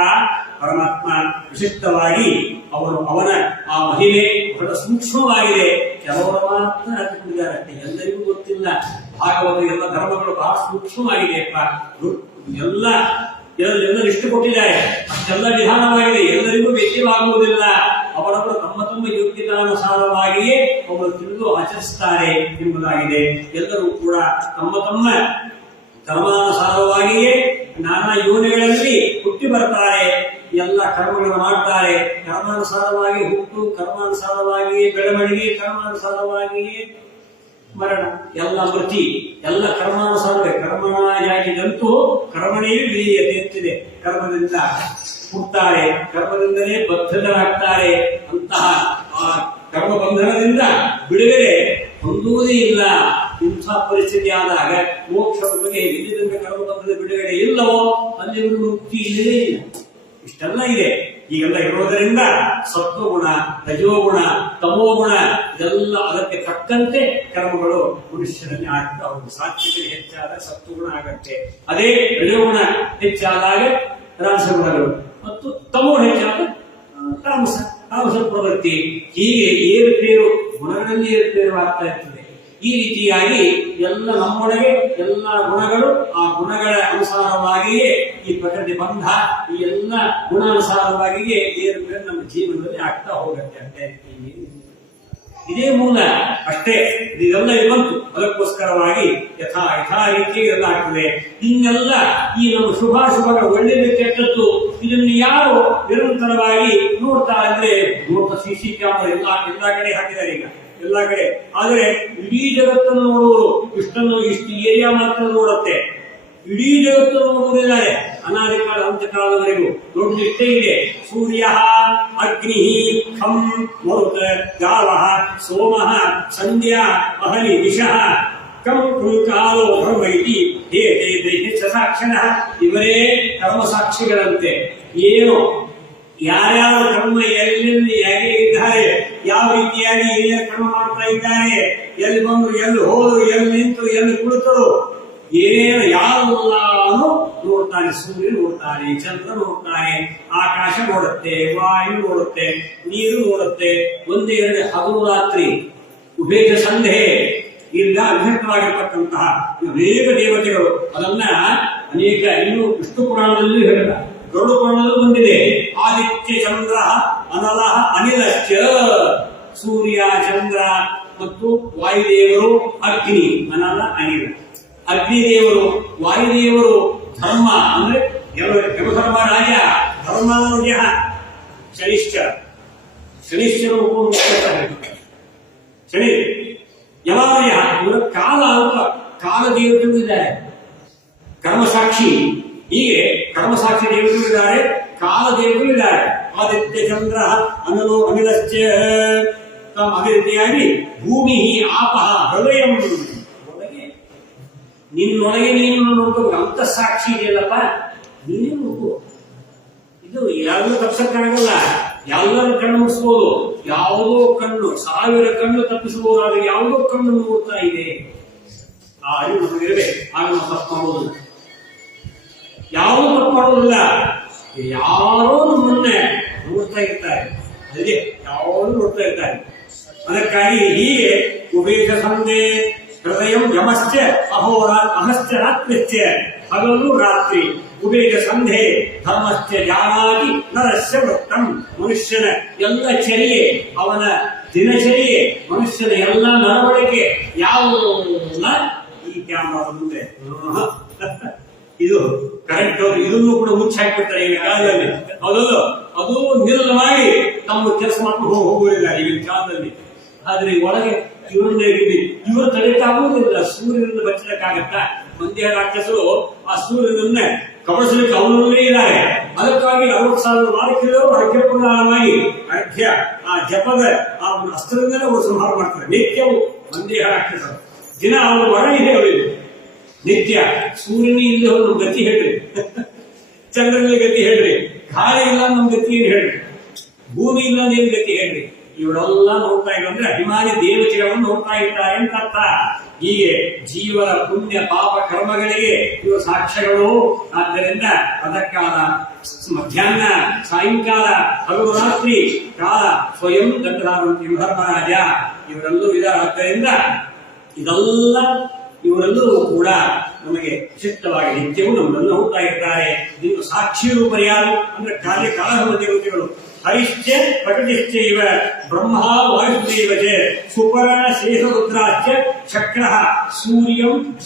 ಪರಮಾತ್ಮ ವಿಶಿಷ್ಟವಾಗಿ ಅವನ ಆ ಮಹಿಮೆ ಬಹಳ ಸೂಕ್ಷ್ಮವಾಗಿದೆ. ಕೆಲವರು ಮಾತ್ರ ಹತ್ತಿಕೊಂಡಿದ್ದಾರೆ, ಎಲ್ಲರಿಗೂ ಗೊತ್ತಿಲ್ಲ. ಭಾಗವತ ಎಲ್ಲ ಧರ್ಮಗಳು ಬಹಳ ಸೂಕ್ಷ್ಮವಾಗಿದೆಯಪ್ಪ. ಎಲ್ಲರೂ ಇಷ್ಟು ಕೊಟ್ಟಿದ್ದಾರೆ, ಅಷ್ಟೆಲ್ಲ ವಿಧಾನವಾಗಿದೆ, ಎಲ್ಲರಿಗೂ ವೆಚ್ಚವಾಗುವುದಿಲ್ಲ. ಅವರವರು ತಮ್ಮ ತಮ್ಮ ಯೋಗ್ಯತಾನುಸಾರವಾಗಿಯೇ ಅವರು ತಿಳಿದು ಆಚರಿಸುತ್ತಾರೆ ಎಂಬುದಾಗಿದೆ. ಎಲ್ಲರೂ ಕೂಡ ತಮ್ಮ ತಮ್ಮ ಕರ್ಮಾನುಸಾರವಾಗಿಯೇ ನಾನಾ ಯೋನಿಗಳಲ್ಲಿ ಹುಟ್ಟಿ ಬರ್ತಾರೆ, ಎಲ್ಲ ಕರ್ಮಗಳನ್ನು ಮಾಡ್ತಾರೆ. ಕರ್ಮಾನುಸಾರವಾಗಿ ಹುಟ್ಟು, ಕರ್ಮಾನುಸಾರವಾಗಿಯೇ ಬೆಳವಣಿಗೆ, ಕರ್ಮಾನುಸಾರವಾಗಿಯೇ ಮರಣ, ಎಲ್ಲ ಮೃತಿ, ಎಲ್ಲ ಕರ್ಮಾನುಸಾರವೇ. ಕರ್ಮಣಾಯಾಗಿದಂತೂ ಕರ್ಮಣೆಯೂ ವಿಲೀಯತೆ ಅಂತಿದೆ. ಕರ್ಮದಿಂದ ಹುಟ್ಟುತ್ತಾರೆ, ಕರ್ಮದಿಂದಲೇ ಬದ್ಧರಾಗ್ತಾರೆ. ಅಂತಹ ಆ ಕರ್ಮ ಬಂಧನದಿಂದ ಬಿಡುಗಡೆ ಹೊಂದುವುದೇ ಇಲ್ಲ. ಇಂಥ ಪರಿಸ್ಥಿತಿ ಆದಾಗ ಮೋಕ್ಷದ ಬಗ್ಗೆ ಎಲ್ಲಿಂದ ಕರ್ಮ ಬಂಧನದ ಬಿಡುಗಡೆ ಇಲ್ಲವೋ ಅಲ್ಲಿ ಮುಕ್ತಿ ಇಲ್ಲವೇ ಇಲ್ಲ. ಇಷ್ಟೆಲ್ಲ ಇದೆ. ಈಗೆಲ್ಲ ಇರೋದರಿಂದ ಸತ್ವಗುಣ, ರಜೋಗುಣ, ತಮೋಗುಣ ಇದೆಲ್ಲ ಅದಕ್ಕೆ ತಕ್ಕಂತೆ ಕರ್ಮಗಳು ಮನುಷ್ಯನಲ್ಲಿ ಆಗ್ತಾ ಹೋಗುದು. ಸಾತ್ವಿಕತೆ ಹೆಚ್ಚಾದ ಸತ್ವಗುಣ ಆಗತ್ತೆ, ಅದೇ ರಜೋಗುಣ ಹೆಚ್ಚಾದಾಗ ರಾಸಗುಣಗಳು, ಮತ್ತು ತಮೋ ಹೆಚ್ಚಾದ ತಾಮಸ ಪ್ರವೃತ್ತಿ. ಹೀಗೆ ಏರುಪೇರು ಗುಣಗಳಲ್ಲಿ ಏರುಪೇರು ಆಗ್ತಾ ಇರ್ತದೆ. ಈ ರೀತಿಯಾಗಿ ಎಲ್ಲ ನಮ್ಮೊಳಗೆ ಎಲ್ಲ ಗುಣಗಳು ಆ ಗುಣಗಳ ಅನುಸಾರವಾಗಿಯೇ ಈ ಪ್ರಕೃತಿ ಬಂಧ, ಈ ಎಲ್ಲ ಗುಣಾನುಸಾರವಾಗಿಯೇ ಏರುಪೇರು ನಮ್ಮ ಜೀವನದಲ್ಲಿ ಆಗ್ತಾ ಹೋಗುತ್ತೆ ಅಂತ ಇದೇ ಮೂಲ ಅಷ್ಟೇ. ಇದೆಲ್ಲ ಬಂತು, ಅದಕ್ಕೋಸ್ಕರವಾಗಿ ಯಥಾ ರೀತಿ ಎಲ್ಲ ಆಗ್ತದೆ. ಇನ್ನೆಲ್ಲ ಈ ನಮ್ಮ ಶುಭಾಶುಭಗಳ ಒಳ್ಳೆಯದು ಕೆಟ್ಟದ್ದು ಇದನ್ನು ಯಾರು ನಿರಂತರವಾಗಿ ನೋಡ್ತಾ ಇದ್ರೆ, ನೋಡ್ತಾ ಸಿಸಿ ಕ್ಯಾಮರಾ ಎಲ್ಲ ಕಡೆ ಹಾಕಿದ್ದಾರೆ ಈಗ ಎಲ್ಲ ಕಡೆ. ಆದರೆ ಇಡೀ ಜಗತ್ತನ್ನು ನೋಡುವರು ಇಷ್ಟು ಏರಿಯಾ ಮಾತ್ರ ನೋಡುತ್ತೆ. ಇಡೀ ಜಗತ್ತನ್ನು ನೋಡುವುದಿದ್ದಾರೆ ಅನಾದಿ ಕಾಲ ಅಂತ್ಯಕಾಲದವರೆಗೂ. ದೊಡ್ಡ ಇಷ್ಟೇ ಇದೆ. ಸೂರ್ಯ, ಅಗ್ನಿ, ಖಂ, ಮರುತ, ಗಾವ, ಸೋಮ, ಸಂಧ್ಯಾ, ಅಹಲಿ, ವಿಷಃ, ಕಂ ಕಾಲೋ ಧರ್ಮ ಇತಿ ಸಾಕ್ಷಣ. ಇವರೇ ಕರ್ಮಸಾಕ್ಷಿಗಳಂತೆ. ಏನು ಯಾರ್ಯಾವ ಕರ್ಮ ಎಲ್ಲೆಲ್ಲಿ ಹೇಗೆ ಇದ್ದಾರೆ, ಯಾವ ರೀತಿಯಾಗಿ ಏನೇನು ಕರ್ಮ ಮಾಡ್ತಾ ಇದ್ದಾರೆ, ಎಲ್ಲಿ ಬಂದ್ರು, ಎಲ್ಲಿ ಹೋದ್ರು, ಎಲ್ಲಿ ನಿಂತು, ಎಲ್ಲಿ ಕುಳಿತರು, ಏನೇನು ಯಾವೆಲ್ಲಾನು ನೋಡ್ತಾನೆ. ಸೂರ್ಯ ನೋಡ್ತಾನೆ, ಚಂದ್ರ ನೋಡ್ತಾನೆ, ಆಕಾಶ ನೋಡುತ್ತೆ, ವಾಯು ನೋಡುತ್ತೆ, ನೀರು ನೋಡುತ್ತೆ. ಒಂದೇ ಎರಡು ಹಗಲು ರಾತ್ರಿ, ಉಭಯ ಸಂಧೆ, ಇಲ್ಲ ಅಭಿನ್ನವಾಗಿರ್ತಕ್ಕಂತಹ ಅನೇಕ ದೇವತೆಗಳು. ಅದನ್ನ ಅನೇಕ ಇನ್ನು ವಿಷ್ಣು ಪುರಾಣದಲ್ಲೂ ಹೇಳಿದ, ಗರುಡ ಪುರಾಣದಲ್ಲೂ ಬಂದಿದೆ. ಆದಿತ್ಯ ಚಂದ್ರ ಅನಲ ಅನಿಲಶ್ಚ. ಸೂರ್ಯ, ಚಂದ್ರ ಮತ್ತು ವಾಯುದೇವರು, ಅಗ್ನಿ, ಅನಲ, ಅನಿಲ. ಅಗ್ನಿದೇವರು, ವಾಯುದೇವರು, ಧರ್ಮ ಅಂದ್ರೆ ಯಮಧರ್ಮ ರಾಜ, ಧರ್ಮಾನುಜ, ಶನಿಶ್ಚರ ಶನಿ, ಯಮಾನುಜ. ಇವರ ಕಾಲ ಅಂತ ಕಾಲ ದೇವತೆಗಳು ಇದ್ದಾರೆ, ಕರ್ಮಸಾಕ್ಷಿ. ಹೀಗೆ ಕರ್ಮಸಾಕ್ಷಿ ದೇವತೆಗಳು ಇದ್ದಾರೆ, ಕಾಲ ದೇವತೆಗಳು ಇದ್ದಾರೆ. ಆದಿತ್ಯ ಚಂದ್ರ ಅನಲೋ ಅನಿಲಶ್ಚ. ಅದೇ ರೀತಿಯಾಗಿ ಭೂಮಿ, ಆಪಹ, ಹೃದಯ. ನಿನ್ನೊಳಗೆ ನೀನು ನೋಡ್ಕೋಬೇಕು. ಅಂತ ಸಾಕ್ಷಿ ಇದೆಯಲ್ಲಪ್ಪ, ನೀನೇ ನೋಡ್ಕೋ. ಇದು ಯಾರಿಗೂ ತಪ್ಪಿಸಕ್ಕಾಗಲ್ಲ, ಎಲ್ಲರೂ ಕಣ್ಣು ಮುಗಿಸ್ಬೋದು. ಯಾವುದೋ ಕಣ್ಣು, 1000 ಕಣ್ಣು ತಪ್ಪಿಸಬಹುದಾದ್ರೆ ಯಾವುದೋ ಕಣ್ಣು ನೋಡ್ತಾ ಇದೆ. ಆ ಅರಿವು ನಮಗಿರಬೇಕು. ಆಗ ನಾವು ತಪ್ಪು ಮಾಡೋದಿಲ್ಲ, ಯಾವುದೂ ತಪ್ಪು ಮಾಡೋದಿಲ್ಲ. ಯಾರೋ ನಮ್ಮನ್ನೇ ನೋಡ್ತಾ ಇರ್ತಾರೆ, ಅದೇ ಯಾರು ನೋಡ್ತಾ ಇರ್ತಾರೆ. ಅದಕ್ಕಾಗಿ ಹೀಗೆ ಉಭಯ ಸಂಧೆ ಹೃದಯ ಯಮಶ್ಚ ಅಹಶ್ಚ ರಾತ್ರಿಶ್ಚ. ಹಗಲು ರಾತ್ರಿ, ಉಭಯ ಸಂಧೆ ಧರ್ಮಶ್ಚ ಜಾನಾತಿ ನರಸ್ಯ ವೃತ್ತಂ. ಮನುಷ್ಯನ ಎಲ್ಲ ಚರ್ಯೆ, ಅವನ ದಿನಚರ್ಯೆ, ಮನುಷ್ಯನ ಎಲ್ಲ ನಡವಳಿಕೆ ಯಾವುದಲ್ಲ ಈ ಕ್ಯಾಮ್ರಾದ ಮುಂದೆ. ಇದು ಕರೆಕ್ಟ್. ಅವರು ಇದನ್ನು ಕೂಡ ಮುಚ್ಚಾಕ್ಬಿಡ್ತಾರೆ ಈಗ ಕಾಲದಲ್ಲಿ. ಹೌದಲ್ಲ, ಅದು ನಿರ್ಲವಾಗಿ ತಮ್ಮ ಕೆಲಸ ಮಾಡ್ಕೊಂಡು ಹೋಗುವುದಿಲ್ಲ ಈಗಿನ ಕಾಲದಲ್ಲಿ. ಆದ್ರೆ ಒಳಗೆ ಇವರನ್ನೇ ಇವರು ತಡೆಯಕ್ಕಾಗುವುದಿಲ್ಲ. ಸೂರ್ಯನಿಂದ ಬಚ್ಚಲಿಕ್ಕಾಗತ್ತ? ಮಂದ್ಯ ರಾಕ್ಷಸರು ಆ ಸೂರ್ಯನನ್ನ ಕಬಳಿಸಲಿಕ್ಕೆ ಅವನಲ್ಲೇ ಇದ್ದಾರೆ. ಅದಕ್ಕಾಗಿ 60,000 ಮಾಲಕಿಗಳು ಅರ್ಘ್ಯ ಪ್ರದಾನವಾಗಿ ಅರ್ಘ್ಯ ಆ ಜಪದ ಆ ಅಸ್ತ್ರದಿಂದಲೇ ಅವರು ಸಂಹಾರ ಮಾಡ್ತಾರೆ. ನಿತ್ಯವು ಮಂದ್ಯ ರಾಕ್ಷಸರು ದಿನ ಅವರು ವರ ಇದೆ ಅವರಿಗೆ ನಿತ್ಯ. ಸೂರ್ಯನೇ ಇಲ್ಲಿ ಹೋಗಿ ನಮ್ ಗತಿ ಹೇಳ್ರಿ, ಚಂದ್ರನಿಗೆ ಗತಿ ಹೇಳ್ರಿ, ಗಾಳಿ ಇಲ್ಲ ನಮ್ ಗತಿ ಏನ್ ಹೇಳ್ರಿ, ಭೂಮಿ ಇಲ್ಲ ಏನ್ ಗತಿ ಹೇಳ್ರಿ. ಇವರೆಲ್ಲ ನೋಡ್ತಾ ಇರೋ ಅಂದ್ರೆ ಅಭಿಮಾನಿ ದೇವತೆಗಳನ್ನು ನೋಡ್ತಾ ಇರ್ತಾರೆ ಅಂತ ಅರ್ಥ. ಹೀಗೆ ಜೀವನ ಪುಣ್ಯ ಪಾಪ ಕರ್ಮಗಳಿಗೆ ಇವರು ಸಾಕ್ಷ್ಯಗಳು. ಆದ್ದರಿಂದ ಅದಕ್ಕಾದ ಮಧ್ಯಾಹ್ನ, ಸಾಯಂಕಾಲ, ಹಗಲು ರಾತ್ರಿ ಕಾಲ ಸ್ವಯಂ ದಂಡಧಾರಂತಿ ಧರ್ಮರಾಜ ಇವರೆಲ್ಲೂ ಇದ್ದಾರೆ. ಆದ್ದರಿಂದ ಇದೆಲ್ಲ ಇವರೆಲ್ಲರೂ ಕೂಡ ನಮಗೆ ವಿಶಿಷ್ಟವಾಗಿ ನಿತ್ಯವೂ ನಮ್ಮನ್ನು ಹೋಗ್ತಾ ಇದ್ದಾರೆ. ಇನ್ನು ಸಾಕ್ಷಿ ರೂಪರು ಯಾರು ಅಂದ್ರೆ ಕಾಲಕಾಲದ ದೇವತೆಗಳು. ಹರಿಶ್ಚ ಪ್ರಕಟಿಶ್ಚೈವ ಬ್ರಹ್ಮ ವಾಯುದೇವ ಸುಪರ ಶೇಷರುದ್ರಾಶ್ಚ ಶಕ್ರ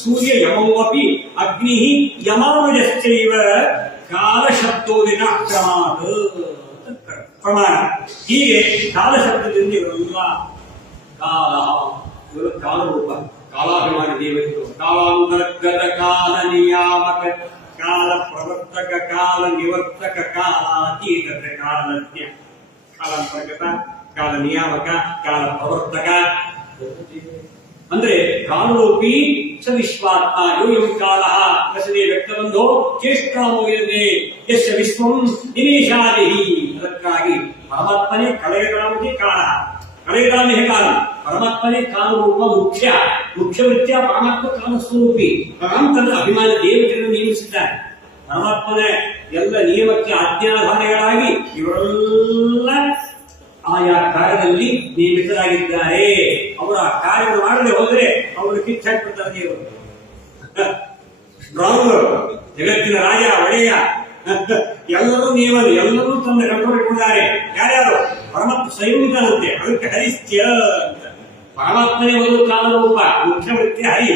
ಸೂರ್ಯ ಯಮೋಪಿ ಅಗ್ನಿ ಯಮಾನುಜಶ್ಚೈವ ಕಾಲಶಬ್ದೋದಿನ ಕ್ರಮಾತ್ ಪ್ರಮಾಣ. ಹೀಗೆ ಕಾಲಶಬ್ದದಿಂದ ಇವರೆಲ್ಲ ಇವರು ಕಾಲರೂಪ, ಕಾಲಾಭಿಮಾನಿ ದೇವತೆಗಳು. ಕಾಲಾಂತರ್ಗತ ಕಾಲ ನಿಯಾಮಕ ಕಾಲ ಪ್ರವರ್ತಕ ಕಾಲ ನಿವರ್ತಕ ಕಾಲಾತೀತ ಕಾಲಜ್ಞ. ಕಾಲಾಂತರ್ಗತ, ಕಾಲ ನಿಯಾಮಕ, ಕಾಲ ಪ್ರವರ್ತಕ ಅಂದ್ರೆ ಕಾಲರೂಪಿ ಸ ವಿಶ್ವಾತ್ಮ ಯೋಯಂ ಕಾಲ ಕಸದೇ ವ್ಯಕ್ತಬಂಧೋ ಚೇಷ್ಟಾಮೋಯದೆ ಯಸ್ಯ ವಿಶ್ವಂ ನಿಮೇಷಾದಿ. ಅದಕ್ಕಾಗಿ ಪರಮಾತ್ಮನೇ ಕಳೆಯಗಾಮಿ ಕಾಲ, ಕಳೆಯಗಾಮಿ ಕಾಲ. ಪರಮಾತ್ಮನೇ ಕಾಲರೂಪ ಮುಖ್ಯ ವೃತ್ಯ ಪರಮಾತ್ಮ ಕಾಲಸ್ವರೂಪಿ. ಪರಮಾತ್ಮನ ಅಭಿಮಾನ ದೇವತೆಗಳನ್ನು ನೇಮಿಸಿದ್ದಾರೆ. ಪರಮಾತ್ಮನ ಎಲ್ಲ ನಿಯಮಕ್ಕೆ ಆಜ್ಞಾಧಾರಿಗಳಾಗಿ ಇವರೆಲ್ಲ ಆಯಾ ಕಾರ್ಯದಲ್ಲಿ ನೇಮಿತರಾಗಿದ್ದಾರೆ. ಅವರ ಕಾರ್ಯವನ್ನು ಮಾಡದೆ ಹೋದರೆ ಅವರು ಕಿಚ್ಚಾಕ್ಬಿಡ್ತಾರೆ ದೇವರು. ಸ್ಟ್ರಾಂಗ್, ಜಗತ್ತಿನ ರಾಜ ಒಡೆಯ, ಎಲ್ಲರೂ ನಿಯಮರು, ಎಲ್ಲರೂ ತನ್ನ ಕಂಟ್ರೋಲ್ ಇಟ್ಟಿದ್ದಾರೆ. ಯಾರ್ಯಾರು? ಪರಮಾತ್ಮ ಸ್ವಯಂವಿಧಾನಂತೆ. ಅದಕ್ಕೆ ಹರಿಶ್ಚ ಅಂತ. ಪರಮಾತ್ಮನೇ ಒಂದು ಕಾಲರೂಪ, ಮುಖ್ಯ ವೃತ್ತಿ ಹರಿ.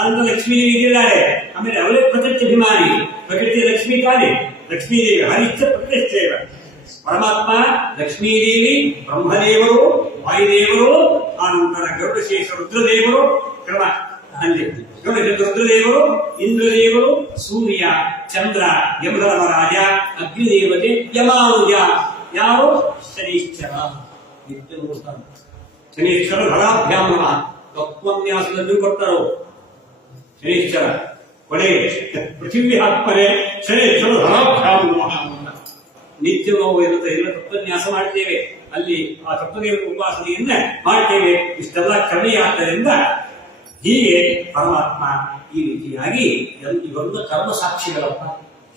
ಅಂತ ಲಕ್ಷ್ಮೀ ದೇವಿ ಇದ್ದಾರೆ. ಆಮೇಲೆ ಅವರೇ ಪ್ರಕೃತಿ ಅಭಿಮಾನಿ, ಪ್ರಕೃತಿ ಲಕ್ಷ್ಮೀ ಕಾಲಿ, ಲಕ್ಷ್ಮೀದೇವಿ. ಹರಿಶ್ಚ ಪ್ರಕೃತಿ ಪರಮಾತ್ಮ, ಲಕ್ಷ್ಮೀದೇವಿ, ಬ್ರಹ್ಮದೇವರು, ವಾಯುದೇವರು, ಆನಂತರ ಗರುಡಶೇಷ ರುದ್ರದೇವರು, ಕ್ರಮ ಅಲ್ಲಿ ಗರುಡಶೇಷ ರುದ್ರದೇವರು, ಇಂದ್ರದೇವರು, ಸೂರ್ಯ, ಚಂದ್ರ, ಯಮಧರ್ಮರಾಜ, ಅಗ್ನಿದೇವತೆ, ಯಮಾನುಜ. ಯಾರು? ಶನೀಶ್ವರ. ನಿತ್ಯ ನೋಡ್ತಾರೆ ಶನೀಶ್ವರ. ಧರಾಭ್ಯಾಮ ತತ್ವನ್ಯಾಸದಲ್ಲಿ ಕೊಟ್ಟರು ಶನೀಶ್ವರ. ಕೊನೆಗೆ ಪೃಥಿವಿ ಆತ್ಮನೆ ಶನೀಶ್ವರ ಧರಾಭ್ಯಾಮ. ನಿತ್ಯ ನಾವು ಎಲ್ಲ ತತ್ವನ್ಯಾಸ ಮಾಡ್ತೇವೆ. ಅಲ್ಲಿ ಆ ತತ್ವದೇವರ ಉಪಾಸನೆಯನ್ನ ಮಾಡ್ತೇವೆ. ಇಷ್ಟೆಲ್ಲ ಕರ್ಮೆಯಾದ್ದರಿಂದ ಹೀಗೆ ಪರಮಾತ್ಮ ಈ ರೀತಿಯಾಗಿ ಇವೆಲ್ಲ ಕರ್ಮ ಸಾಕ್ಷಿಗಳಪ್ಪ.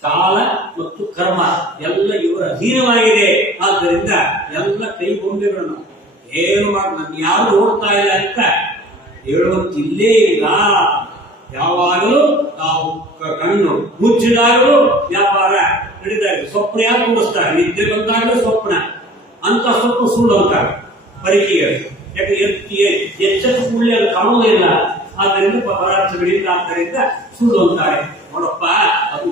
ಕಾಲ ಮತ್ತು ಕರ್ಮ ಎಲ್ಲ ಇವರ ಅಧೀನವಾಗಿದೆ. ಆದ್ದರಿಂದ ಎಲ್ಲ ಕೈಗೊಂಡಿರೋಣ. ಏನು ಮಾಡಿ ನನ್ನ ಯಾರು ನೋಡ್ತಾ ಇಲ್ಲ ಅಂತ ಹೇಳುವಂತಿಲ್ಲೇ ಇಲ್ಲ. ಯಾವಾಗಲೂ ನಾವು ಕಣ್ಣು ಮುಚ್ಚಿದಾಗಲೂ ವ್ಯಾಪಾರ ನಡೀತಾರೆ. ಸ್ವಪ್ನ ಯಾರು ತೋರಿಸ್ತಾರೆ? ನಿದ್ದೆ ಬಂದಾಗಲೂ ಸ್ವಪ್ನ. ಅಂತ ಸ್ವಪ್ನ ಸುಳ್ಳು ಅಂತಾರೆ ಪರಿಚಯಗಳು. ಯಾಕೆ ಎಚ್ಚರಿಕೆ ಕೂಡಲೇ ಅದು ಕಾಣುವುದಿಲ್ಲ. ಆದ್ದರಿಂದ ಪದಾರ್ಥಗಳಿಂದ ಆದ್ದರಿಂದ ಸುಳ್ಳು ಅಂತಾರೆ. ನೋಡಪ್ಪ, ಅದು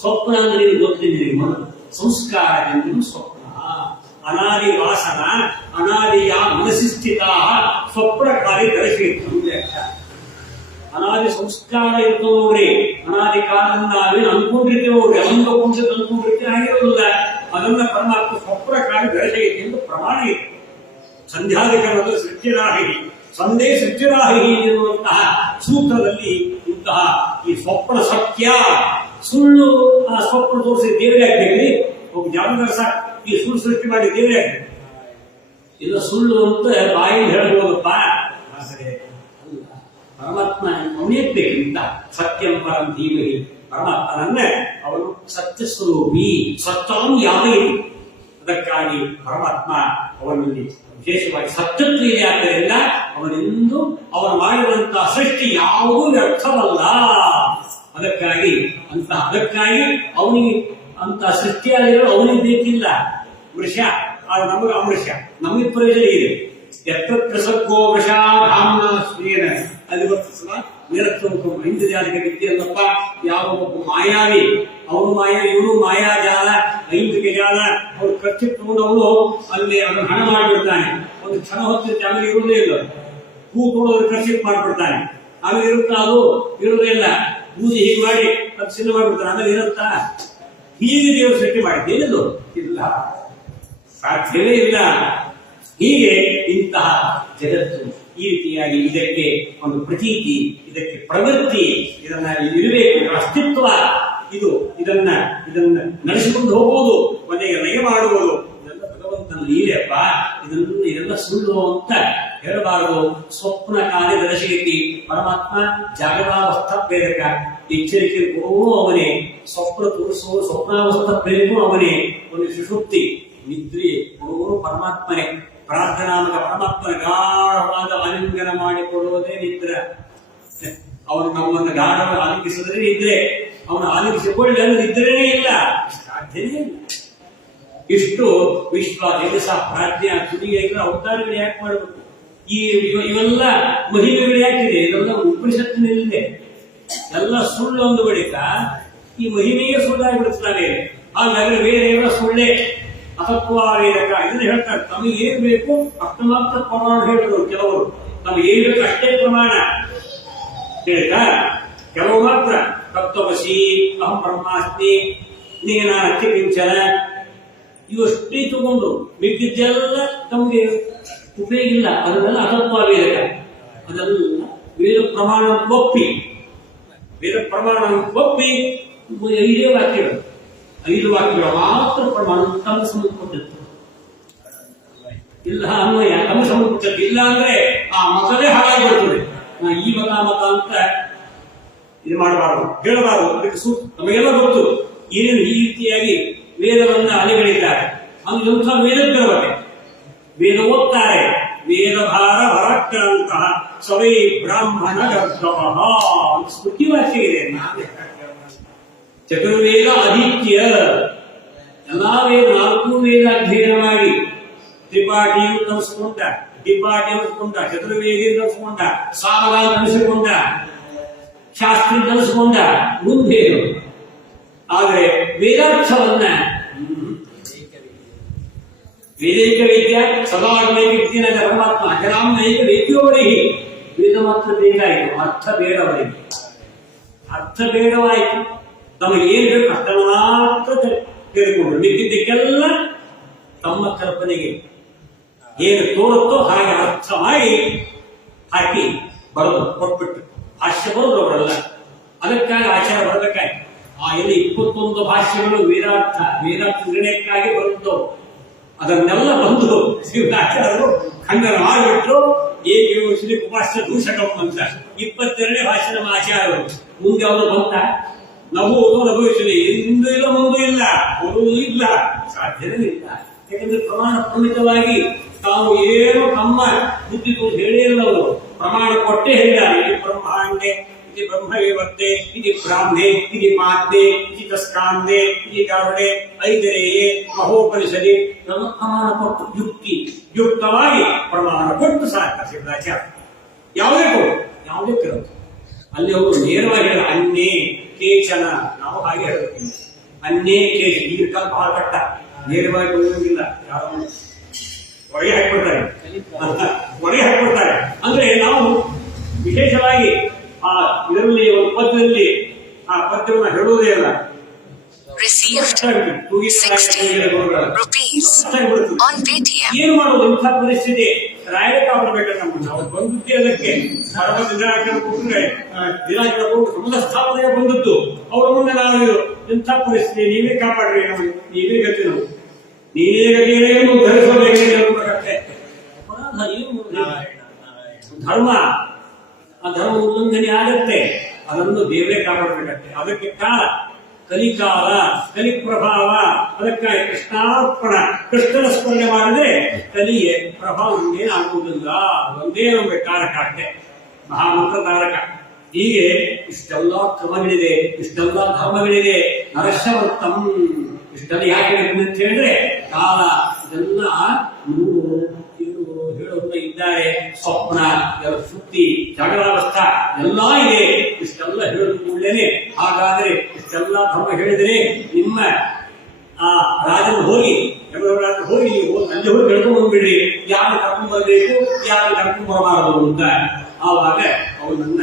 ಸ್ವಪ್ನ ಅಂದ್ರೆ ಗೊತ್ತಿದ್ದೀರಿ. ಸಂಸ್ಕಾರದಿಂದ ಸ್ವಪ್ನ ಅನಾದಿ ವಾಸನ ಅನಾದಿಯ ಮನಸ್ಸಿ ಸ್ಥಿತ ಸ್ವಪ್ನಕಾರಿ ದರ್ಶಿತ. ಅನಾದಿ ಸಂಸ್ಕಾರ ಇರ್ತವೆ ನೋಡ್ರಿ. ಅನಾದಿ ಕಾಲದಿಂದ ನಾವೇನು ಅನ್ಕೊಂಡಿರ್ತೇವೆ ನೋಡ್ರಿ, ಅನ್ಕೊಂಡಿರ್ತೇವೆ ಆಗಿರೋದಿಲ್ಲ. ಅದನ್ನ ಪರಮಾತ್ಮ ಸ್ವಪ್ನಕಾರಿ ದರ್ಶೈತಿ ಎಂದು ಪ್ರಮಾಣ ಇದೆ. ಸಂಧ್ಯಾಧಿಕರಣದ ಸೃಷ್ಟಿರಾಹಿ ಸಂದೇ ಸೃಷ್ಟಿರಾಹಿ ಎನ್ನುವಂತಹ ಸೂತ್ರದಲ್ಲಿ ಇಂತಹ ಈ ಸ್ವಪ್ನ ಸತ್ಯ ಸುಳ್ಳು. ಆ ಸ್ವಪ್ನ ತೋರಿಸಿ ದೇವರೇ ಆಗ್ಬೇಕ್ರಿ. ಒಬ್ಬ ಜಾಮದಾರ ಸಾಕು ಈ ಸುಳ್ಳು ಸೃಷ್ಟಿ ಮಾಡಿ ದೇವರೇ ಆಗ್ಬೇಕು. ಇಲ್ಲ ಸುಳ್ಳು ಅಂತ ಬಾಯಿ ಹೇಳ್ಬೋದಪ್ಪ. ಆದರೆ ಅಲ್ಲ, ಪರಮಾತ್ಮ ಅವನೇಕ್ಬೇಕಿಂತ ಸತ್ಯಂ ಪರಂ ಧೀಮಹಿ. ಪರಮಾತ್ಮನನ್ನ ಅವನು ಸತ್ಯ ಸ್ವರೂಪಿ, ಸತ್ಯಂ ಯಾವಯಿತು. ಅದಕ್ಕಾಗಿ ಪರಮಾತ್ಮ ಅವನಲ್ಲಿ ವಿಶೇಷವಾಗಿ ಸತ್ಯತ್ವ ಇದೆ. ಆದ್ದರಿಂದ ಅವನೆಂದು ಅವನು ಮಾಡಿರುವಂತಹ ಸೃಷ್ಟಿ ಯಾವುದೂ ವ್ಯರ್ಥವಲ್ಲ. ಅದಕ್ಕಾಗಿ ಅವನಿಗೆ ಅಂತ ಸೃಷ್ಟಿಯಾಗಿರೋ ಅವನಿಗೆ ಬೇಕಿಲ್ಲ ವೃಷ. ಆದ್ರೆ ನಮಗೆ ಅಮೃಷ, ನಮಗೆ ಪ್ರಯೋಜನ ಇದೆ. ಎತ್ತ ಸದ್ಗೋ ವೃಷ ಧಾಮ್ನ ಶ್ರೀಯನ ಅಲ್ಲಿ ವರ್ತಿಸುವ ನಿರತ್ವಮುಖ ಹಿಂದೆ ಜಾತಿಗೆ ವಿದ್ಯೆಯಲ್ಲಪ್ಪ. ಯಾವ ಒಬ್ಬ ಮಾಯಾವಿ, ಅವನು ಮಾಯಾ, ಇವನು ಮಾಯಾಜಾಲ, ಐಂದಿಕ ಜಾಲ. ಅವ್ರು ಖರ್ಚು ತಗೊಂಡು ಅವನು ಅಲ್ಲಿ ಅದನ್ನು ಹಣ ಮಾಡಿಬಿಡ್ತಾನೆ. ಒಂದು ಕ್ಷಣ ಹೊತ್ತಿರುತ್ತೆ, ಆಮೇಲೆ ಇರುವುದೇ ಇಲ್ಲ. ಹೂ ತೊಡೋದು ಖರ್ಚು ಮಾಡಿಬಿಡ್ತಾನೆ, ಆಮೇಲೆ ಇರುತ್ತಾ? ಅದು ಇರುವುದೇ ಇಲ್ಲ. ಬೂದಿ ಹೀಗೆ ಮಾಡಿ ಅದು ಸಿದ್ಧ ಮಾಡಿಬಿಡ್ತಾನೆ, ಆಮೇಲೆ ಇರುತ್ತಾ? ಹೀಗೆ ದೇವರು ಸೃಷ್ಟಿ ಮಾಡಿದ್ದೇನದು ಇಲ್ಲ, ಸಾಧ್ಯವೇ ಇಲ್ಲ. ಹೀಗೆ ಇಂತಹ ಜಗತ್ತು ಈ ರೀತಿಯಾಗಿ ಇದಕ್ಕೆ ಒಂದು ಪ್ರತೀತಿ, ಇದಕ್ಕೆ ಪ್ರವೃತ್ತಿ, ಇದನ್ನ ಇರಬೇಕು, ಅಸ್ತಿತ್ವ, ಇದನ್ನ ನಡೆಸಿಕೊಂಡು ಹೋಗುವುದು, ಕೊನೆಗೆ ಲಯ ಮಾಡುವುದು, ಇದೆಲ್ಲ ಭಗವಂತನ ಲೀಲೆಯಪ್ಪ. ಇದೆಲ್ಲ ಸುಳ್ಳು ಅಂತ ಹೇಳಬಾರದು. ಸ್ವಪ್ನ ಕಾರ್ಯದರ್ಶಿ ಪರಮಾತ್ಮ ಜಾಗರಾವಸ್ಥ ಪ್ರೇರಕ. ಎಚ್ಚರಿಕೆ ಕೊಡುವೂ ಅವನೇ, ಸ್ವಪ್ನ ತೋರಿಸುವ ಸ್ವಪ್ನಾವಸ್ಥ ಪ್ರೇರಕೂ ಅವನೇ. ಒಂದು ಸುಷುಪ್ತಿ ನಿದ್ರೆ ಕೊಡುವನು ಪರಮಾತ್ಮನೇ. ಪ್ರಾರ್ಥನಾಮಕ ಪರಮಾತ್ಮನ ಗಾಢವಾದ ಆಲಿಂಗನ ಮಾಡಿಕೊಳ್ಳುವುದೇ ನಿದ್ರೆ. ಅವನು ನಮ್ಮನ್ನು ಗಾಢವಾಗಿ ಆಲೋಕಿಸಿದ್ರೆ ಇದ್ರೆ ಅವನು ಆಲೋಕಿಸಿಕೊಳ್ಳಿ ಅನ್ನೋದು ಇದ್ದರೇನೇ ಇಲ್ಲ, ಸಾಧ್ಯನೇ ಇಲ್ಲ. ಇಷ್ಟು ವಿಶ್ವ ತೇಜಸ ಪ್ರಾಜ್ಞಾ ತುದಿಯಾಗಿ ಅವತಾರಗಳು ಯಾಕೆ ಮಾಡಬೇಕು? ಇವೆಲ್ಲ ಮಹಿಮೆಗಳು ಯಾಕಿದೆ? ಇದೆಲ್ಲ ಉಪನಿಷತ್ತಿನಲ್ಲಿದೆ. ಎಲ್ಲ ಸುಳ್ಳು ಒಂದು ಬಳಿಕ ಈ ಮಹಿಮೆಯೇ ಸುಳ್ಳಾಗಿಬಿಡುತ್ತಾರೆ. ಹಾಗಾದ್ರೆ ಬೇರೆ ಎಲ್ಲ ಸುಳ್ಳೆ, ಅಸತ್ವಾವೇದಕ ಇದನ್ನು ಹೇಳ್ತಾರೆ. ತಮಗೆ ಏನ್ ಬೇಕು ಅಷ್ಟು ಮಾತ್ರ ಪ್ರಮಾಣ ಹೇಳಿದ್ರು ಕೆಲವರು. ನಮಗೆ ಏನ್ ಬೇಕು ಅಷ್ಟೇ ಪ್ರಮಾಣ ಹೇಳ್ತಾ, ಕೆಲವು ಮಾತ್ರ ತತ್ವಮಸಿ, ಅಹಂ ಬ್ರಹ್ಮಾಸ್ಮಿ, ನೇನಾಸ್ತಿ ಕಿಂಚನ ಇವಷ್ಟೇ ತಗೊಂಡು ಮಿಕ್ಕಿದ್ದೆಲ್ಲ ತಮಗೆ ಉಪಯೋಗ ಇಲ್ಲ. ಅದನ್ನೆಲ್ಲ ಅಸತ್ವಾವೇದಕ. ಅದೆಲ್ಲ ವೇದ ಪ್ರಮಾಣ ಒಪ್ಪಿ, ವೇದ ಪ್ರಮಾಣ ಒಪ್ಪಿ 5 ವಾಕ್ಯಗಳು, 5 ವಾಕ್ಯಗಳು ಮಾತ್ರ ಪ್ರಮಾಣ ತಮ್ಮ ಸಂಬಂಧಪಟ್ಟದ್ದು. ಇಲ್ಲ ಅನ್ವಯ ತಮ್ಮ ಸಂಬಂಧಪಟ್ಟದ್ದು. ಇಲ್ಲ ಅಂದ್ರೆ ಆ ಮತವೇ ಹಾಳಾಗಿ ಬರ್ತದೆ. ಈ ಮತ ಅಂತ ಇದು ಮಾಡಬಾರದು, ಹೇಳಬಾರದು. ಅದಕ್ಕೆ ನಮಗೆಲ್ಲ ಗೊತ್ತು ಏನು ಈ ರೀತಿಯಾಗಿ ವೇದವನ್ನ ಅಲೆಗಳಿದ್ದಾರೆ. ಅಂಥ ವೇದಕ್ಕೆ ವೇದ ಓದ್ತಾರೆ. ವೇದ ಭಾರ ಭರಕ್ಕಂತಹ ಸವೈ ಬ್ರಾಹ್ಮಣ ಗರ್ಧವಃ ಅಂತ ಸ್ಮೃತಿ ವಾಕ್ಯ ಇದೆ. ಚತುರ್ವೇದ ಅಧೀತ್ಯ ಎಲ್ಲಾ ವೇದ 4 ವೇದ ಅಧ್ಯಯನ ಮಾಡಿ ತ್ರಿಪಾಠಿಯನ್ನು ಕಲಿಸಿಕೊಂಡ, ಡಿಪಾಠಿಯನ್ನು ಕಲಿಸಿಕೊಂಡ, ಚತುರ್ವೇದಿ ಕಲಿಸಿಕೊಂಡ, ಸಾಮಗಾನ ಕಲಿಸಿಕೊಂಡ, ಶಾಸ್ತ್ರಿ ಕಲಿಸಿಕೊಂಡ, ಮುಂದೆ ಆದರೆ ವೇದಾರ್ಥವನ್ನ ವೇದೈಕ ವೇದ್ಯ ಸದಾತ್ಮೈಕ ವಿದ್ಯೆನ ಪರಮಾತ್ಮ ಅಜರಾಮೈಕ ವೇದ್ಯೋವರಿಗೆ ವೇದ ಮಾತ್ರ ಬೇಕಾಯಿತು, ಅರ್ಥ ಬೇಡವರಿಗೆ. ಅರ್ಥ ಬೇಡವಾಯಿತು. ನಮಗೆ ಏನ್ ಬೇಕು ಅರ್ಥ ಮಾತ್ರ ತಿಳ್ಕೊಂಡು ಮಿಕ್ಕಿದ್ದಕ್ಕೆಲ್ಲ ತಮ್ಮ ಕಲ್ಪನೆಗೆ ಏನು ತೋರುತ್ತೋ ಹಾಗೆ ಅರ್ಥ ಮಾಡಿ ಹಾಕಿ ಬರೆದು ಕೊಟ್ಬಿಟ್ಟು ಭಾಷ್ಯ ಬರೋದು ಅವರಲ್ಲ. ಅದಕ್ಕಾಗಿ ಆಚಾರ ಬರಬೇಕಾಗಿ ಎಲ್ಲ 21 ಭಾಷ್ಯಗಳು ವೇದಾರ್ಥ ನಿರ್ಣಯಕ್ಕಾಗಿ ಬರುತ್ತೋ ಅದನ್ನೆಲ್ಲ ಬಂದು ಶಿವಾಚಾರ್ಯರು ಖಂಡನ ಮಾಡಿಬಿಟ್ರು. ಶ್ರೀ ಉಪಾಸ್ಯ ದೂಷಕಂ ಅಂತ 22ನೇ ಭಾಷೆ ನಮ್ಮ ಆಚಾರ್ಯರು. ಮುಂದೆ ಅವರು ಬಂತ ನಾವು ಅನುಭವಿಸಲಿ, ಹಿಂದೂ ಇಲ್ಲ ಮುಂದೂ ಇಲ್ಲ, ಬರುವುದೂ ಇಲ್ಲ, ಸಾಧ್ಯವೇ ಇಲ್ಲ. ಯಾಕಂದ್ರೆ ಪ್ರಮಾಣ ಪ್ರಮಿತವಾಗಿ ತಾವು ಏನು ತಮ್ಮ ಬುದ್ಧಿ ಹೇಳೇ ಇಲ್ಲ. ಅವರು ಪ್ರಮಾಣ ಕೊಟ್ಟೇ ಹೇಳಿದ್ದಾರೆ. ಇದು ಬ್ರಹ್ಮಾಂಡೆ, ಇದು ಬ್ರಹ್ಮವೇವರ್ತೆ, ಇದು ಬ್ರಾಹ್ಮೆ, ಇದು ಮಾತೆ, ಇದು ಸ್ಕಾಂದೆ, ಇದು ಗಾರುಡೆ, ಐದರೆಯೇ ಮಹೋಪನಿಷದಿ ಪ್ರಮಾಣ ಕೊಟ್ಟು ಯುಕ್ತವಾಗಿ ಪ್ರಮಾಣ ಕೊಟ್ಟು ಸಾಕ ಶಿವರಾಚಾರ್ಯ. ಯಾವುದೇ ಕೇಳೋದು ಅಲ್ಲಿ ಅವರು ನೇರವಾಗಿ ಹೇಳ ಅನ್ನೇ ಕೇಚನ, ನಾವು ಹಾಗೆ ಹೇಳಬೇಕು. ಅನ್ನೇ ಕೇಚ ಈಗ ಕಾಲ ಬಹಳ ಕಟ್ಟ, ನೇರವಾಗಿ ಬರುವುದಿಲ್ಲ. ಒಳಗೆ ಹಾಕ್ಬಿಡ್ತಾರೆ. ಅಂದ್ರೆ ನಾವು ವಿಶೇಷವಾಗಿ ಆ ಇದರಲ್ಲಿ ಒಂದು ಪದ್ಯದಲ್ಲಿ ಆ ಪದ್ಯವನ್ನು ಹೇಳುವುದೇ ಇಲ್ಲ. ಏನು ಮಾಡೋದು ಇಂಥ ಪರಿಸ್ಥಿತಿ? ರಾಯಕ ಬರಬೇಕಂತ ನಮ್ಮನ್ನು ಅವ್ರು ಬಂದದ್ದೇ ಅದಕ್ಕೆ ದಿನಾಂಕ ಸಮಸ್ಥಾಪನೆಗೆ ಬಂದದ್ದು ಅವ್ರ ಮುಂದೆ ನಾವು ಇಂಥ ಪರಿಸ್ಥಿತಿ ನೀವೇ ಕಾಪಾಡ್ರಿ, ನಮಗೆ ನೀವೇ ಗತಿ, ನಾವು ನೀವೇ ಗತಿಯನ್ನು ಧರಿಸಬೇಕಂತೆ. ಧರ್ಮ ಆ ಧರ್ಮ ಉಲ್ಲಂಘನೆ ಆಗತ್ತೆ, ಅದನ್ನು ದೇವರೇ ಕಾಪಾಡಬೇಕಂತೆ. ಅದಕ್ಕೆ ಕಾಲ ಕಲಿಕಾಲ, ಕಲಿಪ್ರಭಾವ. ಅದಕ್ಕಾಗಿ ಕೃಷ್ಣಾರ್ಪಣ, ಕೃಷ್ಣನ ಸ್ಮರಣೆ ಮಾಡಿದ್ರೆ ಕಲಿಯ ಪ್ರಭಾವ ಏನಾಗುವುದಿಲ್ಲ. ಒಂದೇ ನಮಗೆ ಕಾರಕ ಅಷ್ಟೇ, ಮಹಾಮಂತ್ರ ತಾರಕ. ಹೀಗೆ ಇಷ್ಟೆಲ್ಲ ಕ್ರಮಗಳಿದೆ, ಇಷ್ಟೆಲ್ಲ ಧರ್ಮಗಳಿದೆ. ನರಶವರ್ತಂ ಇಷ್ಟೆಲ್ಲ ಯಾಕೆ ಅಂತ ಹೇಳಿದ್ರೆ ಕಾಲ ಇದೆಲ್ಲ ಹೇಳುತ್ತಾ ಇದ್ದಾರೆ. ಸ್ವಪ್ನ, ಸುತ್ತಿ, ಜಗಳಾವಸ್ಥಾ ಎಲ್ಲ ಇದೆ. ಇಷ್ಟೆಲ್ಲ ಹೇಳಿದ ಕೂಡಲೇ ಹಾಗಾದ್ರೆ ಇಷ್ಟೆಲ್ಲ ಧರ್ಮ ಹೇಳಿದರೆ ನಿಮ್ಮ ಆ ರಾಜನ ಹೋಗಿ ಯಮರಾಜನ ಹೋಗಿ ನೀವು ಅಲ್ಲಿ ಹೋಗಿ ಕರ್ಕೊಂಡು ಬಂದ್ಬಿಡ್ರಿ, ಯಾರು ಕರ್ಕೊಂಡು ಬರಬೇಕು, ಯಾರು ಕರ್ಕೊಂಡು ಬರಬಾರದು ಅಂತ. ಆವಾಗ ಅವರು ನನ್ನ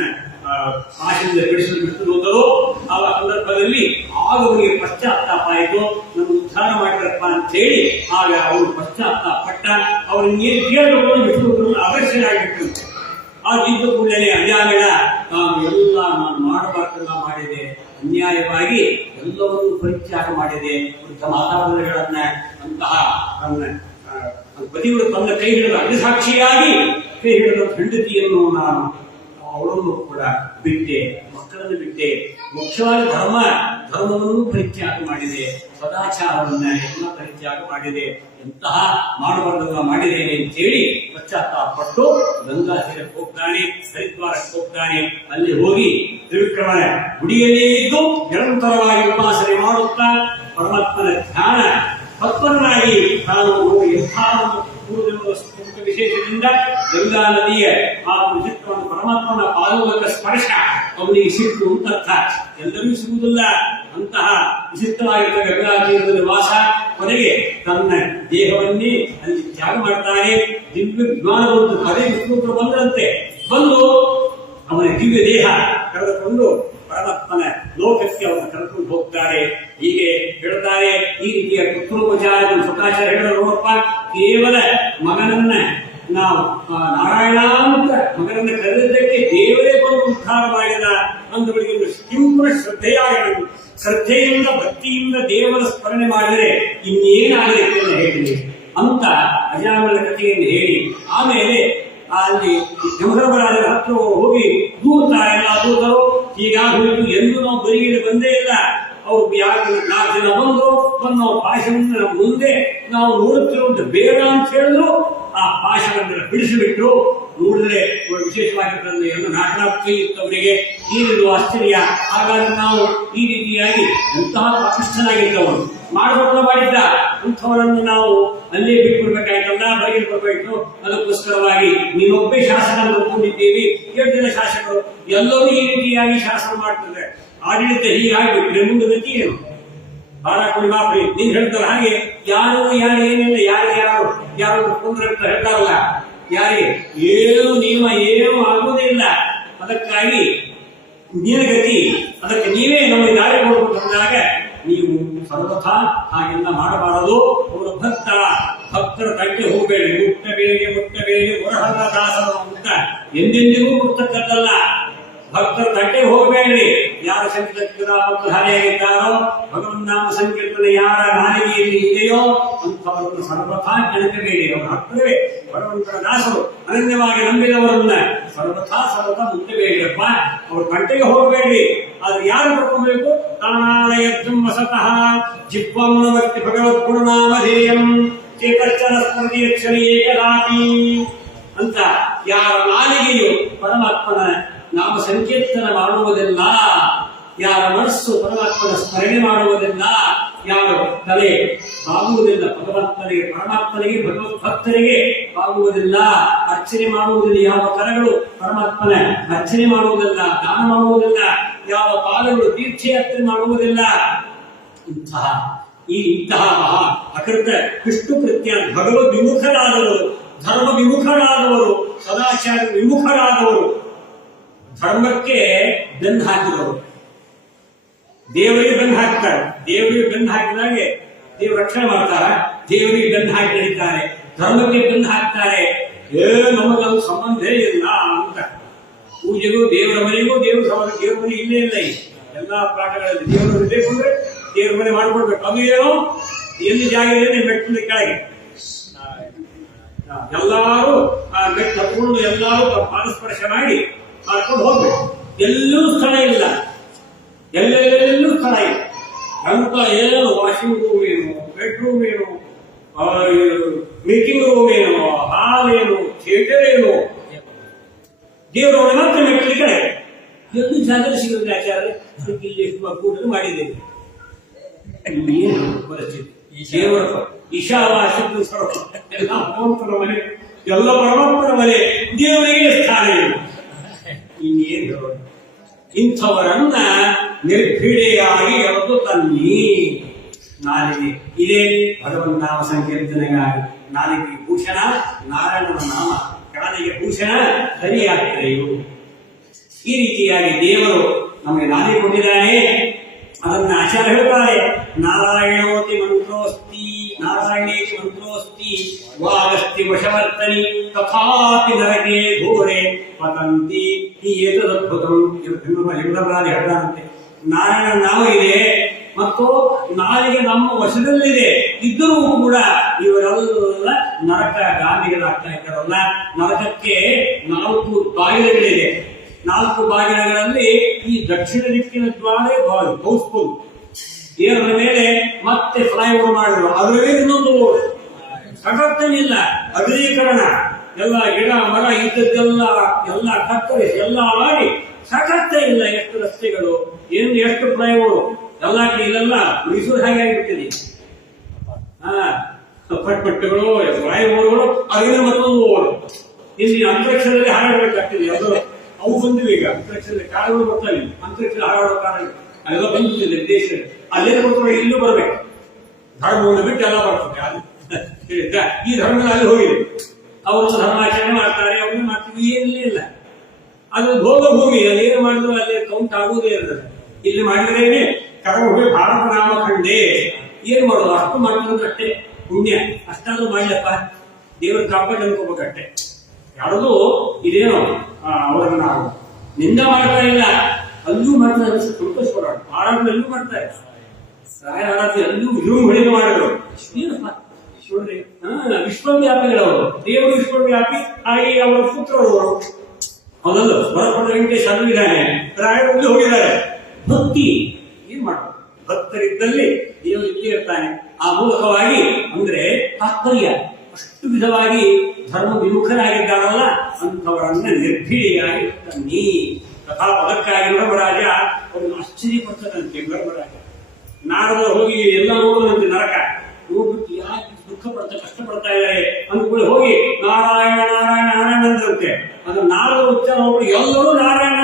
ಆಶೆಯಿಂದ ಬಿಡಿಸಿಬಿಟ್ಟು ಹೋದರು. ಆ ಸಂದರ್ಭದಲ್ಲಿ ಆಗ ಅವರಿಗೆ ಪಶ್ಚಾತ್ತಾಪ ಆಯಿತು, ನಮ್ಮ ಉದ್ಧಾರ ಮಾಡಿದ್ರಪ್ಪ ಅಂತ ಹೇಳಿ. ಆಗ ಅವರು ಪಶ್ಚಾತ್ತಾಪ ಪಟ್ಟ ಅವ್ರನ್ನೇ ಕೇಳಿದ್ರು, ಬಿಟ್ಟು ಅವಶ್ಯರಾಗಿತ್ತು. ಆ ಇದ್ದ ಕೂಡಲೇ ಅನ್ಯಾಯ ನಾನು ಮಾಡಬಾರ್ದೆಲ್ಲ ಮಾಡಿದೆ, ಅನ್ಯಾಯವಾಗಿ ಎಲ್ಲವನ್ನೂ ಪರಿತ್ಯಾಗ ಮಾಡಿದೆ. ವೃದ್ಧ ಮಾತಾಡುಗಳನ್ನ ಅಂತಹ ಪತಿಗಳು ತನ್ನ ಕೈ ಹಿಡಿದ ಅಗ್ನಿಸಾಕ್ಷಿಯಾಗಿ ಕೈ ಹಿಡಿದ ಹೆಂಡತಿಯನ್ನು ನಾನು ಅವಳನ್ನು ಕೂಡ ಬಿಟ್ಟೆ, ಮಕ್ಕಳನ್ನು ಬಿಟ್ಟೆ. ಮುಖ್ಯವಾಗಿ ಧರ್ಮ ಧರ್ಮವನ್ನು ಪರಿತ್ಯಾಗ ಮಾಡಿದೆ, ಸದಾಚಾರವನ್ನ ಎಲ್ಲ ಪರಿತ್ಯಾಗ ಮಾಡಿದೆ. ಎಂತಹ ಮಾಡಬಾರದನ್ನ ಮಾಡಿದ್ದೇನೆ ಅಂತೇಳಿ ಪಶ್ಚಾತ್ತಾಪಟ್ಟು ಗಂಗಾ ತೀರಕ್ಕೆ ಹೋಗ್ತಾನೆ, ಹರಿದ್ವಾರಕ್ಕೆ ಹೋಗ್ತಾನೆ. ಅಲ್ಲಿ ಹೋಗಿ ತ್ರಿವಿಕ್ರಮನ ಗುಡಿಯಲ್ಲೇ ಇದ್ದು ನಿರಂತರವಾಗಿ ಉಪಾಸನೆ ಮಾಡುತ್ತಾ ಪರಮಾತ್ಮನ ಧ್ಯಾನ ತತ್ಪರನಾಗಿ ತಾನು ಎಂಥ ಒಂದು ವಿಶೇಷದಿಂದ ಗಂಗಾ ನದಿಯ ಆ ವಿಚಿತ್ರವನ್ನು ಪರಮಾತ್ಮನ ಪಾದೋದಕ ಸ್ಪರ್ಶ ಅವನಿಗೆ ಸಿಕ್ಕು ಅಂತ ಎಲ್ಲರಿಗೂ ಸಿಗುವುದಿಲ್ಲ. ಅಂತಹ ವಿಚಿತ್ರವಾಗಿರುವ ಗಂಗಾ ತೀರದಲ್ಲಿ ವಾಸ, ಕೊನೆಗೆ ತನ್ನ ದೇಹವನ್ನೇ ಅಲ್ಲಿ ತ್ಯಾಗ ಮಾಡ್ತಾನೆ. ದಿವ್ಯ ವಿಜ್ಞಾನ ಬಂತು, ಅದೇ ವಿಷ್ಣುಪುರ ಬಂದಂತೆ ಬಂದು ಅವನ ದಿವ್ಯ ದೇಹ ಕರೆದುಕೊಂಡು ಪರಮಾತ್ಮನ ಲೋಕಕ್ಕೆ ಅವನು ಕರೆದುಕೊಂಡು ಹೋಗ್ತಾರೆ. ಹೀಗೆ ಹೇಳ್ತಾರೆ, ಈ ರೀತಿಯ ಪುತ್ರೋಪಚಾರ ಸುಖಾಚಾರ ಹೇಳೋರಪ್ಪ, ಕೇವಲ ಮಗನನ್ನ ನಾವು ನಾರಾಯಣ ಅಂತ ಮಗನನ್ನ ಕರೆದಿದ್ದಕ್ಕೆ ದೇವರೇ ಬಂದು ಉದ್ಧಾರ ಮಾಡಿದ ಅಂದವರಿಗೆ ಒಂದು ತೀವ್ರ ಶ್ರದ್ಧೆಯಾಗಬೇಕು. ಶ್ರದ್ಧೆಯಿಂದ ಭಕ್ತಿಯಿಂದ ದೇವರ ಸ್ಮರಣೆ ಮಾಡಿದರೆ ಇನ್ನೇನಾಗಲಿಕ್ಕೆ ಹೇಳಿ ಅಂತ ಅಜಾಮಿಳ ಕಥೆಯನ್ನು ಹೇಳಿ ಆಮೇಲೆ ಅಲ್ಲಿ ಯಮಧರ್ಮರಾಜರ ಹತ್ರ ಹೋಗಿ ದೂರ್ತಾರೆ. ಎಲ್ಲ ದೂತರು ಹೀಗಾಗಬೇಕು ಎಂದು ನಾವು ಬರಿಗಡೆ ಬಂದೇ ಇಲ್ಲ. ಅವ್ರು ಯಾಕೆ 4 ಜನ ಬಂದ್ರು, ಬಂದು ಪಾಶವನ್ನು ನಮ್ಮ ಮುಂದೆ ನಾವು ನೋಡುತ್ತಿರುವಂತ ಬೇಡ ಅಂತ ಹೇಳಿದ್ರು ಆ ಪಾಶವನ್ನು ಬಿಡಿಸಿಬಿಟ್ರು. ನೋಡಿದ್ರೆ ವಿಶೇಷವಾಗಿರ್ತದೆ ಎಲ್ಲ ನಾಟಕ ಇತ್ತು ಅವರಿಗೆ. ಏನಿದು ಆಶ್ಚರ್ಯ! ಹಾಗಾದ್ರೆ ನಾವು ಈ ರೀತಿಯಾಗಿ ಎಂತಹ ಪಾಪಿಷ್ಠನಾಗಿದ್ದವನು ಮಾಡಬಲ್ಲ ಮಾಡಿದ್ದ ಅಂಥವರನ್ನು ನಾವು ಅಲ್ಲೇ ಬಿಟ್ಬಿಡ್ಬೇಕಾಯ್ತಲ್ಲ, ಬರೀ ಬರಬೇಕು. ಅದಕ್ಕೋಸ್ಕರವಾಗಿ ನೀನೊಬ್ಬೇ ಶಾಸನ ಅಂದ್ಕೊಂಡಿದ್ದೀವಿ. 7 ಜನ ಶಾಸಕರು ಎಲ್ಲರೂ ಈ ರೀತಿಯಾಗಿ ಶಾಸನ ಮಾಡ್ತಾರೆ. ಆಡಳಿತ ಹೀಗಾಗ್ಬಿಟ್ರೆ ಮುಂದೆ ಗತಿ ಏನು? ಬಾರಾಕುಡಿ ಬಾಪ್ರಿ ನೀನ್ ಹೇಳ್ತಾರ ಹಾಗೆ ಯಾರು ಏನಿಲ್ಲ, ಯಾರು ಕುಂದ್ರೆ ಅಂತ ಹೇಳ್ತಾರಲ್ಲ, ಯಾರಿಗೆ ಏನು ನಿಯಮ ಏನೂ ಆಗುವುದೇ ಇಲ್ಲ. ಅದಕ್ಕಾಗಿ ನೀನ ಗತಿ, ಅದಕ್ಕೆ ನೀವೇ ನಮಗೆ ದಾರಿ ಕೊಡಬೇಕು ಅಂದಾಗ ನೀವು ಸರ್ವಥಾ ಹಾಗೆಲ್ಲ ಮಾಡಬಾರದು. ಅವರ ಭಕ್ತರ ತಟ್ಟೆ ಹೋಗಬೇಡಿ, ಮುಟ್ಟಬೇಡಿ ಹೊರಹದ ದಾಸರ ಅಂತ ಎಂದೆಂದಿಗೂ ಮುಟ್ಟತಕ್ಕದ್ದಲ್ಲ. ಭಕ್ತರ ತಟ್ಟೆ ಹೋಗಬೇಡ್ರಿ. ಯಾರ ಸಂಕೀರ್ತನಾಗಿದ್ದಾರೋ, ಭಗವನ್ನಾಮ ಸಂಕೀರ್ತನೆ ಯಾರ ನಾಲಿಗೆಯಲ್ಲಿ ಇದೆಯೋ ಅಂತವರನ್ನು ಸರ್ವಥಾ ಕೆಣಕಬೇಡಿ. ಅವರ ಹತ್ತಿರವೇ ಭಗವಂತನ ದಾಸರು ಅನನ್ಯವಾಗಿ ನಂಬಿದವರನ್ನ ಸರ್ವಥಾ ಮುಟ್ಟಬೇಡಿಯಪ್ಪ. ಅವ್ರ ಗಂಟೆಗೆ ಹೋಗಬೇಡಿ. ಆದ್ರೆ ಯಾರು ಕರ್ಕೊಬೇಕು? ತಾನಾಲಯ ವಸತಃ ಜಿಹ್ವಂ ಭಕ್ತಿ ಭಗವತ್ ಗುಣನಾಮಧೇಯಂ ಚೇತಶ್ಚನ ಸ್ಮೃತಿ ಯಕ್ಷಣಿ ಏಕದಾಪಿ ಅಂತ ಯಾರ ನಾಲಿಗೆಯು ಪರಮಾತ್ಮನ ನಾಮ ಸಂಕೀರ್ತನ ಮಾಡುವುದಿಲ್ಲ, ಯಾರ ಮನಸ್ಸು ಪರಮಾತ್ಮನ ಸ್ಮರಣೆ ಮಾಡುವುದಿಲ್ಲ, ಯಾರು ತಲೆ ಬಾಗುವುದಿಲ್ಲ ಪರಮಾತ್ಮನಿಗೆ ಭಗವದ್ಭಕ್ತರಿಗೆ ಬಾಗುವುದಿಲ್ಲ, ಅರ್ಚನೆ ಮಾಡುವುದಿಲ್ಲ, ಯಾವ ಕರಗಳು ಪರಮಾತ್ಮನ ಅರ್ಚನೆ ಮಾಡುವುದಿಲ್ಲ, ದಾನ ಮಾಡುವುದಿಲ್ಲ, ಯಾವ ಪಾದಗಳು ತೀರ್ಥಯಾತ್ರೆ ಮಾಡುವುದಿಲ್ಲ, ಇಂತಹ ಮಹಾ ಅಕೃತ ವಿಷ್ಣು ಕೃತ್ಯ ಭಗವದ್ ವಿಮುಖರಾದವರು, ಧರ್ಮ ವಿಮುಖರಾದವರು, ಸದಾಚಾರ ವಿಮುಖರಾದವರು, ಧರ್ಮಕ್ಕೆ ಬೆನ್ನು ಹಾಕಿದವರು, ದೇವರಿಗೆ ಬೆನ್ನು ಹಾಕ್ತಾರೆ. ದೇವರಿಗೆ ಬೆನ್ನು ಹಾಕಿದಾಗೆ ದೇವರು ರಕ್ಷಣೆ ಮಾಡ್ತಾರ. ದೇವರಿಗೆ ಬೆನ್ನು ಹಾಕಿ ನಡೀತಾರೆ, ಧರ್ಮಕ್ಕೆ ಬೆನ್ನು ಹಾಕ್ತಾರೆ. ನಮಗದು ಸಂಬಂಧೇ ಇಲ್ಲ ಅಂತ. ಪೂಜೆಗೂ ದೇವರ ಮನೆಗೂ ದೇವರ ಮನೆ ಇಲ್ಲೇ ಇಲ್ಲ. ಎಲ್ಲಾ ಪ್ರಾಣಗಳಲ್ಲಿ ದೇವರು ಬೇಕು ಅಂದ್ರೆ ದೇವರ ಮನೆ ಮಾಡ್ಕೊಡ್ಬೇಕು. ಅದು ಏನೋ ಎಲ್ಲಿ ಜಾಗ ಇದೆ ಮೆಟ್ಟಿನ ಕೆಳಗೆ ಎಲ್ಲಾರು ಆ ಮೆಟ್ಟು ಹತ್ಕೊಂಡು ಎಲ್ಲಾರು ಪಾದಸ್ಪರ್ಶ ಮಾಡಿ ಮಾಡ್ಕೊಂಡು ಹೋಗ್ಬೇಕು. ಎಲ್ಲೂ ಸ್ಥಳ ಇಲ್ಲ, ಎಲ್ಲೆಲ್ಲೂ ಸ್ಥಳ ಇಲ್ಲ ಅಂತ. ಏನು ವಾಷಿಂಗ್ ರೂಮ್ ಏನು, ಬೆಡ್ರೂಮ್ ಏನು, ಮೀಟಿಂಗ್ ರೂಮ್ ಏನು, ಹಾಲ್ ಏನು, ಥಿಯೇಟರ್ ಏನು, ದೇವರು ಮತ್ತೆ ಮೆಟ್ಟಿನ ಕಡೆ ಎಲ್ಲೂ ಜಾಗ ಸಿಗುತ್ತೆ. ಆಚಾರ್ಯ ಇಲ್ಲಿ ಕೂಡಲು ಮಾಡಿದ್ದೇವೆ. ಏನು ಪರಿಸ್ಥಿತಿ? ದೇವರ ಈಶಾವಾಸ ಎಲ್ಲ ಭಗವಂತನ ಮನೆ, ಎಲ್ಲ ಪರಮಾತ್ಮನ ಮನೆ, ದೇವರಿಗೆ ಸ್ಥಾನ ಇಲ್ಲ. ಇನ್ನೇನು ಇಂಥವರನ್ನ ನಿರ್ಭೀಡೆಯಾಗಿ ಎಳೆದು ತನ್ನಿ. ನಾಲಿಗೆ ಇದೇ ಭಗವನ್ ನಾಮ ಸಂಕೀರ್ತನೆಗಾಗಿ ನಾಲಿಗೆ ಭೂಷಣ ನಾರಾಯಣನ ನಾಮ, ಕಾಲಿಗೆ ಭೂಷಣ ಹರಿಯಾತ್ರೆಯು. ಈ ರೀತಿಯಾಗಿ ದೇವರು ನಮಗೆ ನಾಲಿಗೆ ಕೊಟ್ಟಿದ್ದಾನೆ. ಅದನ್ನ ಆಚಾರ್ಯ ಹೇಳ್ತಾರೆ, ನಾರಾಯಣೋತಿ ಮಂತ್ರೋಸ್ತಿ, ನಾರಾಯಣೇತಿ ಮಂತ್ರೋಸ್ತಿ ವಾಗಸ್ತಿ ವಶವರ್ತನಿ ತಥಾಪಿ ನರಕೆ ಘೋರೆ ಪತಂತಿ ಈ ಏತದದ್ಭುತಂ. ಯಮಧರ್ಮರಾಜ ಹೇಳ್ತಾರಂತೆ, ನಾರಾಯಣ ನಾಮ ಇದೆ ಮತ್ತು ನಾಲಿಗೆ ನಮ್ಮ ವಶದಲ್ಲಿದೆ, ಇದ್ದರೂ ಕೂಡ ಇವರೆಲ್ಲ ನರಕ ಗಾಂಧಿಗಳಾಗ್ತಾ ಇದ್ದಾರಲ್ಲ. ನರಕಕ್ಕೆ 4 ಬಾಗಿಲುಗಳಿದೆ. 4 ಬಾಗಿಲುಗಳಲ್ಲಿ ಈ ದಕ್ಷಿಣ ದಿಕ್ಕಿನ ದ್ವಾರ ಹೌಸ್ಫುಲ್, ಏರಿದ ಮೇಲೆ ಮತ್ತೆ ಫ್ಲೈಓವರ್ ಮಾಡಿದ್ರು. ಅದರಲ್ಲೇ ಇನ್ನೊಂದು ಸಗತ್ತನಿಲ್ಲ, ಅಗಲೀಕರಣ, ಎಲ್ಲ ಗಿಡ ಮರ ಇದ್ದದ್ದೆಲ್ಲ ಎಲ್ಲ ಕತ್ತರಿಸಿ ಎಲ್ಲ ಮಾಡಿ ಸಗತ್ತೆ ಇಲ್ಲ. ಎಷ್ಟು ರಸ್ತೆಗಳು, ಎಷ್ಟು ಫ್ಲೈಓವರ್, ಎಲ್ಲ ಕಡೆ ಇಲ್ಲೆಲ್ಲ ಮೈಸೂರು ಹಾಗೆ ಆಗಿಬಿಟ್ಟಿದೆ. ಪಟ್ಟಪಟ್ಟಗಳು, ಫ್ಲೈಓವರ್ಗಳು, ಅಲ್ಲಿನ ಮತ್ತೊಂದು ಓವರ್. ಇಲ್ಲಿ ಅಂತರಿಕ್ಷದಲ್ಲಿ ಹಾರಾಡಬೇಕಾಗ್ತದೆ. ಅದು ಅವು ಬಂದಿವೆ ಈಗ. ಅಂತರಿಕ್ಷದಲ್ಲಿ ಕಾರುಗಳು ಬರ್ತಾವೆ, ಅಂತರಿಕ್ಷದಲ್ಲಿ ಹಾರಾಡೋ ಕಾರಣ ಅದೆಲ್ಲ ಬಂದಿದೆ ದೇಶದಲ್ಲಿ. ಅಲ್ಲೇನು ಬರ್ತಾರೆ, ಇಲ್ಲೂ ಬರ್ಬೇಕು. ಧರ್ಮವನ್ನು ಬಿಟ್ಟು ಎಲ್ಲ ಬರ್ತದೆ. ಅದು ಈ ಧರ್ಮದಲ್ಲಿ ಅಲ್ಲಿ ಹೋಗಿದೆ, ಅವರು ಧರ್ಮಾಚರಣೆ ಮಾಡ್ತಾರೆ, ಅವ್ರನ್ನ ಮಾಡ್ತೀವಿ, ಏನಿಲ್ಲ ಇಲ್ಲ. ಅದು ಭೋಗ ಭೂಮಿ, ಅದೇನು ಮಾಡಿದ್ರು ಅಲ್ಲಿ ಕೌಂಟ್ ಆಗುವುದೇ ಇರ್ತದೆ. ಇಲ್ಲಿ ಮಾಡಿದ್ರೇನೆ ಕರ್ಮಭೂಮಿ ಭಾರತ ನಾಮ ಕಂಡೆ. ಏನ್ ಮಾಡೋದು, ಅಷ್ಟು ಮಾಡೋದು ಅಷ್ಟೇ ಪುಣ್ಯ. ಅಷ್ಟಾದ್ರೂ ಮಾಡ್ಲಪ್ಪ, ದೇವರ ಕಾಪಾಡಿ ಅನ್ಕೋಬೇಕಷ್ಟೆ. ಯಾರದು ಇದೇನೋ ಅವರನ್ನ ನಾವು ನಿಂದ ಮಾಡ್ತಾ ಇಲ್ಲ, ಅಲ್ಲೂ ಮಾಡ್ತಾರೆ. ಸಂತೋಷ ಪಡೋಣ, ಆರಾಧನೆಯಲ್ಲೂ ಮಾಡ್ತಾರೆ, ಸಹಾಯ ಆರಾಧನೆ ಅಲ್ಲೂ ವಿಜೃಂಭಣೆ ಮಾಡಿದ್ರು. ನೋಡ್ರಿ, ವಿಶ್ವವ್ಯಾಪಿಗಳವರು, ದೇವರು ವಿಶ್ವವ್ಯಾಪಿ, ಹಾಗೆ ಅವರ ಪುತ್ರರು ಮೊದಲು ಹೊರಪಡ ವೆಂಕಟೇಶ್ ಅಲ್ಲಿದ್ದಾನೆ, ರಾಯರಲ್ಲಿ ಹೋಗಿದ್ದಾರೆ. ಭಕ್ತಿ ಏನ್ ಮಾಡೋದು, ಭಕ್ತರಿದ್ದಲ್ಲಿ ದೇವರು ಇದ್ದೇ ಇರ್ತಾನೆ. ಆ ಮೂಲಕವಾಗಿ ಅಂದ್ರೆ ತಾತ್ಪರ್ಯ, ಅಷ್ಟು ವಿಧವಾಗಿ ಧರ್ಮ ವಿಮುಖರಾಗಿದ್ದಾರಲ್ಲ ಅಂತವರನ್ನ ನಿರ್ಭೀಡೆಯಾಗಿ ತನ್ನಿ. ತಥಾ ಪದಕ್ಕಾಗಿ ಧರ್ಮರಾಜ ಒಂದು ಆಶ್ಚರ್ಯಪಡ್ತದಂತೆ. ಧರ್ಮರಾಜ ನಾರದ ಹೋಗಿ ಎಲ್ಲ ನೋಡುವಂತೆ, ನರಕ ನೋಡ್ಬಿಟ್ಟು ಯಾಕೆ ದುಃಖ ಪಡ್ತಾ ಕಷ್ಟಪಡ್ತಾ ಇದ್ದಾರೆ ಅಂದ್ಕೊಳ್ಳಿ ಹೋಗಿ ನಾರಾಯಣ ನಾರಾಯಣ ನಾರಾಯಣ ಅಂದ್ರಂತೆ. ಅದು ನಾರದ ಉಚ್ಚಾರ ಹೋಗ್ಬಿಟ್ಟು ಎಲ್ಲರೂ ನಾರಾಯಣ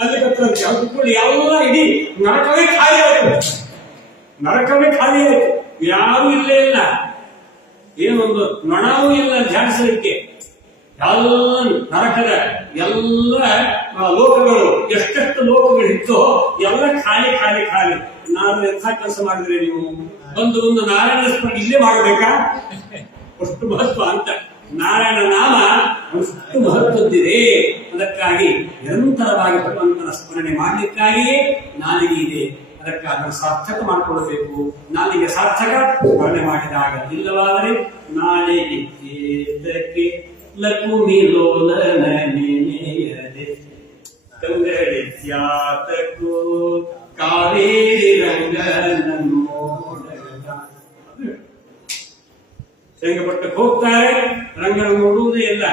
ಅಲ್ಲಿ ಕತ್ತಂತೆ. ಅಂದ್ಕೊಳ್ಳಿ ಎಲ್ಲ ಇಡೀ ನರಕವೇ ಖಾಲಿ ಆಯ್ತು, ನರಕವೇ ಖಾಲಿ ಆಯ್ತು. ಯಾರು ಇಲ್ಲೇ ಇಲ್ಲ, ಏನೊಂದು ನೊಣವೂ ಇಲ್ಲ ಧ್ಯಾನಿಸಲಿಕ್ಕೆ. ಎಲ್ಲ ನರಕದ ಎಲ್ಲ ಲೋಕಗಳು, ಎಷ್ಟೆಷ್ಟು ಲೋಕಗಳಿತ್ತೋ ಎಲ್ಲ ಖಾಲಿ ಖಾಲಿ ಖಾಲಿ. ನಾನು ಎಂಥ ಕೆಲಸ ಮಾಡಿದ್ರೆ ನೀವು ಒಂದು ನಾರಾಯಣ ಸ್ಮರಣೆ ಇಲ್ಲೇ ಮಾಡಬೇಕಾ? ಅಷ್ಟು ಮಹತ್ವ ಅಂತ ನಾರಾಯಣ ನಾಮ ಅಷ್ಟು ಮಹತ್ವದ್ದಿದೆ. ಅದಕ್ಕಾಗಿ ನಿರಂತರವಾಗಿ ಭಗವಂತನ ಸ್ಮರಣೆ ಮಾಡಲಿಕ್ಕಾಗಿಯೇ ನಾಲಿಗೆ ಇದೆ. ಅದಕ್ಕೆ ಅದನ್ನು ಸಾರ್ಥಕ ಮಾಡಿಕೊಳ್ಳಬೇಕು. ನಾಲಿಗೆ ಸಾರ್ಥಕ ಸ್ಮರಣೆ ಮಾಡಿದಾಗ, ಇಲ್ಲವಾದರೆ ನಾಲಿಗೆ ಚೇತಕ್ಕೆ ಲಕುಮಿ ಲೋಲನ ನೆನೆಯದೆ ಕಂಗಡಿತ್ಯಾತಕ್ಕೂ ಕಾವೇರಿ ರಂಗನನ್ನು ಶ್ರೀರಂಗಪಟ್ಟಣಕ್ಕೆ ಹೋಗ್ತಾರೆ, ರಂಗನ ನೋಡುವುದೇ ಇಲ್ಲ.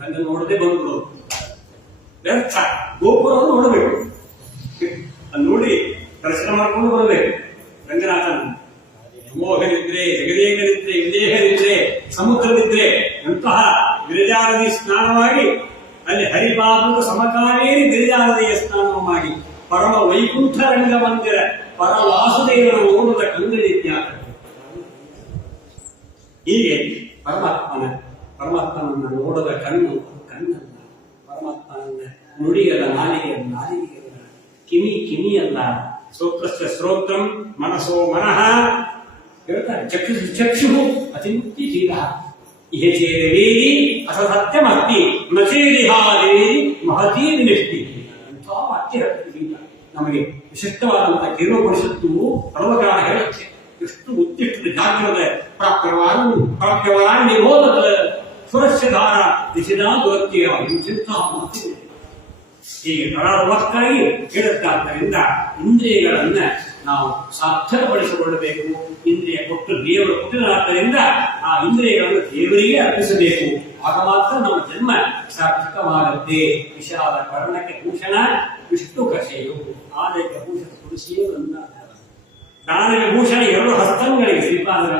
ರಂಗ ನೋಡದೆ ಬಂದ್ರು ವ್ಯರ್ಥ. ಗೋಪುರವನ್ನು ನೋಡಬೇಕು, ಅಲ್ಲಿ ನೋಡಿ ದರ್ಶನ ಮಾಡ್ಕೊಂಡು ಬರಬೇಕು. ರಂಗನಾಥನ ಮೋಹನಿದ್ರೆ, ಜಗದೇಕನಿದ್ರೆ, ವಿದೇಹನಿದ್ರೆ, ಸಮುದ್ರವಿದ್ರೆ ಎಂತಹ ಗಿರಿಜಾನದಿ ಸ್ನಾನವಾಗಿ ಅಲ್ಲಿ ಹರಿಪಾದ ಸಮಕಾಲೇರಿ ಗಿರಿಜಾನದಿಯ ಸ್ನಾನ ಮಾಡಿ ಪರಮ ವೈಕುಂಠ ರಂಗ ಮಂದಿರ ಪರವಾಸುದೇವನ ನೋಡುವ ಕಂಗಡಿತ್ಯಾಗ. ಹೀಗೆ ಪರಮಾತ್ಮನನ್ನ ನೋಡದ ಕಣ್ಣು ಕಣ್ಣಲ್ಲ, ಪರಮಾತ್ಮನನ್ನ ನುಡಿಯಲ್ಲ ನಾಲಿಗೆಯಲ್ಲ, ನಾಲಿಗೆಯಲ್ಲ, ಕಿಮಿಯಲ್ಲ. ಶ್ರೋತ್ರಸ್ಯ ಶ್ರೋತ್ರಂ ಮನಸೋ ಮನಃ ಹೇಳ್ತಾರೆ. ಚಕ್ಷು ಅತಿಮುಕ್ತಿ ಜೀವ ಇಹ ಚೇದೇವಿ ಅಥ ಸತ್ಯಮಸ್ತಿ ನ ಚೇದಿಹಾದೇವಿ ಮಹತೀ ನಿಷ್ಠಿ. ಅಂತ ವಾಕ್ಯ ಹೇಳ್ತೀವಿ. ನಮಗೆ ವಿಶಿಷ್ಟವಾದಂತಹ ಕೇಳೋಪನಿಷತ್ತು ಸರ್ವಕಾಲ ಹೇಳುತ್ತೆ. ಎಷ್ಟು ಉತ್ತಿಷ್ಟ ಜಾಗ್ರದ ಪ್ರಾಪ್ಯವಾದ ನಿರೋಧದ ಸುರಕ್ಷಧಾರ ದಿಶಿದ ದುರತ್ಯ ಹಿಂಸಿತ ಮಾತಿದೆ. ಹೀಗೆ ಕರಾರುವಕ್ಕಾಗಿ ಹೇಳುತ್ತಾದ್ದರಿಂದ ಇಂದ್ರಿಯಗಳನ್ನ ನಾವು ಸಾರ್ಥಕಪಡಿಸಿಕೊಳ್ಳಬೇಕು. ಇಂದ್ರಿಯ ಕೊಟ್ಟು ದೇವರು ಕೊಟ್ಟಿರಾದ್ದರಿಂದ ಆ ಇಂದ್ರಿಯಗಳನ್ನು ದೇವರಿಗೆ ಅರ್ಪಿಸಬೇಕು. ಆಗ ಮಾತ್ರ ನಮ್ಮ ಜನ್ಮ ಸಾರ್ಥಕವಾಗುತ್ತೆ. ವಿಶಾಲ ಕರ್ಣಕ್ಕೆ ಭೂಷಣ ವಿಷ್ಣು ಕಷೆಯು, ಆನೆಗೆ ಭೂಷಣ ತುಳಸಿಯೇ ಬಂದ ದಾನಗೆ ಭೂಷಣ ಎರಡು ಹಸ್ತಂಗಳಿಗೆ ಶ್ರೀಪಾದಗಳ.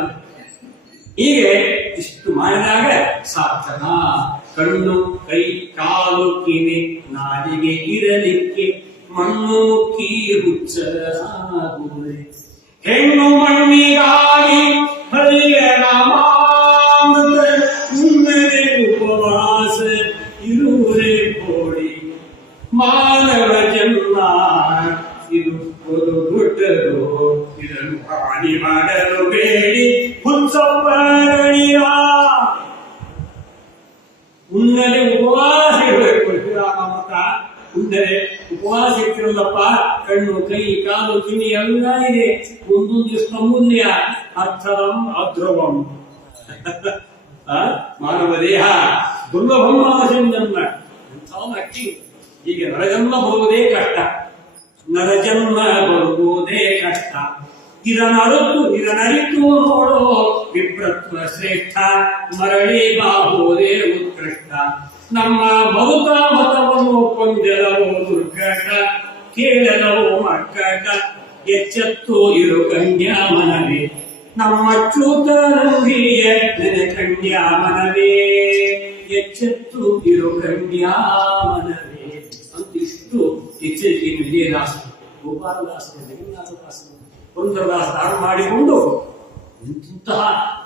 ಹೀಗೆ ಇಷ್ಟು ಮಾಡಿದಾಗ ಸಾರ್ಥಕ. ಕಣ್ಣು, ಕೈ, ಕಾಲು, ಕಿವಿ, ನಾಲಿಗೆ ಇರಲಿಕ್ಕೆ ಮಣ್ಣು ಮುಕ್ಕಿ ಹುಚ್ಚರಾಗುವೆ. ಹೆಣ್ಣು ಮಣ್ಣಿಗಾಗಿ ಹರಿಯರ ಉನ್ನದೆ ಉಪವಾಸ ಇರುವುದೇ ಕೋಡಿ. ಮಾನವ ಜನ್ಮ ಇದು ಒಂದು ಗುಡ್ಡರು, ಇದನ್ನು ಹಾನಿ ಮಾಡಲು ಬೇಡಿ ಹುಚ್ಚಪ್ಪಣಿಯ. ಉನ್ನದೆ ಉಪವಾಸ ಇರಬೇಕು. ಶ್ರೀರಾಮಮತ ಉನ್ನದೆ ಉಪವಾಸ ಇರ್ತಿರಲ್ಲಪ್ಪ. ಕಣ್ಣು, ಕೈ, ಕಾಲು, ಕಿವಿ ಎಲ್ಲ ಇದೆ. ಒಂದೊಂದು ಎಷ್ಟು ಅಮೂಲ್ಯ. ಅರ್ಥವಂ ಅಧ್ರುವಂ. ಮಾನವ ದೇಹ ದುರ್ಲಭಂ ಆಸೆಂದನ್ನ. ಹೀಗೆ ನರಜನ್ಮ ಬರುವುದೇ ಕಷ್ಟ. ನರಜನ್ಮ ಬರುವುದೇ ಕಷ್ಟ. ಇದನರಿತು ನೋಡೋ ವಿಪ್ರತ್ವ ಶ್ರೇಷ್ಠ, ಮರಳಿ ಬಾಹುದೇ ಉತ್ಕೃಷ್ಟ. ನಮ್ಮ ಭೌತ ಮತವನ್ನು ಕೊಂದೆಲವೋ ದುರ್ಗಟ, ಕೇಳಲವೋ ಮಕ್ಕಟ, ಎಚ್ಚೆತ್ತು ಇರು ಕನ್ಯಾ ಮನವೇ, ನಮ್ಮ ಚೂತ ನಂಬಿಯ ನೆನೆ ಕನ್ಯಾ ಮನವೇ, ಎಚ್ಚೆತ್ತು ಇರು ಕನ್ಯಾ ಮನವೇ ಅಂತ ಇಷ್ಟು ಎಚ್ಚರಿಕೆಯನ್ನು ವಿಜಯದಾಸರು, ಗೋಪಾಲದಾಸರು, ಜಗನ್ನಾಥದಾಸರು, ಪುರಂದರದಾಸರು ಮಾಡಿಕೊಂಡು ಇಂತಹ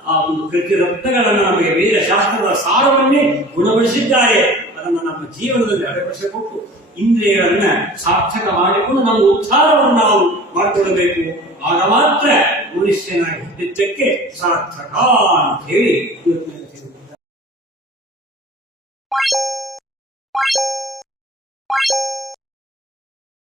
ಆ ಒಂದು ಕೃತಿ ರತ್ನಗಳನ್ನು ನಮಗೆ ವೇದ ಶಾಸ್ತ್ರದ ಸಾರವನ್ನೇ ಗುಣಗೊಳಿಸಿದ್ದಾರೆ. ಅದನ್ನು ನಮ್ಮ ಜೀವನದಲ್ಲಿ ಅಳವಡಿಸಿಕೊಟ್ಟು ಇಂದ್ರಿಯಗಳನ್ನ ಸಾರ್ಥಕ ಮಾಡಿಕೊಂಡು ನಮ್ಮ ಉದ್ಧಾರವನ್ನು ನಾವು ಮಾಡಿಕೊಳ್ಳಬೇಕು. ಆಗ ಮಾತ್ರ ಮನುಷ್ಯನಾಗಿ ಹುಟ್ಟಿದ್ದಕ್ಕೆ ಸಾರ್ಥಕ ಅಂತ ಹೇಳಿ